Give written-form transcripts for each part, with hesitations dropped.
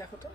দেখো তো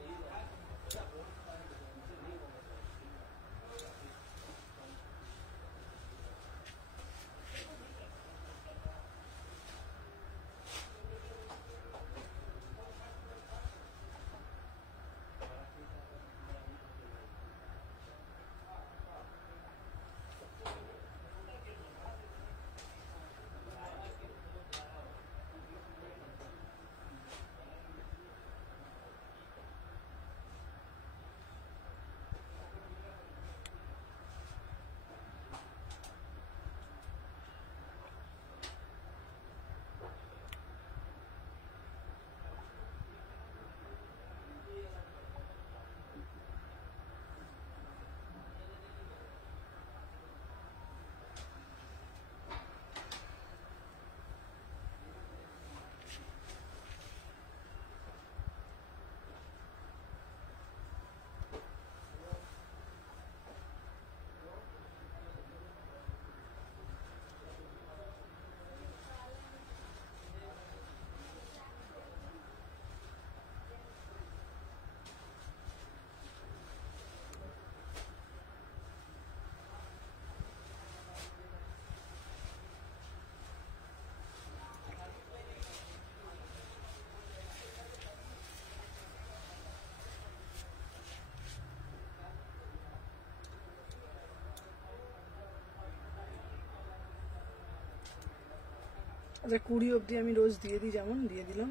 আচ্ছা 20 অবধি আমি রোজ দিয়ে দিই, যেমন দিয়ে দিলাম।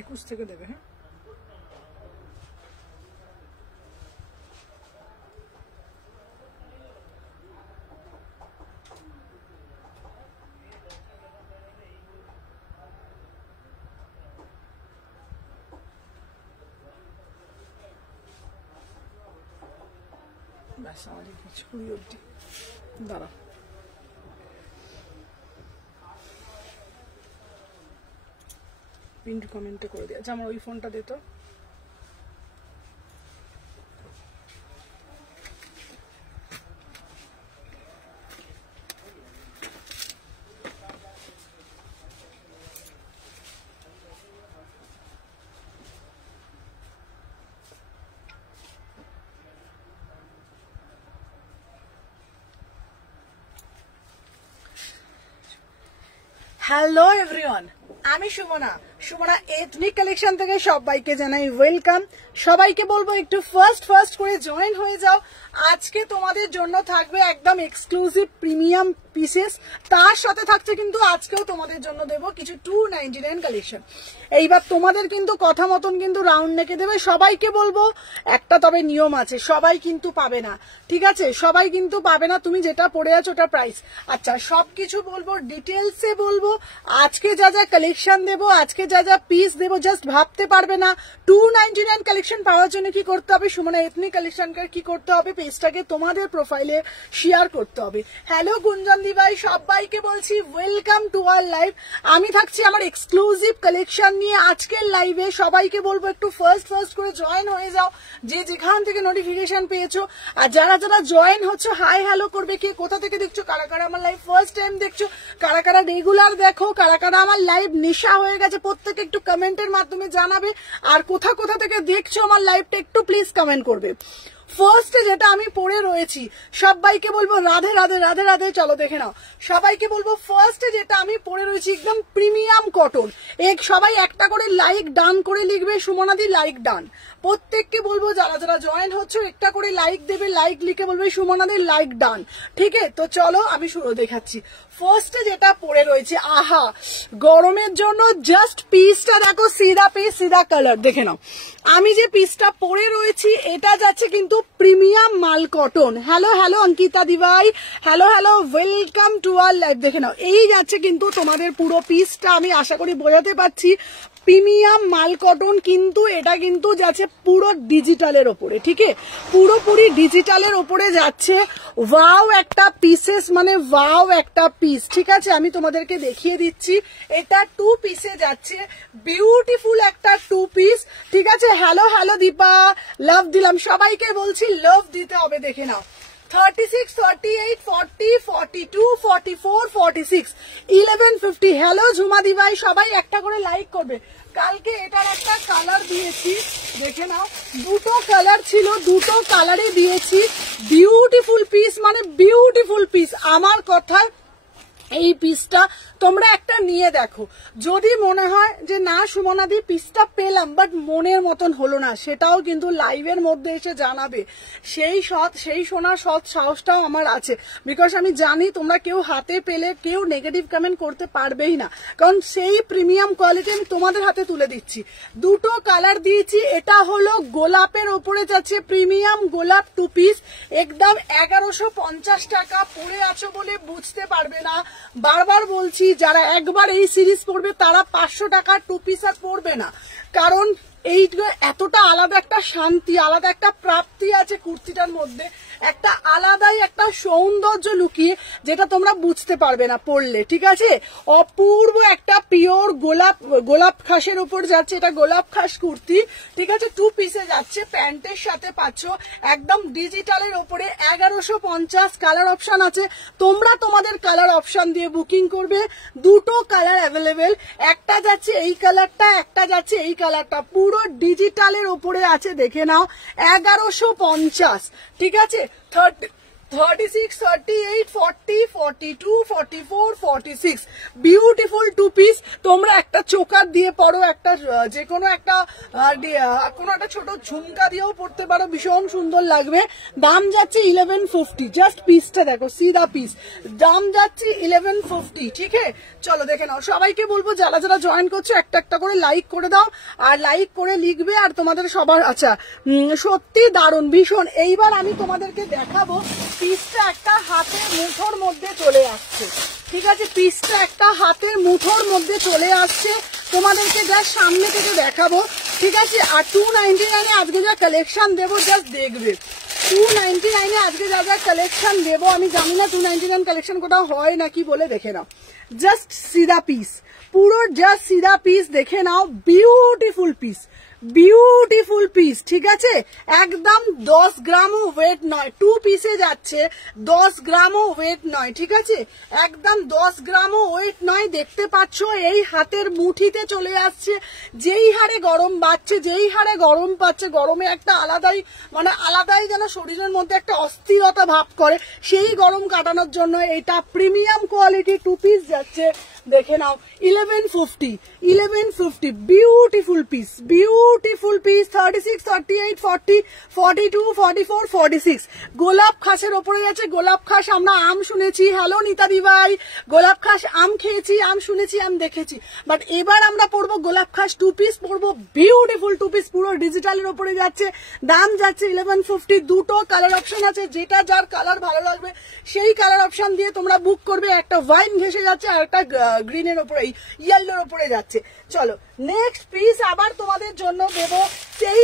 21 থেকে দেবে। হ্যাঁ ব্যাস আমাদের 20 অবধি দাঁড়া। পিন কমেন্টে করে দিয়ে। আচ্ছা আমার ওই ফোনটা দে তো। হ্যালো এভরিওয়ান, আমি সুমনা এথনিক কালেকশন থেকে সবাইকে জানাই ওয়েলকাম। সবাইকে বলবো একটু ফার্স্ট করে জয়েন হয়ে যাও। আজকে তোমাদের জন্য থাকবে একদম এক্সক্লুসিভ প্রিমিয়াম পিসেস, তার সাথে থাকছে কিন্তু আজকেও তোমাদের জন্য দেবো কিছু 299 কালেকশন। এইবার তোমাদের কিন্তু কথা মতন কিন্তু রাউন্ড নেকে দেবে। সবাইকে বলবো একটা তবে নিয়ম আছে, সবাই কিন্তু পাবে না, ঠিক আছে? সবাই কিন্তু পাবে না, তুমি যেটা পড়ে আছো ওটা প্রাইস। আচ্ছা সবকিছু বলবো, ডিটেলসে বলবো। আজকে যা যা কালেকশন দেবো, আজকে যা যা পিস দেবো জাস্ট ভাবতে পারবে না। 299 কালেকশন পাওয়ার জন্য কি করতে হবে? সুমনা এথনিক কালেকশনকে কি করতে হবে? পেজটাকে তোমাদের প্রোফাইলে শেয়ার করতে হবে। হ্যালো গুঞ্জন দি ভাই, সবাইকে বলছি ওয়েলকাম টু আওয়ার লাইভ। আমি থাকছি আমার এক্সক্লুসিভ কালেকশন নিয়ে আজকের লাইভে। সবাইকে বলবো একটু ফার্স্ট করে জয়েন হয়ে যাও, যে যেখান থেকে নোটিফিকেশন পেয়েছো। আর যারা যারা জয়েন হচ্ছে হাই হ্যালো করবে। কে কোথা থেকে দেখছো, কারা কারা আমার লাইভ ফার্স্ট টাইম দেখছো, কারা কারা রেগুলার দেখো, কারা কারা আমার লাইভ নেশা হয়ে গেছে, প্রত্যেকে একটু কমেন্টের মাধ্যমে জানাবে। আর কোথা কোথা থেকে দেখছো আমার লাইভটা একটু প্লিজ কমেন্ট করবে। ফার্স্টে যেটা আমি পরে রয়েছি, সবাইকে বলবো রাধে রাধে রাধে রাধে। চলো দেখে নাও। সবাইকে বলবো ফার্স্টে যেটা আমি পরে রয়েছি একদম প্রিমিয়াম কটন। সবাই একটা করে লাইক ডান করে লিখবে, সুমনাদি লাইক ডান। প্রত্যেককে বলবো যারা যারা জয়েন হচ্ছে একটা করে লাইক দেবে, লাইক লিখে বলবে সুমনাদি লাইক ডান। ঠিক আছে, তো চলো আমি শুরু দেখাচ্ছি। ফার্স্টে যেটা পরে রয়েছে, আহা গরমের জন্য জাস্ট পিসটা দেখো, সিধা পিস সিধা কালার। দেখে নাও আমি যে পিসটা পরে রয়েছি এটা যাচ্ছে কিন্তু প্রিমিয়াম মাল কটন। হ্যালো হ্যালো অঙ্কিতা দিভাই, hello hello welcome to our live. দেখে নাও এই যাচ্ছে কিন্তু তোমাদের পুরো পিসটা, আমি আশা করি বোঝাতে পারছি। প্রিমিয়াম মাল কটন, কিন্তু এটা কিন্তু যাচ্ছে পুরো ডিজিটালের ওপরে। ঠিক আছে, পুরোপুরি ডিজিটালের ওপরে যাচ্ছে। ওয়াও একটা পিসেস, মানে ওয়াও একটা পিস। ঠিক আছে, আমি তোমাদেরকে দেখিয়ে দিচ্ছি। এটা 2 পিসে যাচ্ছে, বিউটিফুল একটা 2 পিস। ঠিক আছে, হ্যালো হ্যালো দীপা, লাভ দিলাম। সবাইকে বলছি লাভ দিতে হবে। দেখে নাও 36, 38, 40, 42, 44, 46, 1150। হ্যালো ঝুমা দিভাই, সবাই একটা করে লাইক করবে। কালকে এটার একটা কালার দিয়েছি, দেখে নাও, দুটো কালার ছিল, দুটো কালারই দিয়েছি। বিউটিফুল পিস, মানে বিউটিফুল পিস। আমার কথা এই পিসটা তোমরা একটা নিয়ে দেখো, যদি মনে হয় যে না সুমনাদি পিসটা পেলাম বাট মনের মতন হলো না, সেটাও কিন্তু লাইভের মধ্যে এসে জানাবে। সেই শোনার সৎ সাহসটাও আমার আছে, বিকজ আমি জানি তোমরা কেউ হাতে পেলে কেউ নেগেটিভ কমেন্ট করতে পারবেই না, কারণ সেই প্রিমিয়াম কোয়ালিটি আমি তোমাদের হাতে তুলে দিচ্ছি। দুটো কালার দিয়েছি, এটা হলো গোলাপের ওপরে যাচ্ছে, প্রিমিয়াম গোলাপ 2 পিস, একদম 1150 টাকা। পরে আছো বলে বুঝতে পারবে না, বারবার বলছি যারা একবার এই সিরিজ পড়বে তারা 500 টাকা 2 পিস আর পড়বে না, কারণ এই এতটা আলাদা একটা শান্তি, আলাদা একটা প্রাপ্তি আছে কুর্তিটার মধ্যে, একটা আলাদাই একটা সৌন্দর্য লুকিয়ে, যেটা তোমরা বুঝতে পারবে না পড়লে। ঠিক আছে, অপূর্ব একটা পিওর গোলাপ খাসের উপর যাচ্ছে, এটা গোলাপ খাস কুর্তি। ঠিক আছে, 2 পিসে যাচ্ছে, প্যান্টের সাথে পাচ্ছ, একদম ডিজিটালের উপরে 1150। কালার অপশন আছে, তোমরা তোমাদের কালার অপশন দিয়ে বুকিং করবে। দুটো কালার অ্যাভেলেবেল, একটা যাচ্ছে এই কালারটা, একটা যাচ্ছে এই কালারটা, পুরো ডিজিটালের উপরে আছে, দেখে নাও, 1150। ঠিক আছে, 36, 38, 40, 42, 44, 46 বিউটিফুল 2 পিস। তোমরা একটা চোকার দিয়ে পরো, একটা যে কোনো একটা ছোট ঝুমকা দিয়েও পড়তে পারো, ভীষণ সুন্দর লাগবে। দাম যাচ্ছে 1150, জাস্ট পিসটা দেখো, সিধা পিস, দাম যাচ্ছে 1150। ঠিক আছে, চলো দেখে নাও। সবাইকে বলবো যারা যারা জয়েন করছো একটা একটা করে লাইক করে দাও, আর লাইক করে লিখবে, আর তোমাদের সবার আচ্ছা সত্যি দারুণ, ভীষণ। এইবার আমি তোমাদেরকে দেখাবো, পিসটা একটা হাতের মুঠোর মধ্যে চলে আসছে। ঠিক আছে, পিসটা একটা হাতের মুঠোর মধ্যে চলে আসছে, তোমাদেরকে জাস্ট সামনে থেকে দেখাবো। ঠিক আছে, আর 299 আজকে যা কালেকশন দেবো জাস্ট দেখবে। 299 আজকে যা যা কালেকশন দেবো, আমি জানি না 299 কালেকশন কোথাও হয় নাকি, বলে দেখে নাও। জাস্ট সিধা পিস, পুরো জাস্ট সিধা পিস, দেখে নাও, বিউটিফুল পিস, বিউটিফুল পিস। ঠিক আছে, একদম 10 গ্রামও ওয়েট নয়, 2 পিসে যাচ্ছে, 10 গ্রামও ওয়েট নয়। ঠিক আছে, একদম 10 গ্রামও ওয়েট নয়। দেখতে পাচ্ছ এই হাতের মুঠিতে চলে আসছে, যেই হারে গরম বাড়ছে, যেই হারে গরম পাচ্ছে, গরমে একটা আলাদাই যেন শরীরের মধ্যে একটা অস্থিরতা ভাব করে, সেই গরম কাটানোর জন্য এটা প্রিমিয়াম কোয়ালিটি 2 পিস যাচ্ছে, দেখে নাও, 1150 বিউটিফুল পিস, বিউটিফুল পিস। 36, 38, 40, 42, 44, 46 গোলাপ খাসের ওপরে যাচ্ছে। গোলাপ খাস আমরা আম শুনেছি, হ্যালো নিতাদি ভাই, গোলাপ খাস আম খেয়েছি, আম শুনেছি, আম দেখেছি, বাট এবার আমরা পড়বো গোলাপ খাস 2 পিস পড়বো, বিউটিফুল 2 পিস, পুরো ডিজিটালের ওপরে যাচ্ছে, দাম যাচ্ছে 1150। দুটো কালার অপশন আছে, যেটা যার কালার ভালো লাগবে সেই কালার অপশন দিয়ে তোমরা বুক করবে। একটা ওয়াইন ঘেসে যাচ্ছে, আর একটা গ্রিনের ওপরে, ইয়েলোর ওপরে যাচ্ছে। চলো নেক্সট পিস আবার তোমাদের জন্য দেবো, সেই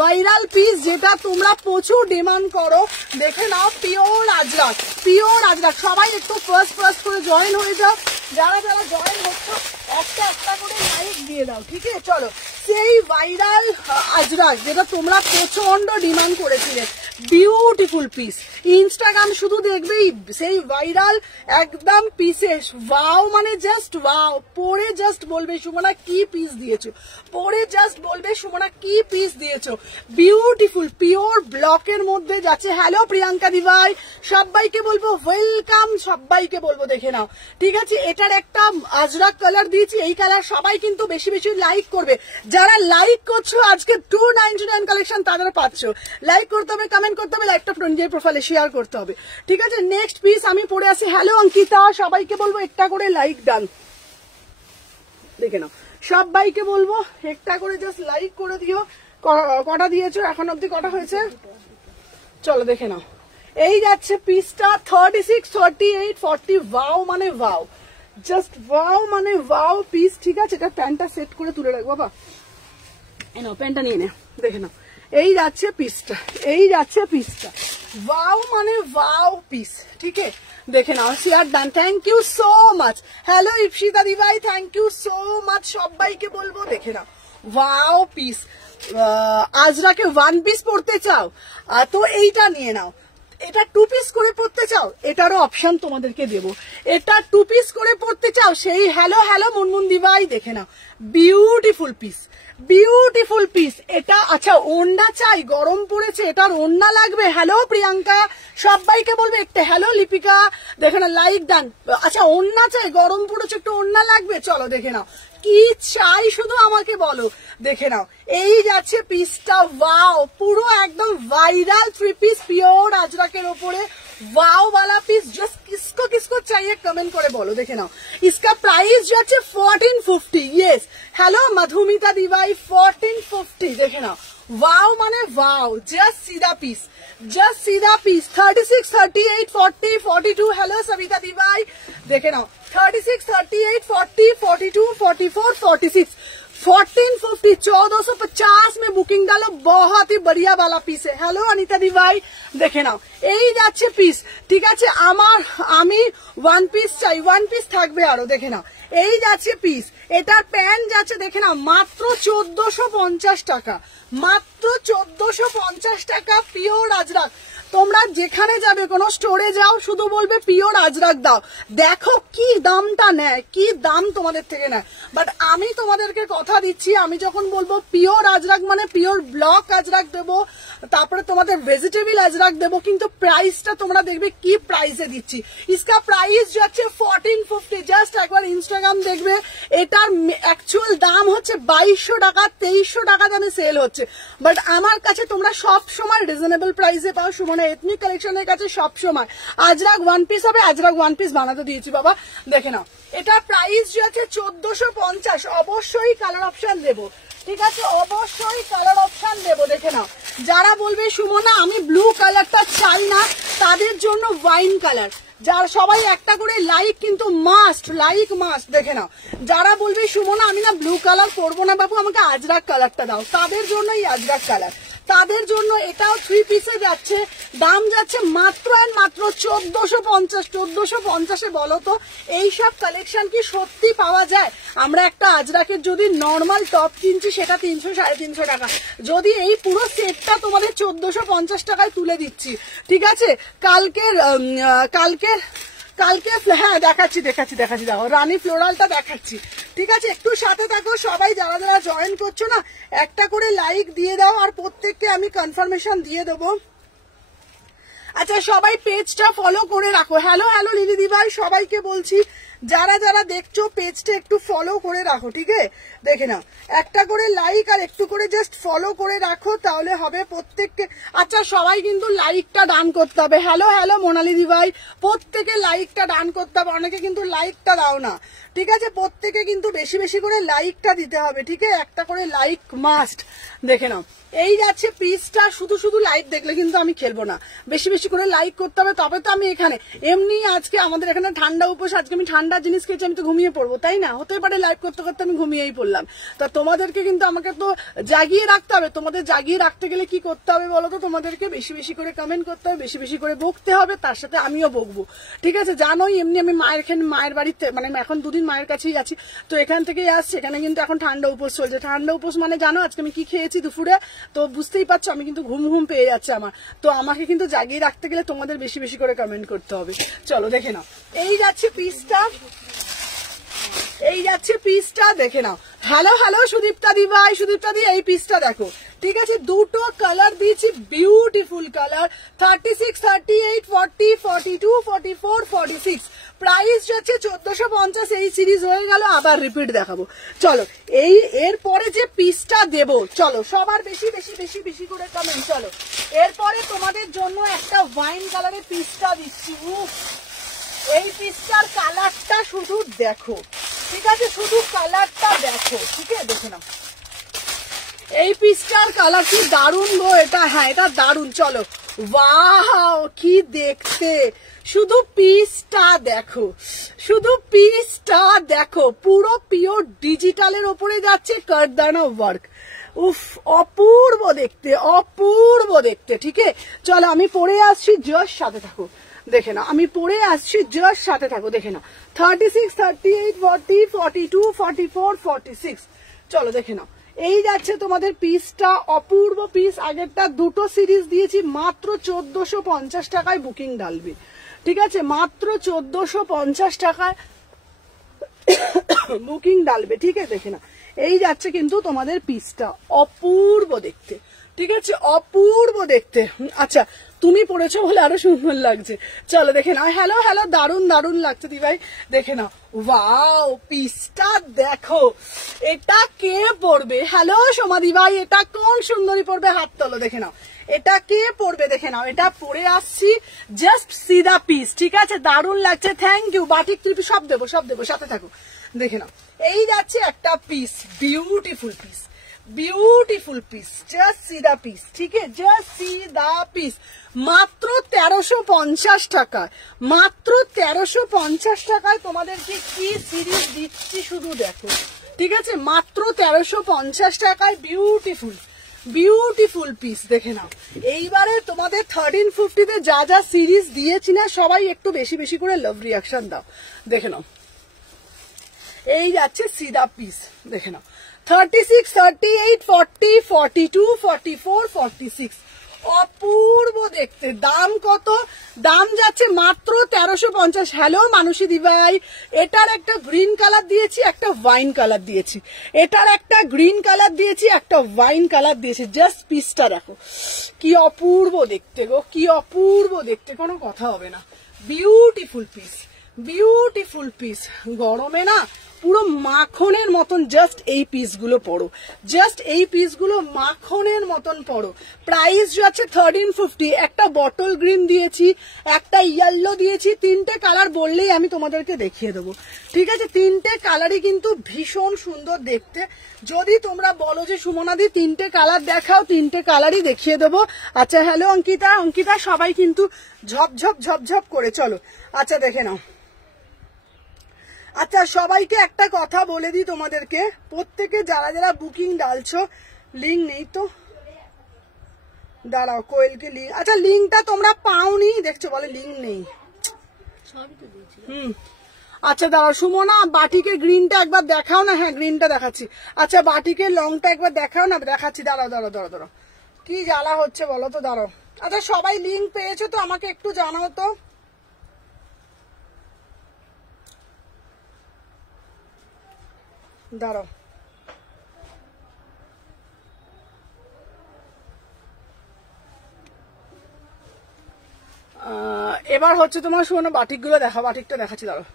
ভাইরাল পিস যেটা তোমরা প্রচুর ডিমান্ড করো, দেখে নাও, পিওর আজরাক, পিওর আজরাক। সবাই একটু ফার্স্ট করে জয়েন হয়ে যাও, যারা যারা জয়েন হচ্ছ একটা একটা করে লাইক দিয়ে দাও। ঠিক আছে, চলো, সেই ভাইরাল আজরাক যেটা তোমরা প্রচন্ড ডিমান্ড করেছিলে, বিউটিফুল পিস। ইনস্টাগ্রাম শুধু দেখবেই সেই ভাইরাল একদম পিসেস, ওয়াও, মানে জাস্ট ওয়াও। পরে জাস্ট বলবে সুমনা কি পিস দিয়েছো, পরে জাস্ট বলবে সুমনা কি পিস দিয়েছো, বিউটিফুল পিওর ব্লকের মধ্যে যাচ্ছে। হ্যালো প্রিয়াঙ্কা দিভাই, সবাইকে বলবো ওয়েলকাম, সবাইকে বলবো দেখে নাও। ঠিক আছে, এটার একটা আজরাক কালার দিয়েছি, এই কালার সবাই কিন্তু বেশি বেশি লাইক করবে। যারা লাইক করছো আজকে 299 কালেকশন তাদের পাচ্ছ, লাইক করতে হবে, কমেন্ট করতে হবে, লাইকটা নিজের প্রোফাইলে শেয়ার করতে হবে। ঠিক আছে, নেক্সট পিস আমি পড়ে আসি। হ্যালো অঙ্কিতা, সবাইকে বলবো একটা করে লাইক ডান, দেখে নাও, সবাইকে বলবো একটা করে জাস্ট লাইক করে দিও। কটা দিয়েছো এখন অব্দি, কটা হয়েছে চলো দেখে নাও। এই যাচ্ছে পিসটা 36, 38, 40, ওয়াও মানে ওয়াও, জাস্ট ওয়াও মানে ওয়াও পিস। ঠিক আছে, এটা প্যান্টটা সেট করে তুলে রাখবো বাবা, নাও প্যান্টটা নিয়ে নে, দেখে নাও, এই যাচ্ছে পিসটা, এই যাচ্ছে পিসটা, ওয়াও মানে ওয়াও পিস। ঠিক আছে, দেখে নাও, share done, thank you so much. Hello Ipsita দিভাই, থ্যাংক ইউ সো মাচ, সবাইকে বলবো দেখে নাও, ওয়াও পিস। আজরাকে 1 পিস পড়তে চাও তো এইটা নিয়ে নাও, এটা 2 পিস করে পড়তে চাও, এটারও অপশন তোমাদেরকে দেবো। এটা 2 পিস করে পড়তে চাও, সেই হ্যালো হ্যালো মুনমুন দিবাই দেখে নাও, বিউটিফুল পিস, বিউটিফুল পিস। এটা আচ্ছা ওড়না চাই, গরম পড়েছে, এটার ওড়না লাগবে। হ্যালো প্রিয়াঙ্কা, সবাইকে বলবে একটা হ্যালো লিপিকা, দেখে না লাইক ডান। আচ্ছা ওড়না চাই, গরম পড়েছে, একটু ওড়না লাগবে, চলো দেখে নাও কি চাই শুধু আমাকে বলো, দেখে নাও। এই যাচ্ছে পিসটা, ওয়াও, পুরো একদম ভাইরাল 3 পিস পিওর আজরাকের ওপরে, वाओ वाला पीस। जस्ट किसको किसको चाहिए कमेंट करे बोलो, देखे नाओ। इसका प्राइस যাচ্ছে 1450। यस, हेलो मधुमिता दिवाई 1450, देखे नाओ। वाओ माने वाओ, जस्ट सीधा पीस, जस्ट सीधा पीस। 36, 38, 40, 42, हेलो सविता दिवाई, देखे नाओ। 36, 38, 40, 42, 44, 46, 1450, 1450 में बुकिंग डालो। बहुत ही बढ़िया वाला पीस है। हेलो अनिता दिवाई, देखे नाओ। এই যাচ্ছে পিস, ঠিক আছে। আমার আমি 1 পিস চাই, 1 পিস থাকবে আরো, দেখে নাও। এই যাচ্ছে পিস, এটার প্যান্ট যাচ্ছে দেখে নাও মাত্র 1450 টাকা, মাত্র 1450 টাকা পিওর আজরাক। তোমরা যেখানে যাবে, কোনো স্টোরে যাও, শুধু বলবে পিওর আজরাক দাও, দেখো কি দামটা নেয়, কি দাম তোমাদের থেকে নেয়। বাট আমি তোমাদেরকে কথা দিচ্ছি, আমি যখন বলবো পিওর আজরাক মানে পিওর ব্লক আজরাক দেবো, তারপরে তোমাদের ভেজিটেবল আজরাক দেবো, কিন্তু প্রাইসটা তোমরা দেখবে কি প্রাইসে দিচ্ছি। इसका প্রাইস যাচ্ছে 1450। জাস্ট একবার ইনস্টাগ্রাম দেখবে, এটার অ্যাকচুয়াল দাম হচ্ছে 2200 টাকা, 2300 টাকা দামে সেল হচ্ছে। বাট আমার কাছে তোমরা সব সময় রিজনেবল প্রাইসে পাও। সুমনা এথনিক কালেকশনের কাছে সব সময় আজরাক 1 পিস হবে, আজরাক 1 পিস বানাতে দিয়েছি বাবা, দেখে নাও। এটা প্রাইস যাচ্ছে 1450। অবশ্যই কালার অপশন দেবো, ঠিক আছে, অবশ্যই কালার অপশন দেবো, দেখে নাও। যারা বলবে সুমনা আমি ব্লু কালারটা চাই না, তাদের জন্য ওয়াইন কালার। যার সবাই একটা করে লাইক কিন্তু মাস্ট, লাইক মাস্ট, দেখে নাও। যারা বলবে সুমনা আমি না ব্লু কালার করবো না বাবু, আমাকে আজরাক কালারটা দাও, তাদের জন্যই আজরাক কালার, তাদের জন্য এটাও 3 পিসে যাচ্ছে। দাম যাচ্ছে মাত্র এন্ড মাত্র 1450। 1450-এ বলো তো এইসব কালেকশন কি সত্যি পাওয়া যায়? আমরা একটা আজরাকের যদি নর্মাল টপ কিনছি সেটা 300 350 টাকা, যদি এই পুরো সেটটা তোমাদের 1450 টাকায় তুলে দিচ্ছি, ঠিক আছে। কালকে হ্যাঁ দেখাচ্ছি, দেখো রানী ফ্লোরালটা দেখাচ্ছি, ঠিক আছে। একটু সাথে থাকো সবাই, যারা যারা জয়েন করছো না একটা করে লাইক দিয়ে দাও, আর প্রত্যেককে আমি কনফার্মেশন দিয়ে দেবো। আচ্ছা সবাই পেজটা ফলো করে রাখো। হ্যালো হ্যালো লিলি দিভাই, সবাইকে বলছি যারা যারা দেখছো পেজটা একটু ফলো করে রাখো, ঠিক আছে। দেখে নাও, একটা করে লাইক আর একটু করে জাস্ট ফলো করে রাখো, তাহলে হবে প্রত্যেককে। আচ্ছা সবাই কিন্তু লাইকটা ডান করতে হবে। হ্যালো হ্যালো মোনালি দিভাই, প্রত্যেকে লাইকটা ডান করতে হবে, অনেকে কিন্তু লাইকটা দাও না, ঠিক আছে। প্রত্যেকে কিন্তু বেশি বেশি করে লাইকটা দিতে হবে, ঠিক আছে, একটা করে লাইক মাস্ট। দেখে নাও, এই যাচ্ছে পিসটা। শুধু শুধু লাইক দেখলে কিন্তু আমি খেলবো না, বেশি বেশি করে লাইক করতে হবে, তবে তো আমি এখানে। এমনি আজকে আমাদের এখানে ঠান্ডা উপোস, আজকে আমি ঠান্ডা জিনিস খেয়েছি, আমি তো ঘুমিয়ে পড়বো, তাই না? হতে পারে লাইভ করতে করতে আমি ঘুমিয়েই পড়লাম। তা তোমাদেরকে কিন্তু আমাকে তো জাগিয়ে রাখতে হবে। তোমাদের জাগিয়ে রাখতে গেলে কি করতে হবে বলো তো? তোমাদেরকে বেশি বেশি করে কমেন্ট করতে হবে, বেশি বেশি করে বকতে হবে, তার সাথে আমিও বকবো, ঠিক আছে। জানোই এমনি আমি মায়ের বাড়িতে, মানে এখন 2 দিন মায়ের কাছেই আছি, তো এখান থেকেই আসছি। এখানে কিন্তু এখন ঠান্ডা উপোস চলছে। ঠান্ডা উপোস মানে জানো আজকে আমি কি খেয়েছি দুপুরে, তো বুঝতেই পারছো আমি কিন্তু ঘুম পেয়ে যাচ্ছে আমার। তো আমাকে কিন্তু জাগিয়ে রাখতে গেলে তোমাদের বেশি বেশি করে কমেন্ট করতে হবে। চলো দেখে নাও, এই যাচ্ছে পিসটা, এই যাচ্ছে পিসটা, দেখে নাও। হ্যালো হ্যালো সুদীপ্তা দিভাই, সুদীপ্তা দি এই পিসটা দেখো, ঠিক আছে। দুটো কালার দিয়েছি, বিউটিফুল কালার। 36, 38, 40, 42, 44, 46। প্রাইস যাচ্ছে 1450। এই সিরিজ হয়ে গেল, আবার রিপিট দেখাবো। চলো এই এরপরে যে পিসটা দেব, চলো সবার বেশি বেশি বেশি বেশি করে কমেন্ট। চলো এরপরে তোমাদের জন্য একটা ওয়াইন কালারের পিসটা দিচ্ছি। এই পিসটার কালারটা শুধু দেখো, ঠিক আছে, শুধু কালারটা দেখো, ঠিক আছে, দেখে নাও। এই পিসটার কালার কি দারুণ গো, এটা হ্যাঁ এটা দারুণ। চলো, ওয়াও কি দেখতে, শুধু পিসটা দেখো, শুধু পিসটা দেখো, পুরো পিওর ডিজিটালের ওপরে যাচ্ছে কারদানা ওয়ার্ক। উফ অপূর্ব দেখতে, অপূর্ব দেখতে, ঠিক আছে। চলো আমি পরে আসছি, জাস্ট সাথে থাকো, দেখে নাও। আমি পরে আসছি, জাস্ট সাথে থাকো, দেখে নাও। 36, 38, 40, 42, 44, 46। চলো দেখে নাও, এই যাচ্ছে তোমাদের পিসটা, অপূর্ব পিস। আগেরটা দুটো সিরিজ দিয়েছি, মাত্র 1450 টাকায় বুকিং ডালবে, ঠিক আছে, মাত্র 1450 টাকায় বুকিং ডালবে, ঠিক আছে। দেখে না, এই যাচ্ছে কিন্তু তোমাদের পিসটা, অপূর্ব দেখতে, ঠিক আছে, অপূর্ব দেখতে। আচ্ছা, তুমি পড়েছো বলে আরো সুন্দর লাগছে। চলো দেখে নাও। হ্যালো হ্যালো, দারুন দারুন লাগছে দি ভাই, দেখে নাও। ওয়াও, পিসটা দেখো, এটা কে পড়বে? হ্যালো সোমাদি ভাই, এটা কোন সুন্দরী পড়বে? হাত তোলো, দেখে নাও এটা কে পড়বে, দেখে নাও। এটা পরে আসছি, জাস্ট সি দা পিস, ঠিক আছে, দারুন লাগছে। Thank you. বাটিক ত্রিপি সব দেবো, সব দেবো, সাথে থাকো। দেখে নাও, এই যাচ্ছে একটা piece, beautiful piece, beautiful piece, just see the piece, ঠিক আছে, জাস্ট সি দা পিস। মাত্র 1350 টাকায়, মাত্র 1350 টাকায় তোমাদেরকে কি সিরিজ দিচ্ছি শুধু দেখো, ঠিক আছে, মাত্র 1350 টাকায় বিউটিফুল বিউটিফুল পিস, দেখে নাও। এইবারে তোমাদের 1350-তে যা যা সিরিজ দিয়েছি না, সবাই একটু বেশি বেশি করে লাভ রিয়াকশন দাও, দেখে নাও। এই যাচ্ছে সিধা পিস, দেখে নাও। 36, 38, 40, 42, 44, 46, অপূর্ব দেখতে। দাম কত? দাম যাচ্ছে মাত্র 1350। হ্যালো মানুষী দিভাই, এটার একটা গ্রিন কালার দিয়েছি, একটা ওয়াইন কালার দিয়েছি, এটার একটা গ্রিন কালার দিয়েছি, একটা ওয়াইন কালার দিয়েছি। জাস্ট পিসটা দেখো, কি অপূর্ব দেখতে গো, কি অপূর্ব দেখতে, কোনো কথা হবে না। Beautiful piece, beautiful piece. গরমে না পুরো মাখনের মতন জাস্ট এই পিসগুলো পড়ো, জাস্ট এই পিসগুলো মাখনের মতন পড়ো। প্রাইস যাচ্ছে 1350। একটা বটল গ্রিন দিয়েছি, একটা ইয়েলো দিয়েছি, তিনটে কালার বললেই আমি তোমাদেরকে দেখিয়ে দেবো, ঠিক আছে। তিনটে কালারই কিন্তু ভীষণ সুন্দর দেখতে। যদি তোমরা বলো যে সুমনাদি তিনটে কালার দেখাও, তিনটে কালারই দেখিয়ে দেবো। আচ্ছা, হ্যালো অঙ্কিতা, অঙ্কিতা সবাই কিন্তু ঝপঝপ ঝপঝপ করে, চলো। আচ্ছা দেখে নাও। আচ্ছা, সবাইকে একটা কথা বলে দিই তোমাদেরকে, প্রত্যেকে যারা যারা বুকিং ডালছো, লিঙ্ক নেই তো, দাঁড়াও, কোয়েলকে লিঙ্ক, আচ্ছা লিঙ্কটা তোমরা পাওনি, দেখছো বলে লিঙ্ক নেই। আচ্ছা দাঁড়াও, সুমনা বাটিকে গ্রিনটা একবার দেখাও না। হ্যাঁ গ্রিনটা দেখাচ্ছি। আচ্ছা বাটিকে লংটা একবার দেখাও না, দেখাচ্ছি। দাঁড়াও দাঁড়াও দাঁড়াও দাঁড়াও, কি জ্বালা হচ্ছে বলো তো, দাঁড়াও। আচ্ছা সবাই লিঙ্ক পেয়েছো তো, আমাকে একটু জানাও তো। দাঁড়াও, এবার হচ্ছে তোমার শোনো, বাটিকগুলো দেখা, বাটিকটা দেখাচ্ছি, দাঁড়াও।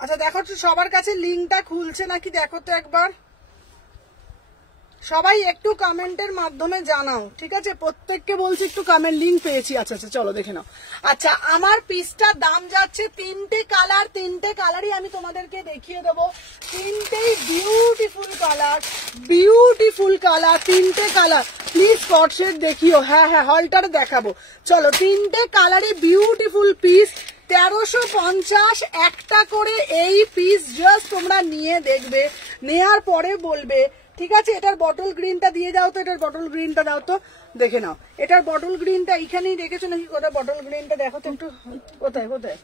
আচ্ছা দেখো সবার কাছে লিঙ্কটা খুলছে নাকি দেখো তো একবার, সবাই একটু কমেন্টের মাধ্যমে জানাও, ঠিক আছে। প্রত্যেককে বলছি একটু কমেন্ট, লিঙ্ক পেয়েছি। আচ্ছা আচ্ছা চলো দেখে নাও। আচ্ছা, আমার পিসটার দাম যাচ্ছে, তিনটে কালার, তিনটে কালারই আমি তোমাদেরকে দেখিয়ে দেবো। তিনটেই বিউটিফুল কালার, বিউটিফুল কালার, তিনটে কালার। প্লিজ স্পট শেড দেখিও। হ্যাঁ হ্যাঁ, হলটারে দেখাবো। চলো, তিনটে কালারই বিউটিফুল পিস, 1350 একটা করে এই পিস। জাস্ট তোমরা নিয়ে দেখবে, নেয়ার পরে বলবে, ঠিক আছে। এটার বটল গ্রিনটা দিয়ে দাও তো, এটার বটল গ্রিনটা দাও তো, দেখে নাও। এটার বটল গ্রিনটা এইখানেই রেখেছো নাকি? ওটার বটল গ্রিনটা দেখো তো একটু, কোথায় কোথায়?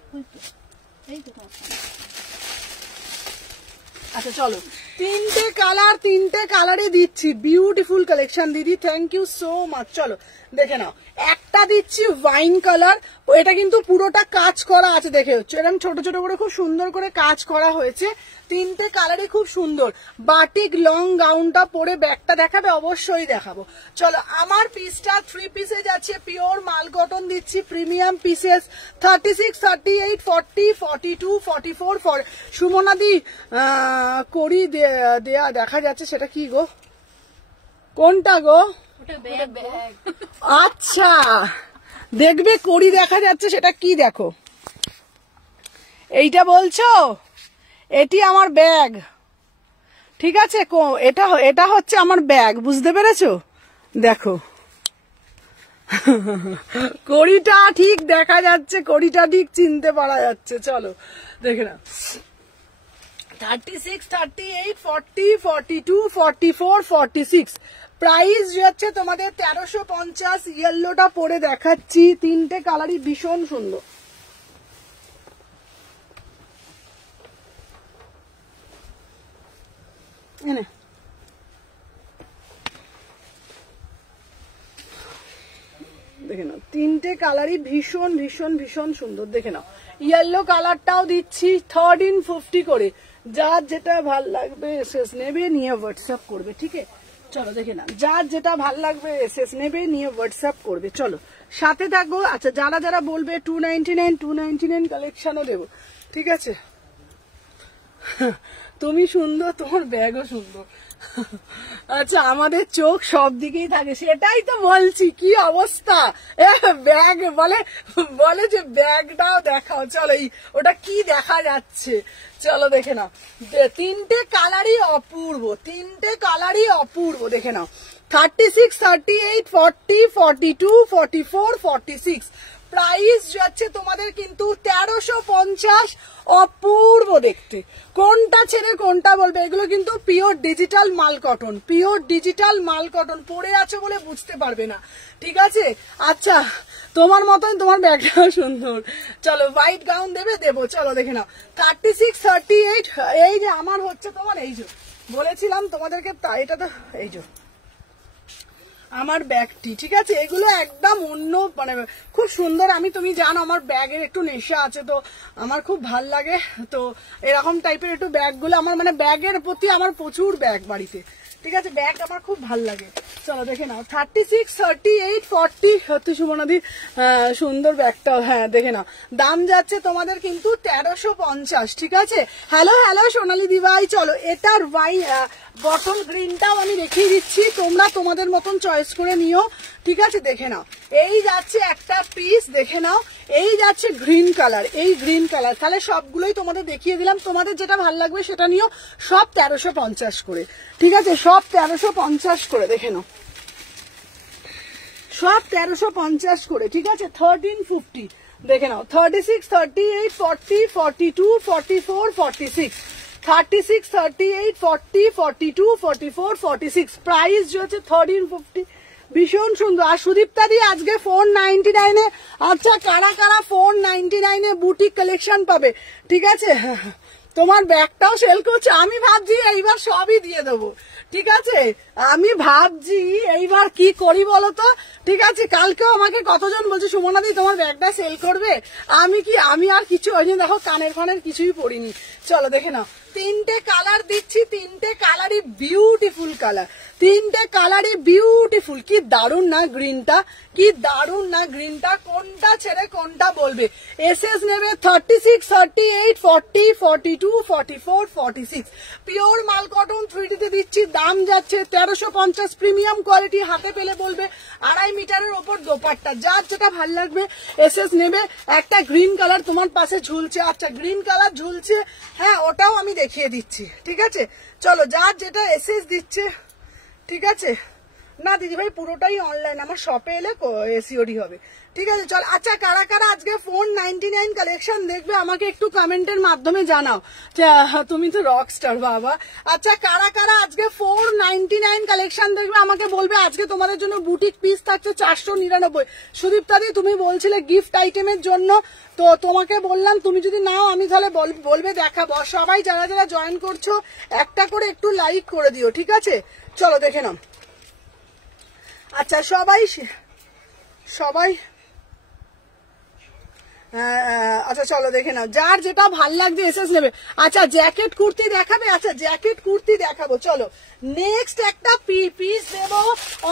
আচ্ছা চলো, তিনটে কালার, তিনটে কালারে দিচ্ছি। বিউটিফুল কালেকশন দিদি, থ্যাংক ইউ সো মাচ। চলো দেখে নাও, একটা দিচ্ছি ওয়াইন কালার, এটা কিন্তু পুরোটা কাজ করা আছে, দেখে হচ্ছে এরকম ছোট ছোট করে খুব সুন্দর করে কাজ করা হয়েছে। তিনটে কালারই খুব সুন্দর। বাটিক লং গাউনটা পরে ব্যাগটা দেখাবে, অবশ্যই দেখাবো। চলো, আমার পিসটা 3 পিসে যাচ্ছে, পিওর মাল কটন দিচ্ছি, প্রিমিয়াম পিসেস। 36, 38, 40, 42, 44। সুমনাদি করি দেয়া দেখা যাচ্ছে, সেটা কি গো, কোনটা গো? আচ্ছা দেখবে করি দেখা যাচ্ছে, সেটা কি দেখো, এইটা বলছো? এটি আমার ব্যাগ, ঠিক আছে। এটা এটা হচ্ছে আমার ব্যাগ, বুঝতে পেরেছো? দেখো কড়িটা ঠিক দেখা যাচ্ছে, কড়িটা ঠিক চিনতে পারা যাচ্ছে। চলো দেখে না, 36, 38, 40, 42, 44, 46। প্রাইস যাচ্ছে তোমাদের 1350। ইয়েলোটা পরে দেখাচ্ছি, তিনটে কালারই ভীষণ সুন্দর। এনে দেখে নাও, তিনটে কালারই ভীষণ ভীষণ ভীষণ সুন্দর। দেখে নাও, ইয়েলো কালারটাও দিচ্ছি 1350 করে। যার যেটা ভাল লাগবে এসএস নেবে, নিয়ে হোয়াটসঅ্যাপ করবে। ঠিক আছে, চলো দেখে নাও, যার যেটা ভাল লাগবে এসএস নেবে, নিয়ে হোয়াটসঅ্যাপ করবে। চলো সাথে থাকবো। আচ্ছা, যারা যারা বলবে 299 কালেকশনও দেবো। ঠিক আছে, তুমি সুন্দর, তোমার ব্যাগও সুন্দর। আচ্ছা, আমাদের চোখ সব দিকেই থাকে, সেটাই তো বলছি। কি অবস্থা, ব্যাগ বলে বলে যে ব্যাগটাও দেখাও। চলো, ওটা কি দেখা যাচ্ছে, চলো দেখে নাও। তিনটে কালারই অপূর্ব, তিনটে কালারই অপূর্ব। দেখে নাও, 36, 38, 40, 42, 44, 46। প্রাইস যাচ্ছে তোমাদের কিন্তু 1350। অপূর্ব দেখতে, কোনটা ছেড়ে কোনটা বলবে। এগুলো কিন্তু পিওর ডিজিটাল মাল কটন, পিওর ডিজিটাল মাল কটন। পরে আছো বলে বুঝতে পারবে না। ঠিক আছে, আচ্ছা তোমার মতন তোমার ব্যাগটাও সুন্দর। চলো, হোয়াইট গাউন দেবে, দেবো। চলো দেখে নাও, 36, 38। এই যে আমার হচ্ছে তোমার, এই যে বলেছিলাম তোমাদেরকে, এটা তো এই যে আমার ব্যাগটি। ঠিক আছে, এগুলো একদম অন্য, মানে খুব সুন্দর। আমি, তুমি জানো আমার ব্যাগের একটু নেশা আছে, তো আমার খুব ভাল লাগে। তো এরকম টাইপের একটু ব্যাগগুলো আমার, মানে ব্যাগের প্রতি আমার প্রচুর ব্যাগ বাড়িতে। ঠিক আছে, ব্যাগ আমার খুব ভাল লাগে। চলো দেখে নাও, 36, 38, 40। সত্যি সুমনাদি সুন্দর ব্যাগটাও। হ্যাঁ দেখে নাও, দাম যাচ্ছে তোমাদের কিন্তু 1350। ঠিক আছে, হ্যালো হ্যালো সোনালি দিভাই। চলো, এটার বটল গ্রিনটাও আমি দেখিয়ে দিচ্ছি, তোমরা তোমাদের মতন চয়েস করে নিও। ঠিক আছে, দেখে নাও, এই যাচ্ছে একটা পিস। দেখে নাও, এই যাচ্ছে গ্রিন কালার, এই গ্রিন কালার। তাহলে সবগুলোই তোমাদের দেখিয়ে দিলাম, তোমাদের যেটা ভালো লাগবে সেটা নিও। সব 1350 করে। ঠিক আছে, সব 1350 করে। দেখে নাও, সব 1350 করে। ঠিক আছে, 1350। দেখে নাও, 36, 38, 40, 42, 44, 46। 36, 38, 40, 42, 44, 46। প্রাইস হচ্ছে 1350। ভীষণ সুন্দর। আর সুদীপ্তা দি আজকে 499-এ। আচ্ছা, কারা কারা 499-এ বুটিক কালেকশন পাবে? ঠিক আছে, তোমার ব্যাগটাও সেল করছে। আমি ভাবছি এইবার সবই দিয়ে দেবো। ঠিক আছে, আমি ভাবছি এইবার কি করি বলো তো। ঠিক আছে, কালকেও আমাকে কতজন বলছে সুমনাদি তোমার ব্যাগটা সেল করবে। আমি আর কিছু, ওই যে দেখো কানের ফানের কিছুই পরিনি। চলো দেখে নাও, তিনটে কালার দিচ্ছি, তিনটে কালারই বিউটিফুল কালার, তিনটে কালারই বিউটিফুল। কি দারুণ না গ্রিনটা, কি দারুণ না গ্রিনটা। কোনটা ছেড়ে কোনটা বলবে। এসএস নেবে 36, 38, 40, 42, 44, 46। পিওর মাল কটন 3D তে দিচ্ছি, দাম যাচ্ছে 1350। প্রিমিয়াম কোয়ালিটি, হাতে পেলে বলবে 2.5 মিটারের ওপর দোপাট্টা। যার যেটা ভাল লাগবে এসএস নেবে। একটা গ্রিন কালার তোমার পাশে ঝুলছে। আচ্ছা, গ্রিন কালার ঝুলছে, হ্যাঁ ওটাও আমি দেখিয়ে দিচ্ছি। ঠিক আছে, চলো, যার যেটা এসএস দিচ্ছে। ঠিক আছে, না দিদি ভাই পুরোটাই অনলাইন, আমার শপে এলে এসিওডি হবে। ঠিক আছে, চল। আচ্ছা, কারা কারা আজকে 499 কালেকশন দেখবে আমাকে একটু কমেন্টের মাধ্যমে জানাও। তুমি তো রক স্টার বাবা। আচ্ছা, কারা কারা আজকে 499 কালেকশন দেখবে আমাকে বলবে। আজকে তোমাদের জন্য বুটিক পিস থাকছে 499। সুদীপ্তাদি তুমি বলছিলে গিফট আইটেমের জন্য, তো তোমাকে বললাম তুমি যদি নাও আমি তাহলে বলবে দেখাবো। সবাই যারা যারা জয়েন করছো একটা করে একটু লাইক করে দিও। ঠিক আছে, চলো দেখে নাও। আচ্ছা, সবাই আচ্ছা চলো দেখে নাও, যার যেটা ভাল লাগবে এসএস নেবে। আচ্ছা, জ্যাকেট কুর্তি দেখাবে? আচ্ছা, জ্যাকেট কুর্তি দেখাবো। চলো, নেক্সট একটা পিস দেবো।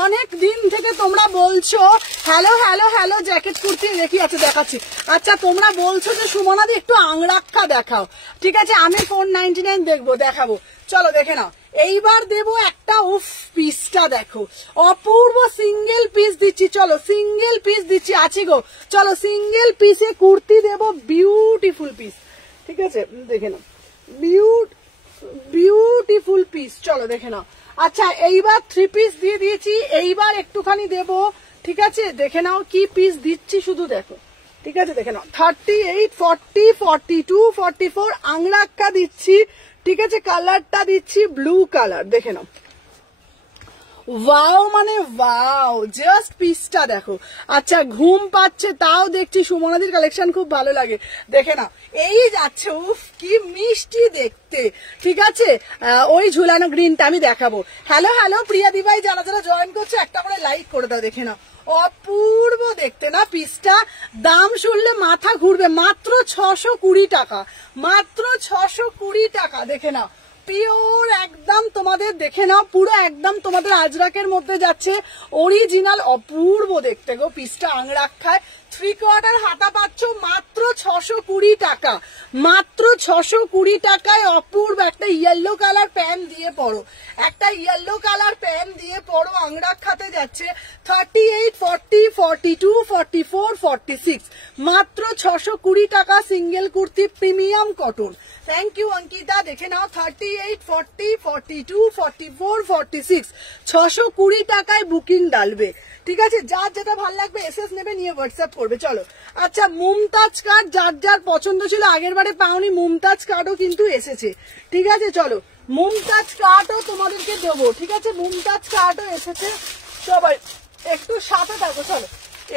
অনেক দিন থেকে তোমরা বলছো hello hello hello jacket kurti দেখি। আচ্ছা, দেখাচ্ছি। আচ্ছা, তোমরা বলছো যে সুমনাদি একটু আংরাক্ষা দেখাও। ঠিক আছে, আমি 499 দেখবো, দেখাবো। চলো দেখে নাও, এইবার দেবো একটা। উফ, পিসটা দেখো, অপূর্ব সিঙ্গেল পিস দিচ্ছি। চলো, সিঙ্গেল পিস দিচ্ছি, আছি গো। চলো, সিঙ্গেল পিসে কুর্তি দেবো, বিউটিফুল পিস। ঠিক আছে, দেখে নাও, বিউটিফুল পিস। চলো দেখে নাও। আচ্ছা, এইবার 3 পিস দিয়ে দিয়েছি, এইবার একটুখানি দেবো। ঠিক আছে, দেখে নাও কি পিস দিচ্ছি, শুধু দেখো। ঠিক আছে, দেখে নাও, 38, 40, 42, 44 আংরাক্কা দিচ্ছি। ঠিক আছে, কালারটা দিচ্ছি ব্লু কালার। দেখে নাও, ওয়াও মানে ওয়াও, জাস্ট পিসটা দেখো। আচ্ছা ঘুম পাচ্ছে তাও দেখছি সুমনাদির কালেকশন খুব ভালো লাগে, দেখে না এই যাচ্ছে, উফ কি মিষ্টি দেখতে। ঠিক আছে, ওই ঝুলানো গ্রিনটা আমি দেখাবো। হ্যালো হ্যালো প্রিয়া দিভাই, যারা যারা জয়েন করছে একটা করে লাইক করে দাও। দেখে না অপূর্ব দেখতে না পিসটা, দাম শুনলে মাথা ঘুরবে, মাত্র 620 টাকা, মাত্র 620 টাকা। দেখে নাও পিওর একদম তোমাদের, দেখে নাও পুরো একদম তোমাদের আজরাকের মধ্যে যাচ্ছে, অরিজিনাল অপূর্ব দেখতে গো পিসটা। আংরাক্ষায় 3/4 হাতা পাচ্ছ মাত্র 620 টাকা, মাত্র 620 টাকায় অপূর্ব একটা ইয়েলো কালার প্যান্ট দিয়ে পরো, একটা ইয়েলো কালার প্যান্ট দিয়ে পরো, আংরাক্ষাতে যাচ্ছে 38, 40, 42, 44, 46, মাত্র 620 টাকা single kurti premium cotton. Thank you Ankita. দেখে নাও 38, 40, 42, 44, 46, 620 টাকায় বুকিং ডালবে। ঠিক আছে, যার যেটা ভালো লাগবে এসএস নেবে, নিয়ে হোয়াটসঅ্যাপ করবে। চলো আচ্ছা মুমতাজ কাট যার যার পছন্দ ছিল, আগের বারে পাওনি মুমতাজ কাটও কিন্তু এসেছে। ঠিক আছে চলো মুমতাজ কাটও তোমাদেরকে দেবো। ঠিক আছে মুমতাজ কাটও এসেছে, সবাই একটু সাথে থাকো। চলো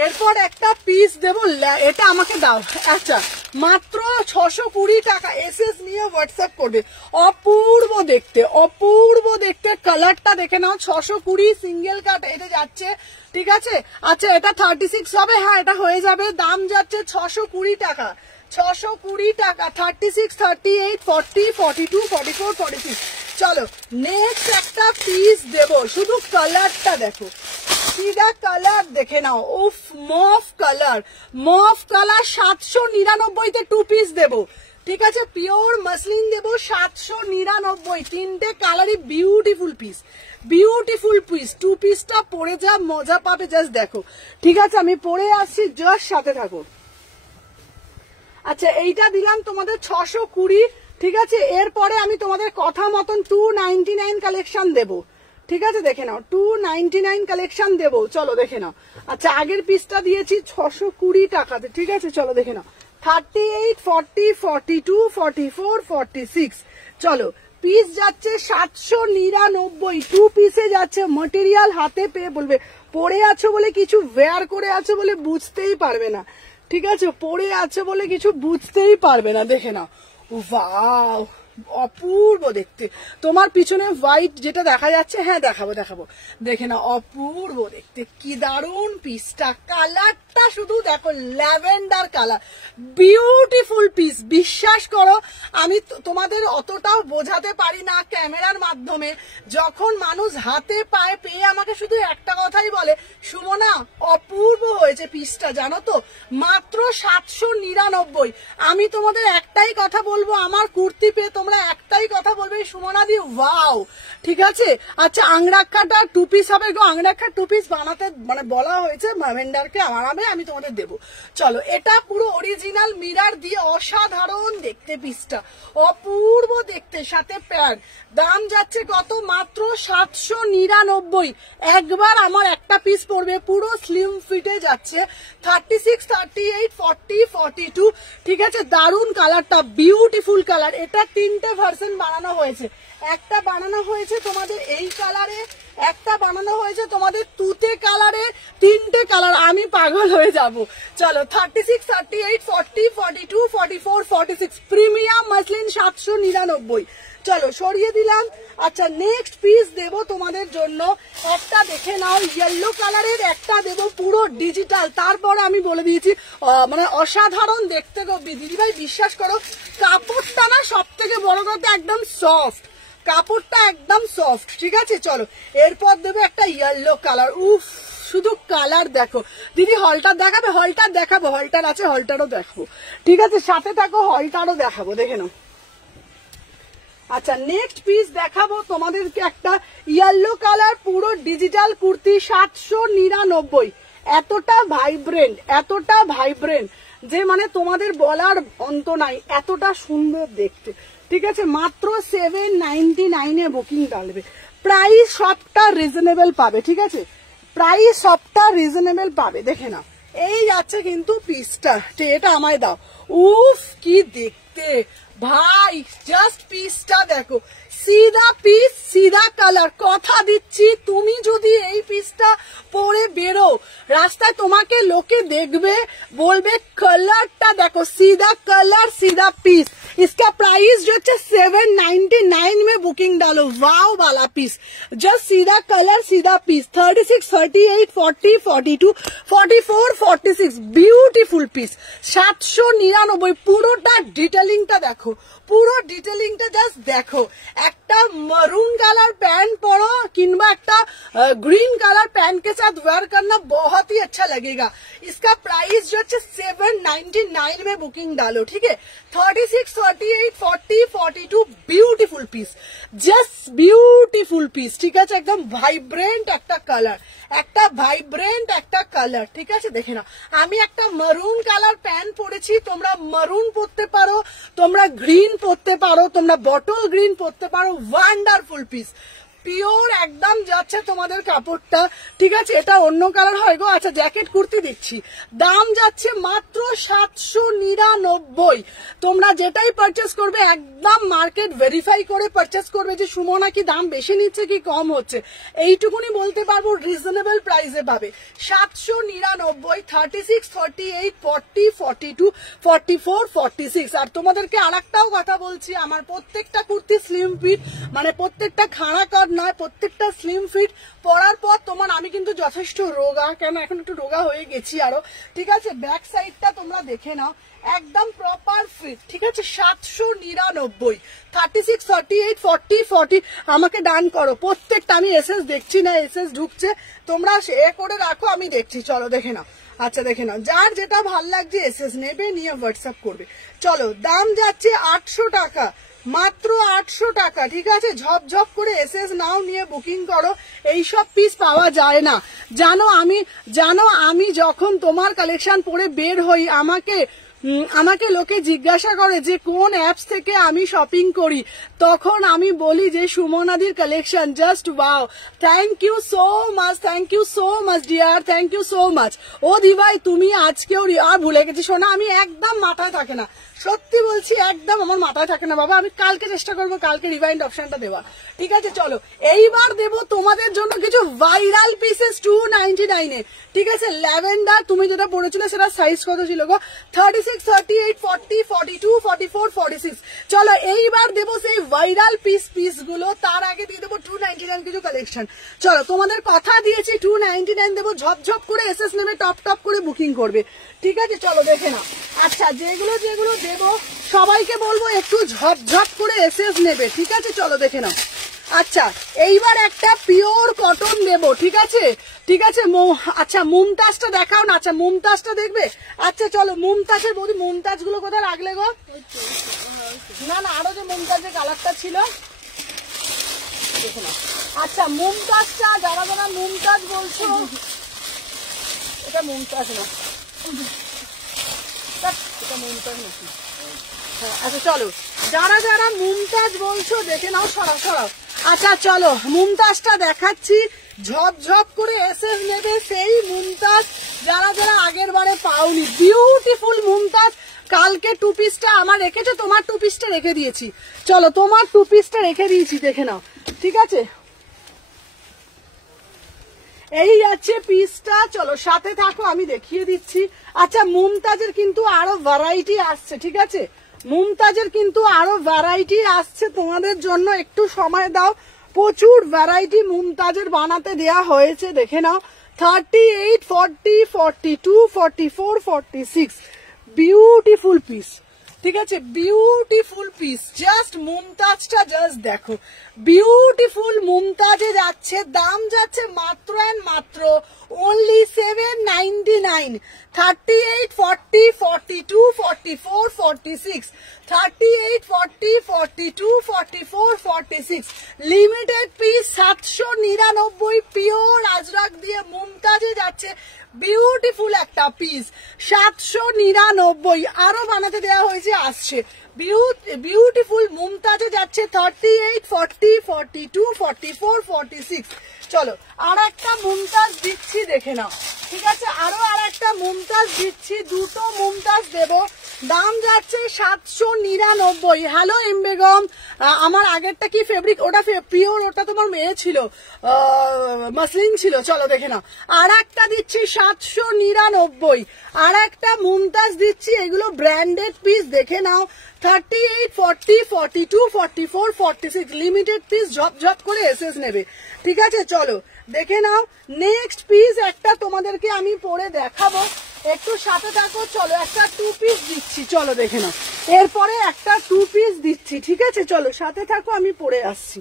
এরপর একটা পিস দেবো, এটা আমাকে দাও। আচ্ছা মাত্র 620 টাকা, এসএস নিয়ে হোয়াটসঅ্যাপ করবে। অপূর্ব দেখতে, অপূর্ব দেখতে, কালারটা দেখে নাও। 620 সিঙ্গেল কাট এটা যাচ্ছে। ঠিক আছে আচ্ছা এটা 36 হবে, হ্যাঁ এটা হয়ে যাবে। দাম যাচ্ছে 620 টাকা, 620 টাকা। 36, 38, 40, 42, 44, 46। চলো নেক্সট একটা পিস দেবো, শুধু কালারটা দেখো, সিধা কালার দেখে নাও, উফ mauve colour, mauve colour 799 two piece দেবো। ঠিক আছে পিওর মাসলিন দেবো 799, তিনটে কালারই beautiful piece, beautiful piece. Two পিসটা পরে যা মজা পাবে জাস্ট দেখো। ঠিক আছে আমি পরে আসছি, জাস্ট সাথে থাকো। আচ্ছা এইটা দিলাম তোমাদের 620। ঠিক আছে এরপরে আমি তোমাদের কথা মতন 299 কালেকশন দেবো। ঠিক আছে দেখে নাও 299 কালেকশন দেবো। চলো দেখে নাও। আচ্ছা আগের পিসটা দিয়েছি 620 টাকাতে। ঠিক আছে চলো দেখে নাও 38, 40, 42, 44, 46। চলো পিস যাচ্ছে 799, টু পিসে যাচ্ছে। মেটেরিয়াল হাতে পেয়ে বলবে, পরে আছো বলে কিছু ওয়্যার করে আছো বলে বুঝতেই পারবে না। ঠিক আছে পরে আছে বলে কিছু বুঝতেই পারবে না। দেখে নাও ওয়াও অপূর্ব দেখতে। তোমার পিছনে হোয়াইট যেটা দেখা যাচ্ছে, হ্যাঁ দেখাবো দেখাবো, দেখে না অপূর্ব দেখতে, কি দারুন পিসটা। কালারটা শুধু দেখো, ল্যাভেন্ডার কালার, বিউটিফুল পিস। বিশ্বাস করো আমি তোমাদের অতটাও বোঝাতে পারি না ক্যামেরার মাধ্যমে। যখন মানুষ হাতে পায়ে পেয়ে আমাকে শুধু একটা কথাই বলে, সুমনা অপূর্ব হয়েছে পিসটা, জানো তো মাত্র 799। আমি তোমাদের একটাই কথা বলবো, আমার কুর্তি পেয়ে তোমরা একটাই কথা বলবে, সুমনা দি ওয়াও। ঠিক আছে আচ্ছা আংরাক্ষাটা টু পিস হবে গো, আংরাক্ষা টু পিস বানাতে মানে বলা হয়েছে ভেন্ডারকে, আমি তোমাদের দেবো। চলো এটা পুরো অরিজিনাল মিরার দিয়ে, অসাধারণ দেখতে পিসটা, অপূর্ব দেখতে, সাথে প্যান্ট। দাম যাচ্ছে কত, মাত্র 799। একবার আমার একটা পিস পড়বে, পুরো স্লিম ফিটে যাচ্ছে। 36, 38, 40, 42। ঠিক আছে দারুন কালারটা, বিউটিফুল কালার। এটা তিনটে ভার্সন বানানো হয়েছে, একটা বানানো হয়েছে তোমাদের এই কালারে, একটা বানানো হয়েছে তোমাদের তুতে কালারে, তিনটে কালার, আমি পাগল হয়ে যাব। চলো 36, 38, 40, 42, 44, 46 প্রিমিয়াম মাসলিন 799। চলো সরিয়ে দিলাম। আচ্ছা নেক্সট পিস দেব তোমাদের জন্য, একটা দেখে নাও ইয়েলো কালারের, একটা দেব পুরো ডিজিটাল। তারপরে আমি বলে দিয়েছি মানে অসাধারণ দেখতে গো দিদিভাই, বিশ্বাস করো কাপড়টা না সব থেকে বড় কথা একদম সফট, কাপড়টা একদম সফট। ঠিক আছে চলো এরপর দেবো একটা ইয়েলো কালার, উফ শুধু কালার দেখো। দিদি হলটার দেখাবে, হলটার দেখাবো, হলটার আছে হলটারও দেখাবো। ঠিক আছে সাথে থাকো, হলটারও দেখাবো, দেখে নাও। আচ্ছা নেক্সট পিস দেখাবো তোমাদেরকে, একটা ইয়েলো কালার পুরো ডিজিটাল কুর্তি 799। এতটা ভাইব্রেন্ট, এতটা ভাইব্রেন্ট যে মানে তোমাদের বলার অন্ত নাই, এতটা সুন্দর দেখতে। ঠিক আছে মাত্র 799 বুকিং ডালবে। প্রাইস সবটা রিজনেবল পাবে। ঠিক আছে প্রাইস সবটা রিজনেবল পাবে। দেখে নাও এই যাচ্ছে কিন্তু পিসটা, এটা আমায় দাও। উফ কি দেখতে ভাই, জাস্ট পিসটা দেখো সিধা পিস সিধা কালার, কথা দিচ্ছি তুমি যদি এই পিসটা পরে বেরো রাস্তায় তোমাকে लोके देखबे बोलबे कलरটা देखो, सीधा कलर सीधा पीस। इसका प्राइस जो है 799 में बुकिंग डालो, वाव वाला पीस, जस्ट सीधा कलर सीधा पीस। 36, 38, 40, 42, 44, 46 beautiful piece. 799 পুরোটা ডিটেইলিংটা দেখো, পুরো ডিটেইলিংটা জাস্ট দেখো। একটা मरून कलर पैंट परो किंबा একটা ग्रीन कलर पैंट के साथ वेयर करना बहुत ही अच्छा लगेगा। इसका प्राइस जो है 799 में बुकिंग डालो, ठीक है। 36, 38, 40, 42 beautiful piece, just beautiful piece, ठीक है। एकदम ভাইব্রেন্ট একটা কালার, একটা ভাইব্রেন্ট একটা কালার, ঠিক আছে। দেখে নাও, আমি একটা মারুন কালার প্যান্ট পরেছি, তোমরা মারুন পরতে পারো, তোমরা গ্রিন পরতে পারো, তোমরা বটল গ্রিন পরতে পারো। ওয়ান্ডারফুল পিস, পিওর একদম যাচ্ছে তোমাদের কাপড়টা, ঠিক আছে। এটা অন্য কালার হয় গো। আচ্ছা, জ্যাকেট কুর্তি দিচ্ছি, দাম যাচ্ছে মাত্র 799। তোমরা যেটাই পারচেস করবে একদম মার্কেট ভেরিফাই করে পারচেস করবে যে সুমনা কি দাম বেশি নিচ্ছে কি কম হচ্ছে, এইটুকুনি বলতে পারবো, রিজনেবল প্রাইসে পাবে। 799, 36, 38, 40, 42, 44, 46। আর তোমাদেরকে আরেকটাও কথা বলছি, আমার প্রত্যেকটা কুর্তি স্লিম ফিট, মানে প্রত্যেকটা খাড়া কাট নয়, প্রত্যেকটা স্লিম ফিট পরার পর তোমার, আমি কিন্তু যথেষ্ট রোগা, কেন এখন একটু রোগা হয়ে গেছি আরো, ঠিক আছে। ব্যাক সাইডটা তোমরা দেখে নাও, একদম প্রপার ফিট, ঠিক আছে। 799, 36, 38, 40, 40 আমাকে ডান করো প্রত্যেকটা। আমি এসএস দেখছি না, এসএস ঢুকছে, তোমরা এ করে রাখো, আমি দেখছি। চলো দেখে নাও, আচ্ছা দেখে নাও, যার যেটা ভাল লাগছে এসএস নেবে, নিয়ে হোয়াটসঅ্যাপ করবে। চলো, দাম যাচ্ছে 800 টাকা, মাত্র 800 টাকা, ঠিক আছে। ঝপঝপ করে এসএস নাও, নিয়ে বুকিং করো, এইসব পিস পাওয়া যায় না। জানো আমি যখন তোমার কালেকশন পরে বের হই, আমাকে লোকে জিজ্ঞাসা করে যে কোন অ্যাপস থেকে আমি শপিং করি, তখন আমি বলি যে সুমনাদির collection, just wow. Thank you so much, thank you so much dear, thank you so much. ও দিভাই তুমি আজকেও আর ভুলে গেছি শোনা, আমি একদম মাথায় থাকে না, সত্যি বলছি, একদম আমার মাথায় থাকে না বাবা। আমি কালকে চেষ্টা করবো, কালকে রিভাইন্ড অপশনটা দেওয়া, ঠিক আছে। চলো, এইবার দেবো তোমাদের জন্য কিছু ভাইরাল পিসেস 299 এ, ঠিক আছে। ল্যাভেন্ডার, তুমি যেটা পড়েছিলে সেটা সাইজ কত ছিল গো? 36, 38, 40, 42, 44, 46। চলো, এইবার দেবো সেই ভাইরাল পিস গুলো। তার আগে দিয়ে দেবো 299 কিছু কালেকশন। চলো, তোমাদের কথা দিয়েছি 299 দেবো, ঝপঝপ করে এসএস নেবে, টপ করে বুকিং করবে, ঠিক আছে। চলো দেখে নাও। আচ্ছা, যেগুলো দেবো সবাইকে বলবো একটু ঝপঝপ করে এসএস নেবে, ঠিক আছে। চলো দেখে নাও। আচ্ছা, এইবার একটা পিওর কটন দেবো, ঠিক আছে, ঠিক আছে। আচ্ছা, মুমতাজটা দেখাও না। আচ্ছা, মুমতাজটা দেখবে? আচ্ছা চলো, মুমতাজের বৌদি, মুমতাজ গুলো কোথায় রাখলে গো? না আরো যে মুমতাজের কালারটা ছিল, দেখে নাও। আচ্ছা, মুমতাজটা, যারা মুমতাজ বলছো, এটা মুমতাজ না, এটা মুমতাজ নাকি? আচ্ছা চলো, যারা মুমতাজ বলছো দেখে নাও, সরাও। আচ্ছা চলো, মুমতাজটা দেখাচ্ছি, ঝপঝপ করে এসএস নেবে সেই মুমতাজ যারা আগের বারে পাওনি। বিউটিফুল মুমতাজ। কালকে টু পিসটা আমার রেখেছো, তোমার টু পিসটা রেখে দিয়েছি। চলো, তোমার টু পিসটা রেখে দিয়েছি, দেখে নাও, ঠিক আছে। এই আছে পিসটা, চলো সাথে থাকো, আমি দেখিয়ে দিচ্ছি। আচ্ছা, মুমতাজের কিন্তু আরো ভ্যারাইটি আসছে, ঠিক আছে। মুমতাজের কিন্তু আরো ভ্যারাইটি আসছে তোমাদের জন্য, একটু সময় দাও। প্রচুর ভ্যারাইটি মুমতাজের বানাতে দেয়া হয়েছে, দেখে নাও। 38, 40, 42, 44, 46 বিউটিফুল পিস, ঠিক আছে। বিউটিফুল পিস, জাস্ট মুমতাজটা জাস্ট দেখো, বিউটিফুল মুমতাজে যাচ্ছে, দাম যাচ্ছে মাত্র মাত্র only 799। 38, 40, 42, 44, 46, 38, 40, 42, 44, 46 limited piece. 799 pure Ajrak দিয়ে মুমতাজে যাচ্ছে, বিউটিফুল একটা পিস। 799 আরো বানাতে দেওয়া হয়েছে, আসছে। বিউটিফুল মুমতাজে যাচ্ছে 38, 40, 42, 44, 46। চলো, আর একটা মুমতাজ দিচ্ছি, দেখে নাও, ঠিক আছে। আরো আর একটা মুমতাজ দিচ্ছি, দুটো মুমতাজ দেবো, দাম যাচ্ছে 799। হ্যালো এম বেগম, আমার আগেরটা কি ফেব্রিক? ওটা পিওর, ওটা তোমার মেয়ে ছিল, মাসলিন ছিল। চলো দেখে নাও। আর একটা দিচ্ছি 799, আর একটা মুমতাজ দিচ্ছি। এগুলো ব্র্যান্ডেড পিস, দেখে নাও। 38, 40, 42, 44, 46 লিমিটেড পিস, ঝপ করে এসএস নেবে। ঠিক আছে, চলো দেখে নাও। নেক্সট পিস একটা তোমাদেরকে আমি পরে দেখাবো, একটু সাথে থাকো। চলো একটা 2 পিস দিচ্ছি, চলো দেখে নাও। এরপরে একটা 2 পিস দিচ্ছি, ঠিক আছে, চলো সাথে থাকো, আমি পরে আসছি।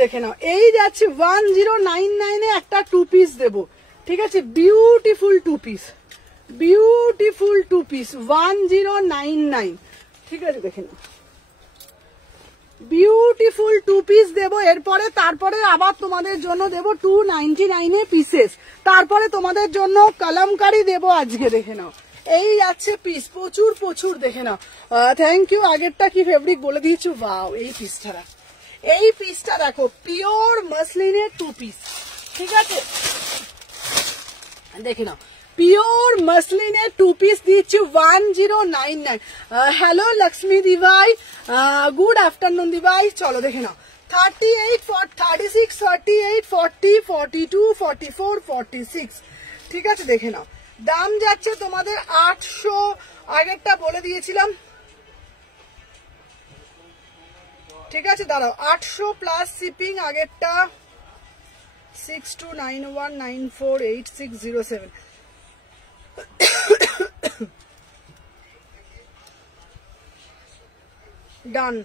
দেখে নাও, এই যাচ্ছে 1099 এ একটা 2 পিস দেবো। ঠিক আছে, বিউটিফুল 2 পিস, বিউটিফুল 2 পিস 1099। ঠিক আছে, দেখে নাও, বিউটিফুল 2 পিস দেবো। এরপরে তারপরে আবার তোমাদের জন্য দেবো 299 এ পিসেস। তারপরে তোমাদের জন্য কলমকারি দেবো আজকে। দেখে নাও, এই যাচ্ছে পিস, প্রচুর দেখে নাও। Thank you. আগেরটা কি ফেব্রিক বলে দিয়েছো? ওয়াও, এই পিসটা দেখো, এই পিসটা দেখো, পিওর মাসলিনের 2 পিস। ঠিক আছে, দেখে নাও, পিওর মাসলিনের 2 পিস দিচ্ছি 1099। হ্যালো লক্ষ্মী দিভাই, গুড আফটারনুন দিভাই। চলো দেখে নাও, 38, 36, 38, 40, 42, 44, 46। ঠিক আছে, দেখে নাও। দাম যাচ্ছে তোমাদের 800, আগেরটা বলে দিয়েছিলাম। ঠিক আছে, দাঁড়াও, 800 প্লাস শিপিং। আগেরটা 6291948607। ডান।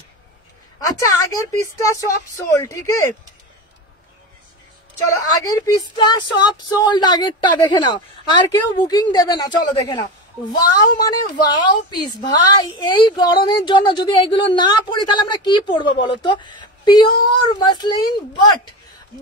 আচ্ছা, আগের পিসটা সব সোল্ড। ঠিক আছে, চলো আগের পিসটা সব সোল্ড। আগেরটা দেখে নাও, আর কেউ বুকিং দেবে না। চলো দেখে নাও, ওয়াও মানে ওয়াও পিস ভাই। এই গরমের জন্য যদি এইগুলো না পরি তাহলে আমরা কি পরবো বলো তো? পিওর মাসলিন,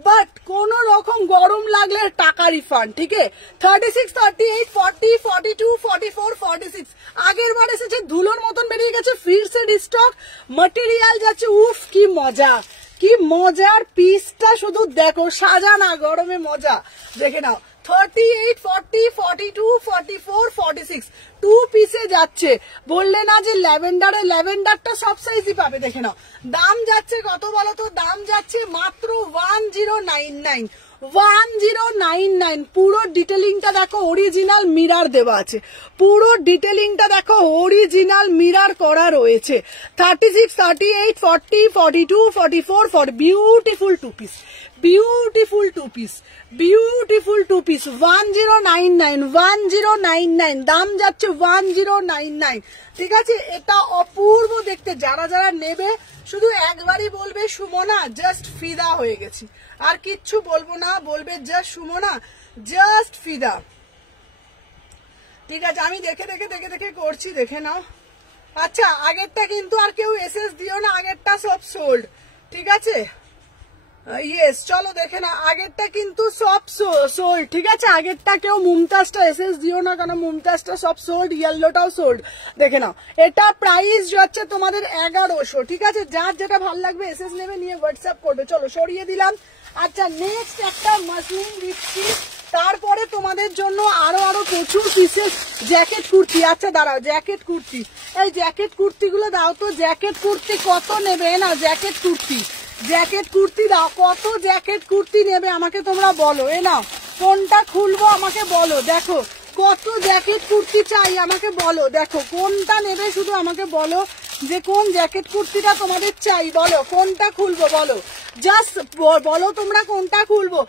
বাট কোন রকম গরম লাগলে টাকা রিফান্ড। ঠিক আছে, 36, 38, 40, 42, 44, 46। আগের বার এসেছে ধুলোর মতন বেরিয়ে গেছে, ফিরছে রিস্টক, ম্যাটেরিয়াল যাচ্ছে। উফ কি মজা, কি মজার পিসটা, শুধু দেখো, সাজানা গরমে মজা। দেখে নাও, 38, 40, 42, 44, 46 2 পিসে যাচ্ছে। বললে না যে ল্যাভেন্ডারে, ল্যাভেন্ডারটা সব সাইজই পাবে। দেখে নাও, দাম যাচ্ছে কত বলো তো? দাম যাচ্ছে মাত্র 1099। 1099। পুরো ডিটেলিংটা দেখো, অরিজিনাল মিরার দেওয়া আছে। পুরো ডিটেলিংটা দেখো, অরিজিনাল মিরার করা রয়েছে। 36, 38, 40, 42, 44, 40 beautiful 2 piece, beautiful 2 piece, beautiful 2 piece 1099, 1099। দাম যাচ্ছে 1099। ঠিক আছে, এটা অপূর্ব দেখতে। যারা যারা নেবে শুধু একবারই বলবে সুমনা জাস্ট ফিদা হয়ে গেছি, আর কিচ্ছু বলবো না, বলবে জাস্ট সুমনা জাস্ট ফিদা। ঠিক আছে, আমি দেখে করছি, দেখে নাও। আচ্ছা, আগেরটা কিন্তু আর কেউ এসএস দিও না, আগেরটা সব সোল্ড। ঠিক আছে, ইয়েস, চলো দেখে না, আগেরটা কিন্তু সব সোল্ড। ঠিক আছে, আগেরটা কেউ মুমতাজটা এসএস দিও না, কারণ মুমতাজটা সব সোল্ড, ইয়েলোটাও সোল্ড। দেখে নাও, এটা প্রাইস যাচ্ছে তোমাদের 1100। ঠিক আছে, যার যেটা ভালো লাগবে এসএস নেবে, নিয়ে হোয়াটসঅ্যাপ করবে। চলো সরিয়ে দিলাম। আচ্ছা, নেক্সট একটা মাসলিন দিচ্ছি, তারপরে তোমাদের জন্য আরো প্রচুর পিসেস জ্যাকেট কুর্তি। আচ্ছা দাঁড়াও, জ্যাকেট কুর্তি, এই জ্যাকেট কুর্তি গুলো দাও তো। জ্যাকেট কুর্তি কত নেবে? না জ্যাকেট কুর্তি, জ্যাকেট কুর্তি দাও। কত জ্যাকেট কুর্তি নেবে আমাকে তোমরা বলো। এ নাও, কোনটা খুলবো আমাকে বলো। দেখো কত জ্যাকেট কুর্তি চাই আমাকে বলো। দেখো কোনটা নেবে শুধু আমাকে বলো, যে কোন জ্যাকেট কুর্তিটা তোমাদের চাই। বলো কোনটা খুলবো, বলো জাস্ট বলো তোমরা কোনটা খুলবো।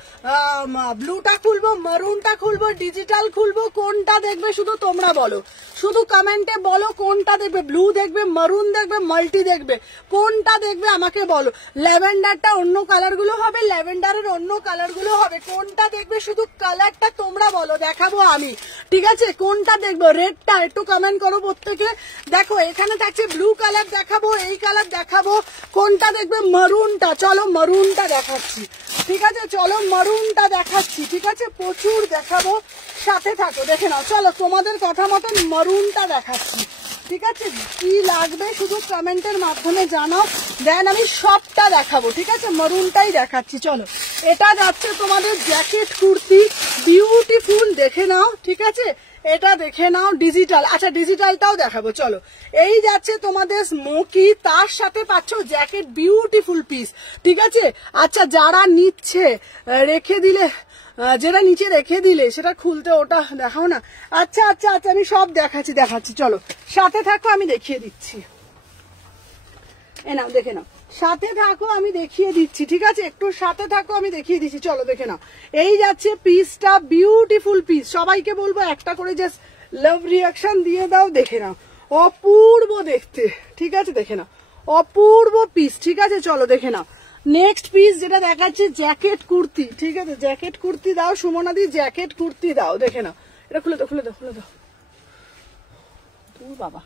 ব্লুটা খুলবো, মারুনটা খুলবো, ডিজিটাল খুলবো, কোনটা দেখবে শুধু তোমরা বলো। শুধু কমেন্টে বলো কোনটা দেখবে। ব্লু দেখবে, মারুন দেখবে, মাল্টি দেখবে, কোনটা দেখবে আমাকে বলো। ল্যাভেন্ডারটা অন্য কালার গুলো হবে, ল্যাভেন্ডারের অন্য কালার গুলো হবে, কোনটা দেখবে শুধু কালারটা তোমরা বলো, দেখাবো আমি। ঠিক আছে, কোনটা দেখবো। রেডটা একটু কমেন্ট করো প্রত্যেকে। দেখো এখানে থাকছে ব্লু কালার দেখাবো, এই কালার দেখাবো, কোনটা দেখবে। মারুনটা, চলো মারুনটা দেখাচ্ছি। ঠিক আছে, চলো মারুনটা দেখাচ্ছি। ঠিক আছে, প্রচুর দেখাবো, সাথে থাকো, দেখে নাও। চলো তোমাদের কথা মতন মারুনটা দেখাচ্ছি। ঠিক আছে, কি লাগবে শুধু কমেন্টের মাধ্যমে জানাও, দেন আমি সবটা দেখাবো। ঠিক আছে, মারুনটাই দেখাচ্ছি। চলো এটা যাচ্ছে তোমাদের জ্যাকেট কুর্তি, বিউটিফুল, দেখে নাও, ঠিক আছে, এটা দেখে নাও ডিজিটাল। আচ্ছা ডিজিটালটাও দেখাবো চলো। এই যাচ্ছে তোমাদের স্মোকি, তার সাথে পাচ্ছ জ্যাকেট, বিউটিফুল পিস, ঠিক আছে। আচ্ছা যারা নিচ্ছে রেখে দিলে, যেটা নিচে রেখে দিলে সেটা খুলতে, ওটা দেখাও না। আচ্ছা আচ্ছা আচ্ছা আমি সব দেখাচ্ছি চলো, সাথে থাকো আমি দেখিয়ে দিচ্ছি। এ নাও দেখে নাও, সাথে থাকো আমি দেখিয়ে দিচ্ছি, ঠিক আছে, একটু সাথে থাকো আমি দেখিয়ে দিচ্ছি, চলো দেখে নাও। এই যাচ্ছে পিসটা, বিউটিফুল পিস, সবাইকে বলবো একটা করে জাস্ট লাভ রিয়াকশন দিয়ে দাও, দেখে নাও, অপূর্ব দেখতে, ঠিক আছে, দেখে নাও, অপূর্ব পিস, ঠিক আছে, চলো দেখে নাও। নেক্সট পিস যেটা দেখাচ্ছে জ্যাকেট কুর্তি, ঠিক আছে, জ্যাকেট কুর্তি দাও সুমনা দি, জ্যাকেট কুর্তি দাও, দেখে নাও, এটা খুলে দাও বাবা,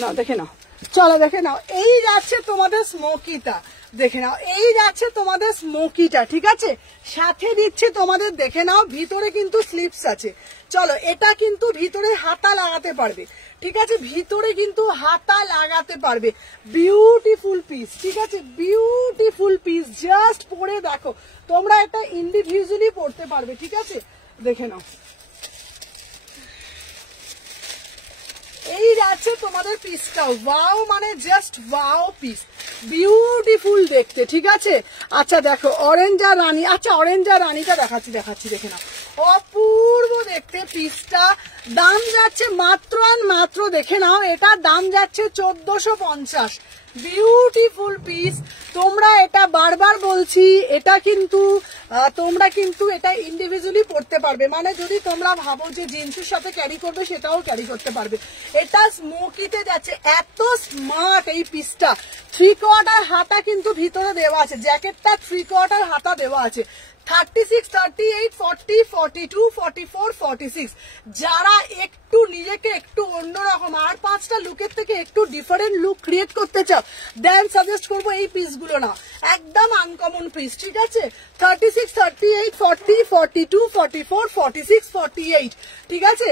না দেখে নাও, চলো দেখে নাও। এই যাচ্ছে তোমাদের স্মোকিটা, দেখে নাও, এই যাচ্ছে তোমাদের স্মোকিটা, ঠিক আছে, সাথে দিচ্ছে তোমাদের, দেখে নাও, ভিতরে কিন্তু স্লিপস আছে, চলো, এটা কিন্তু ভিতরে হাতা লাগাতে পারবে, ঠিক আছে, ভিতরে কিন্তু হাতা লাগাতে পারবে, বিউটিফুল পিস, ঠিক আছে, বিউটিফুল পিস, জাস্ট পরে দেখো, তোমরা এটা ইন্ডিভিজুয়ালি পড়তে পারবে, ঠিক আছে, দেখে নাও। এই যাচ্ছে তোমাদের পিসটা, ওয়াও মানে জাস্ট ওয়াও পিস, বিউটিফুল দেখতে, ঠিক আছে। আচ্ছা দেখো অরেঞ্জ আর রানী, আচ্ছা অরেঞ্জ আর রানীটা দেখাচ্ছি, দেখে নাও, অপূর্ব দেখতে পিসটা, দাম যাচ্ছে মাত্র আর মাত্র, দেখে নাও, এটার দাম যাচ্ছে 1450, বিউটিফুল পিস। তোমরা এটা বারবার বলছি, এটা কিন্তু তোমরা কিন্তু এটা ইন্ডিভিজুয়ালি পড়তে পারবে, মানে যদি তোমরা ভাবো যে জিন্সের সাথে ক্যারি করবে সেটাও ক্যারি করতে পারবে। এটা স্মোকিতে যাচ্ছে, এত স্মার্ট এই পিসটা, 3/4 হাতা কিন্তু ভিতরে দেওয়া আছে, জ্যাকেটটা 3/4 হাতা দেওয়া আছে, 36, 38, 40, 42, 44, 46, যারা একটু নিজেকে একটু অন্যরকম আর 5টা লুকের থেকে একটু ডিফারেন্ট লুক ক্রিয়েট করতে চাও, দেন সাজেস্ট করবো এই পিসগুলো, না একদম আনকমন পিস, ঠিক আছে, 36, 38, 40, 42, 44, 46, 48, ঠিক আছে।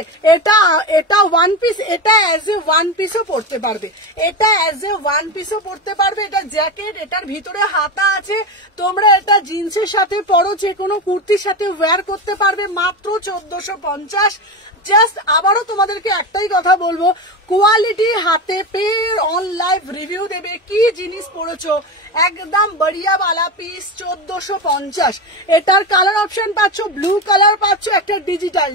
এটা ওয়ান পিস, এটা অ্যাজ এ ওয়ান পিসও পড়তে পারবে, এটা অ্যাজ এ ওয়ান পিসও পড়তে পারবে, এটা জ্যাকেট, এটার ভিতরে হাতা আছে, তোমরা এটা জিন্সের সাথে পরো, যে কোনো কুর্তির সাথে ওয়্যার করতে পারবে, মাত্র 1450। জাস্ট আবারও তোমাদেরকে একটাই কথা বলবো, কোয়ালিটি হাতে পেয়ে অন লাইভ রিভিউ দেবে, কি জিনিস পড়েছো, একদম বড়িয়া বালা পিস, 1450। এটার কালার অপশন পাচ্ছ, ব্লু কালার পাচ্ছ, একটা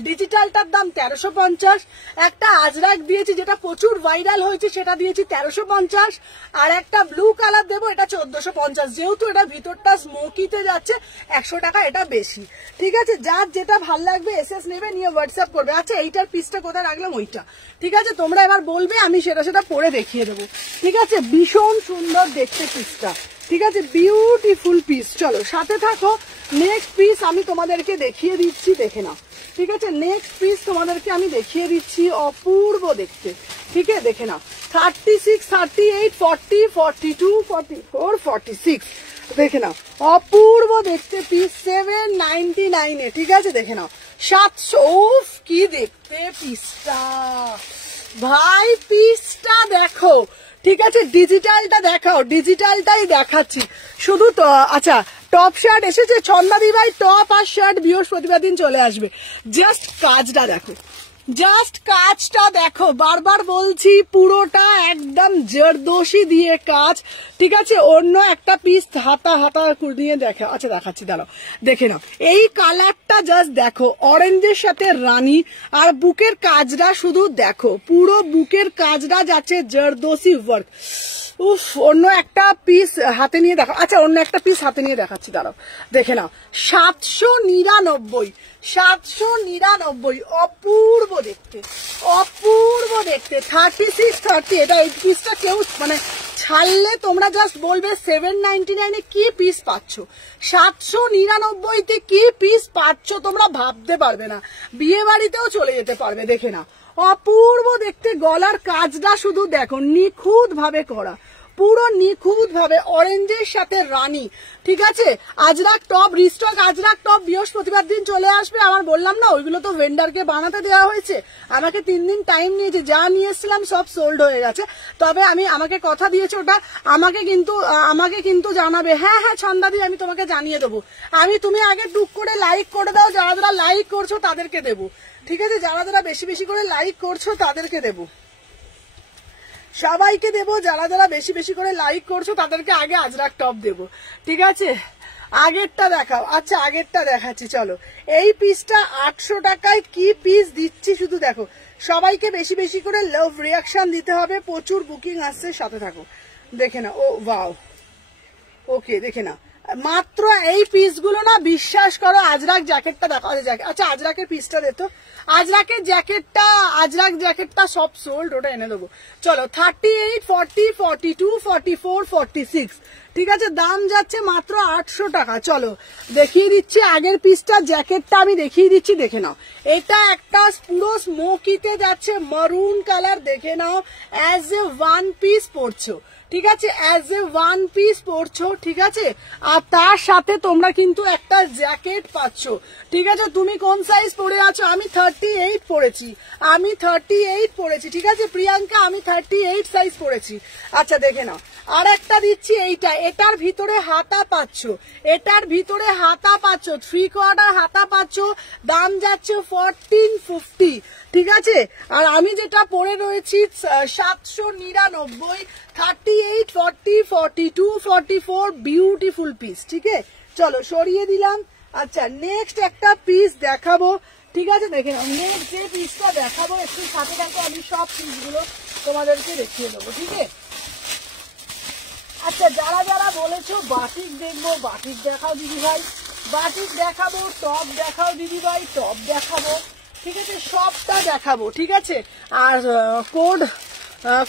ডিজিটালটার দাম 1350, একটা আজরাক দিয়েছি যেটা প্রচুর ভাইরাল হয়েছে সেটা দিয়েছি 1350, আর একটা ব্লু কালার দেবো, এটা 1450, যেহেতু এটা ভিতরটা স্মোকিতে যাচ্ছে 100 টাকা এটা বেশি, ঠিক আছে, যার যেটা ভাল লাগবে এসএস নেবে, নিয়ে হোয়াটসঅ্যাপ করবে। আচ্ছা এইটার পিসটা কোথায় রাখলাম, ওইটা, ঠিক আছে, তোমরা এবার বলবে, আমি সেটা পরে দেখিয়ে দেবো, ঠিক আছে, ভীষণ সুন্দর দেখতে পিসটা, ঠিক আছে, বিউটিফুল পিস, চলো সাথে থাকো। নেক্সট পিস আমি তোমাদেরকে দেখিয়ে দিচ্ছি, দেখে নাও, ঠিক আছে, নেক্সট পিস তোমাদেরকে আমি দেখিয়ে দিচ্ছি, অপূর্ব দেখতে, ঠিক আছে, দেখে নাও, 36, 38, 40, 42, 44, 46, দেখে নাও, অপূর্ব দেখতে পিস, 799, ঠিক আছে, দেখে নাও, 700, কি দেখতে পিসটা ভাই, পিসটা দেখো, ঠিক আছে, ডিজিটালটা দেখাও, ডিজিটালটাই দেখাচ্ছি শুধু তো। আচ্ছা টপ শার্ট এসেছে, ছন্দাদি ভাই টপ আর শার্ট বৃহস্পতিবার দিন চলে আসবে, জাস্ট কাজটা দেখো, জাস্ট কাজটা দেখো, বারবার বলছি পুরোটা একদম জরদোশি দিয়ে কাজ, ঠিক আছে, অন্য একটা পিস হাতা দিয়ে দেখো, আচ্ছা দেখাচ্ছি, দাঁড়াও দেখে নাও, এই কালারটা জাস্ট দেখো, অরেঞ্জের সাথে রানী, আর বুকের কাজটা শুধু দেখো, পুরো বুকের কাজটা যাচ্ছে জরদোশি ওয়ার্ক, উফ, অন্য একটা পিস হাতে নিয়ে দেখো, আচ্ছা অন্য একটা পিস হাতে নিয়ে দেখাচ্ছি, দাঁড়াও দেখে নাও, 799, 799, অপূর্ব দেখতে, অপূর্ব দেখতে, 36, 30, এটা এই পিসটা কেউ মানে ছাড়লে তোমরা জাস্ট বলবে 799 কি পিস পাচ্ছ, 799 কি পিস পাচ্ছ, তোমরা ভাবতে পারবে না, বিয়ে বাড়িতেও চলে যেতে পারবে, দেখে না, অপূর্ব দেখতে, গলার কাজটা শুধু দেখো, নিখুঁত ভাবে করা, পুরো নিখুঁত ভাবে অরেঞ্জের সাথে রানী, ঠিক আছে। Ajrak top restock, Ajrak top বৃহস্পতিবার দিন চলে আসবে। আমার বললাম না ওইগুলো তো ভেন্ডারকে বানাতে দেওয়া হয়েছে, আমাকে 3 দিন টাইম নিয়েছে, যা নিয়ে এসেছিলাম সব সোল্ড হয়ে গেছে। তবে আমাকে কথা দিয়েছে ওটা আমাকে কিন্তু জানাবে। হ্যাঁ হ্যাঁ ছন্দাদি, আমি তোমাকে জানিয়ে দেবো। তুমি আগে টুক করে লাইক করে দাও, যারা যারা লাইক করছো তাদেরকে দেবো, ঠিক আছে। যারা যারা বেশি বেশি করে লাইক করছো তাদেরকে দেবো, সবাইকে দেবো। যারা যারা বেশি বেশি করে লাইক করছো তাদেরকে আগে আজরাক টপ দেবো, ঠিক আছে। আগেরটা দেখাও। আচ্ছা আগেরটা দেখাচ্ছি, চলো। এই পিসটা 800 টাকায় কি পিস দিচ্ছি শুধু দেখো। সবাইকে বেশি বেশি করে লাভ রিয়াকশন দিতে হবে, প্রচুর বুকিং আসছে, সাথে থাকো। দেখে না, ও ওয়াও, ওকে দেখে না, মাত্র এই পিসগুলো না, বিশ্বাস করো। আজরাক জ্যাকেটটা দেখো। আচ্ছা আজরাকের পিসটা দে তো, আজরাকের জ্যাকেটটা সব সোল্ড, ওটা এনে দেবো। চলো 38, 40, 42, 44, 46, ঠিক আছে। দাম যাচ্ছে মাত্র 800 টাকা। চলো দেখিয়ে দিচ্ছি আগের পিসটা, জ্যাকেটটা আমি দেখিয়ে দিচ্ছি, দেখে নাও। এটা একটা পুরো স্মোকিতে যাচ্ছে, মারুন কালার, দেখে নাও। অ্যাজ এ ওয়ান পিস পরছো, ঠিক আছে, অ্যাজ এ ওয়ান পিস পরছো, ঠিক আছে। আর তার সাথে তোমরা কিন্তু একটা জ্যাকেট পাচ্ছ, ঠিক আছে। তুমি কোন সাইজ পরে আছো? আমি 38 পরেছি, ঠিক আছে। প্রিয়াঙ্কা আমি 38 সাইজ পরেছি। আচ্ছা দেখে নাও, আর একটা দিচ্ছি এইটা, এটার ভিতরে হাতা পাচ্ছ, 3/4 হাতা পাচ্ছ। দাম যাচ্ছে 1450, ঠিক আছে। আর আমি যেটা পরে রয়েছি 799, 38, 40, 42, 44, বিউটিফুল পিস, ঠিক আছে। চলো সরিয়ে দিলাম। আচ্ছা নেক্সট একটা পিস দেখাবো, ঠিক আছে। দেখে নাও, নেক্সট যে পিসটা দেখাবো, একটু সাথে থাকো, আমি সব পিসগুলো তোমাদেরকে দেখিয়ে দেবো, ঠিক আছে। আচ্ছা যারা যারা বলেছো বাটিক দেখবো, বাটিক দেখাও দিদি ভাই, বাটিক দেখাবো। টপ দেখাও দিদি ভাই, টপ দেখাবো, ঠিক আছে। সবটা দেখাবো, ঠিক আছে। আর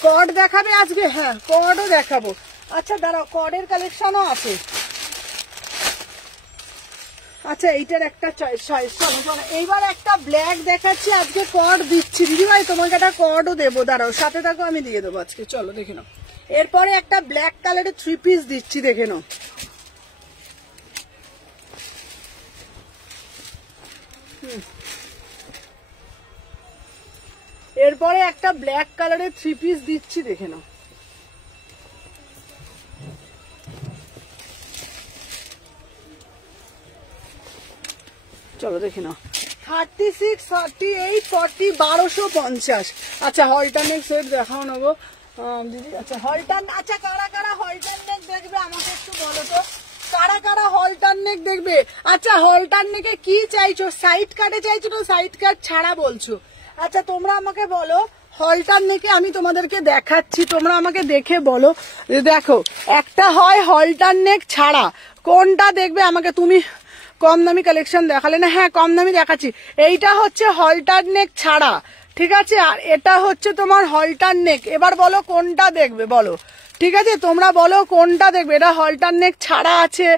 কর্ড দেখাবে আজকে? হ্যাঁ কর্ডও দেখাবো। আচ্ছা দাঁড়াও, কর্ডের কালেকশনও আছে। আচ্ছা এইটার একটা সাইজ, চলো এইবার একটা ব্ল্যাক দেখাচ্ছি, আজকে কর্ড দিচ্ছি দিদি ভাই, তোমাকে একটা কর্ডও দেবো, দাঁড়াও সাথে থাকো, আমি দিয়ে দেবো আজকে। চলো দেখে নাও, এরপরে একটা ব্ল্যাক কালারের 3 পিস দিচ্ছি, দেখে নাও। এরপরে একটা ব্ল্যাক কালারের 3 পিস দিচ্ছি, দেখে নাও। চলো দেখে নাও, 36, 38, 40, 1250। আচ্ছা হলটারনেক সেট দেখাও নেবো দিদি। আচ্ছা আচ্ছা কারা কারা হলটারনেক দেখবে আমাকে একটু বলো তো, কারা কারা হলটারনেক দেখবে? আচ্ছা হলটারনেকে কি চাইছো, সাইড কাটে চাইছো না সাইড কাট ছাড়া বলছো? আচ্ছা তোমরা আমাকে বলো, হলটারনেকে আমি তোমাদেরকে দেখাচ্ছি, তোমরা আমাকে দেখে বলো। দেখো একটা হয় হলটারনেক ছাড়া, কোনটা দেখবে আমাকে? তুমি কম দামি কালেকশন দেখালে না, হ্যাঁ কম দামি দেখাচ্ছি। এইটা হচ্ছে হলটারনেক ছাড়া, ঠিক আছে। আর এটা হচ্ছে তোমার হলটারনেক। এবার বলো কোনটা দেখবে, বলো, ঠিক আছে। তোমরা বলো কোনটা দেখবে। এটা হলটারনেক ছাড়া আছে,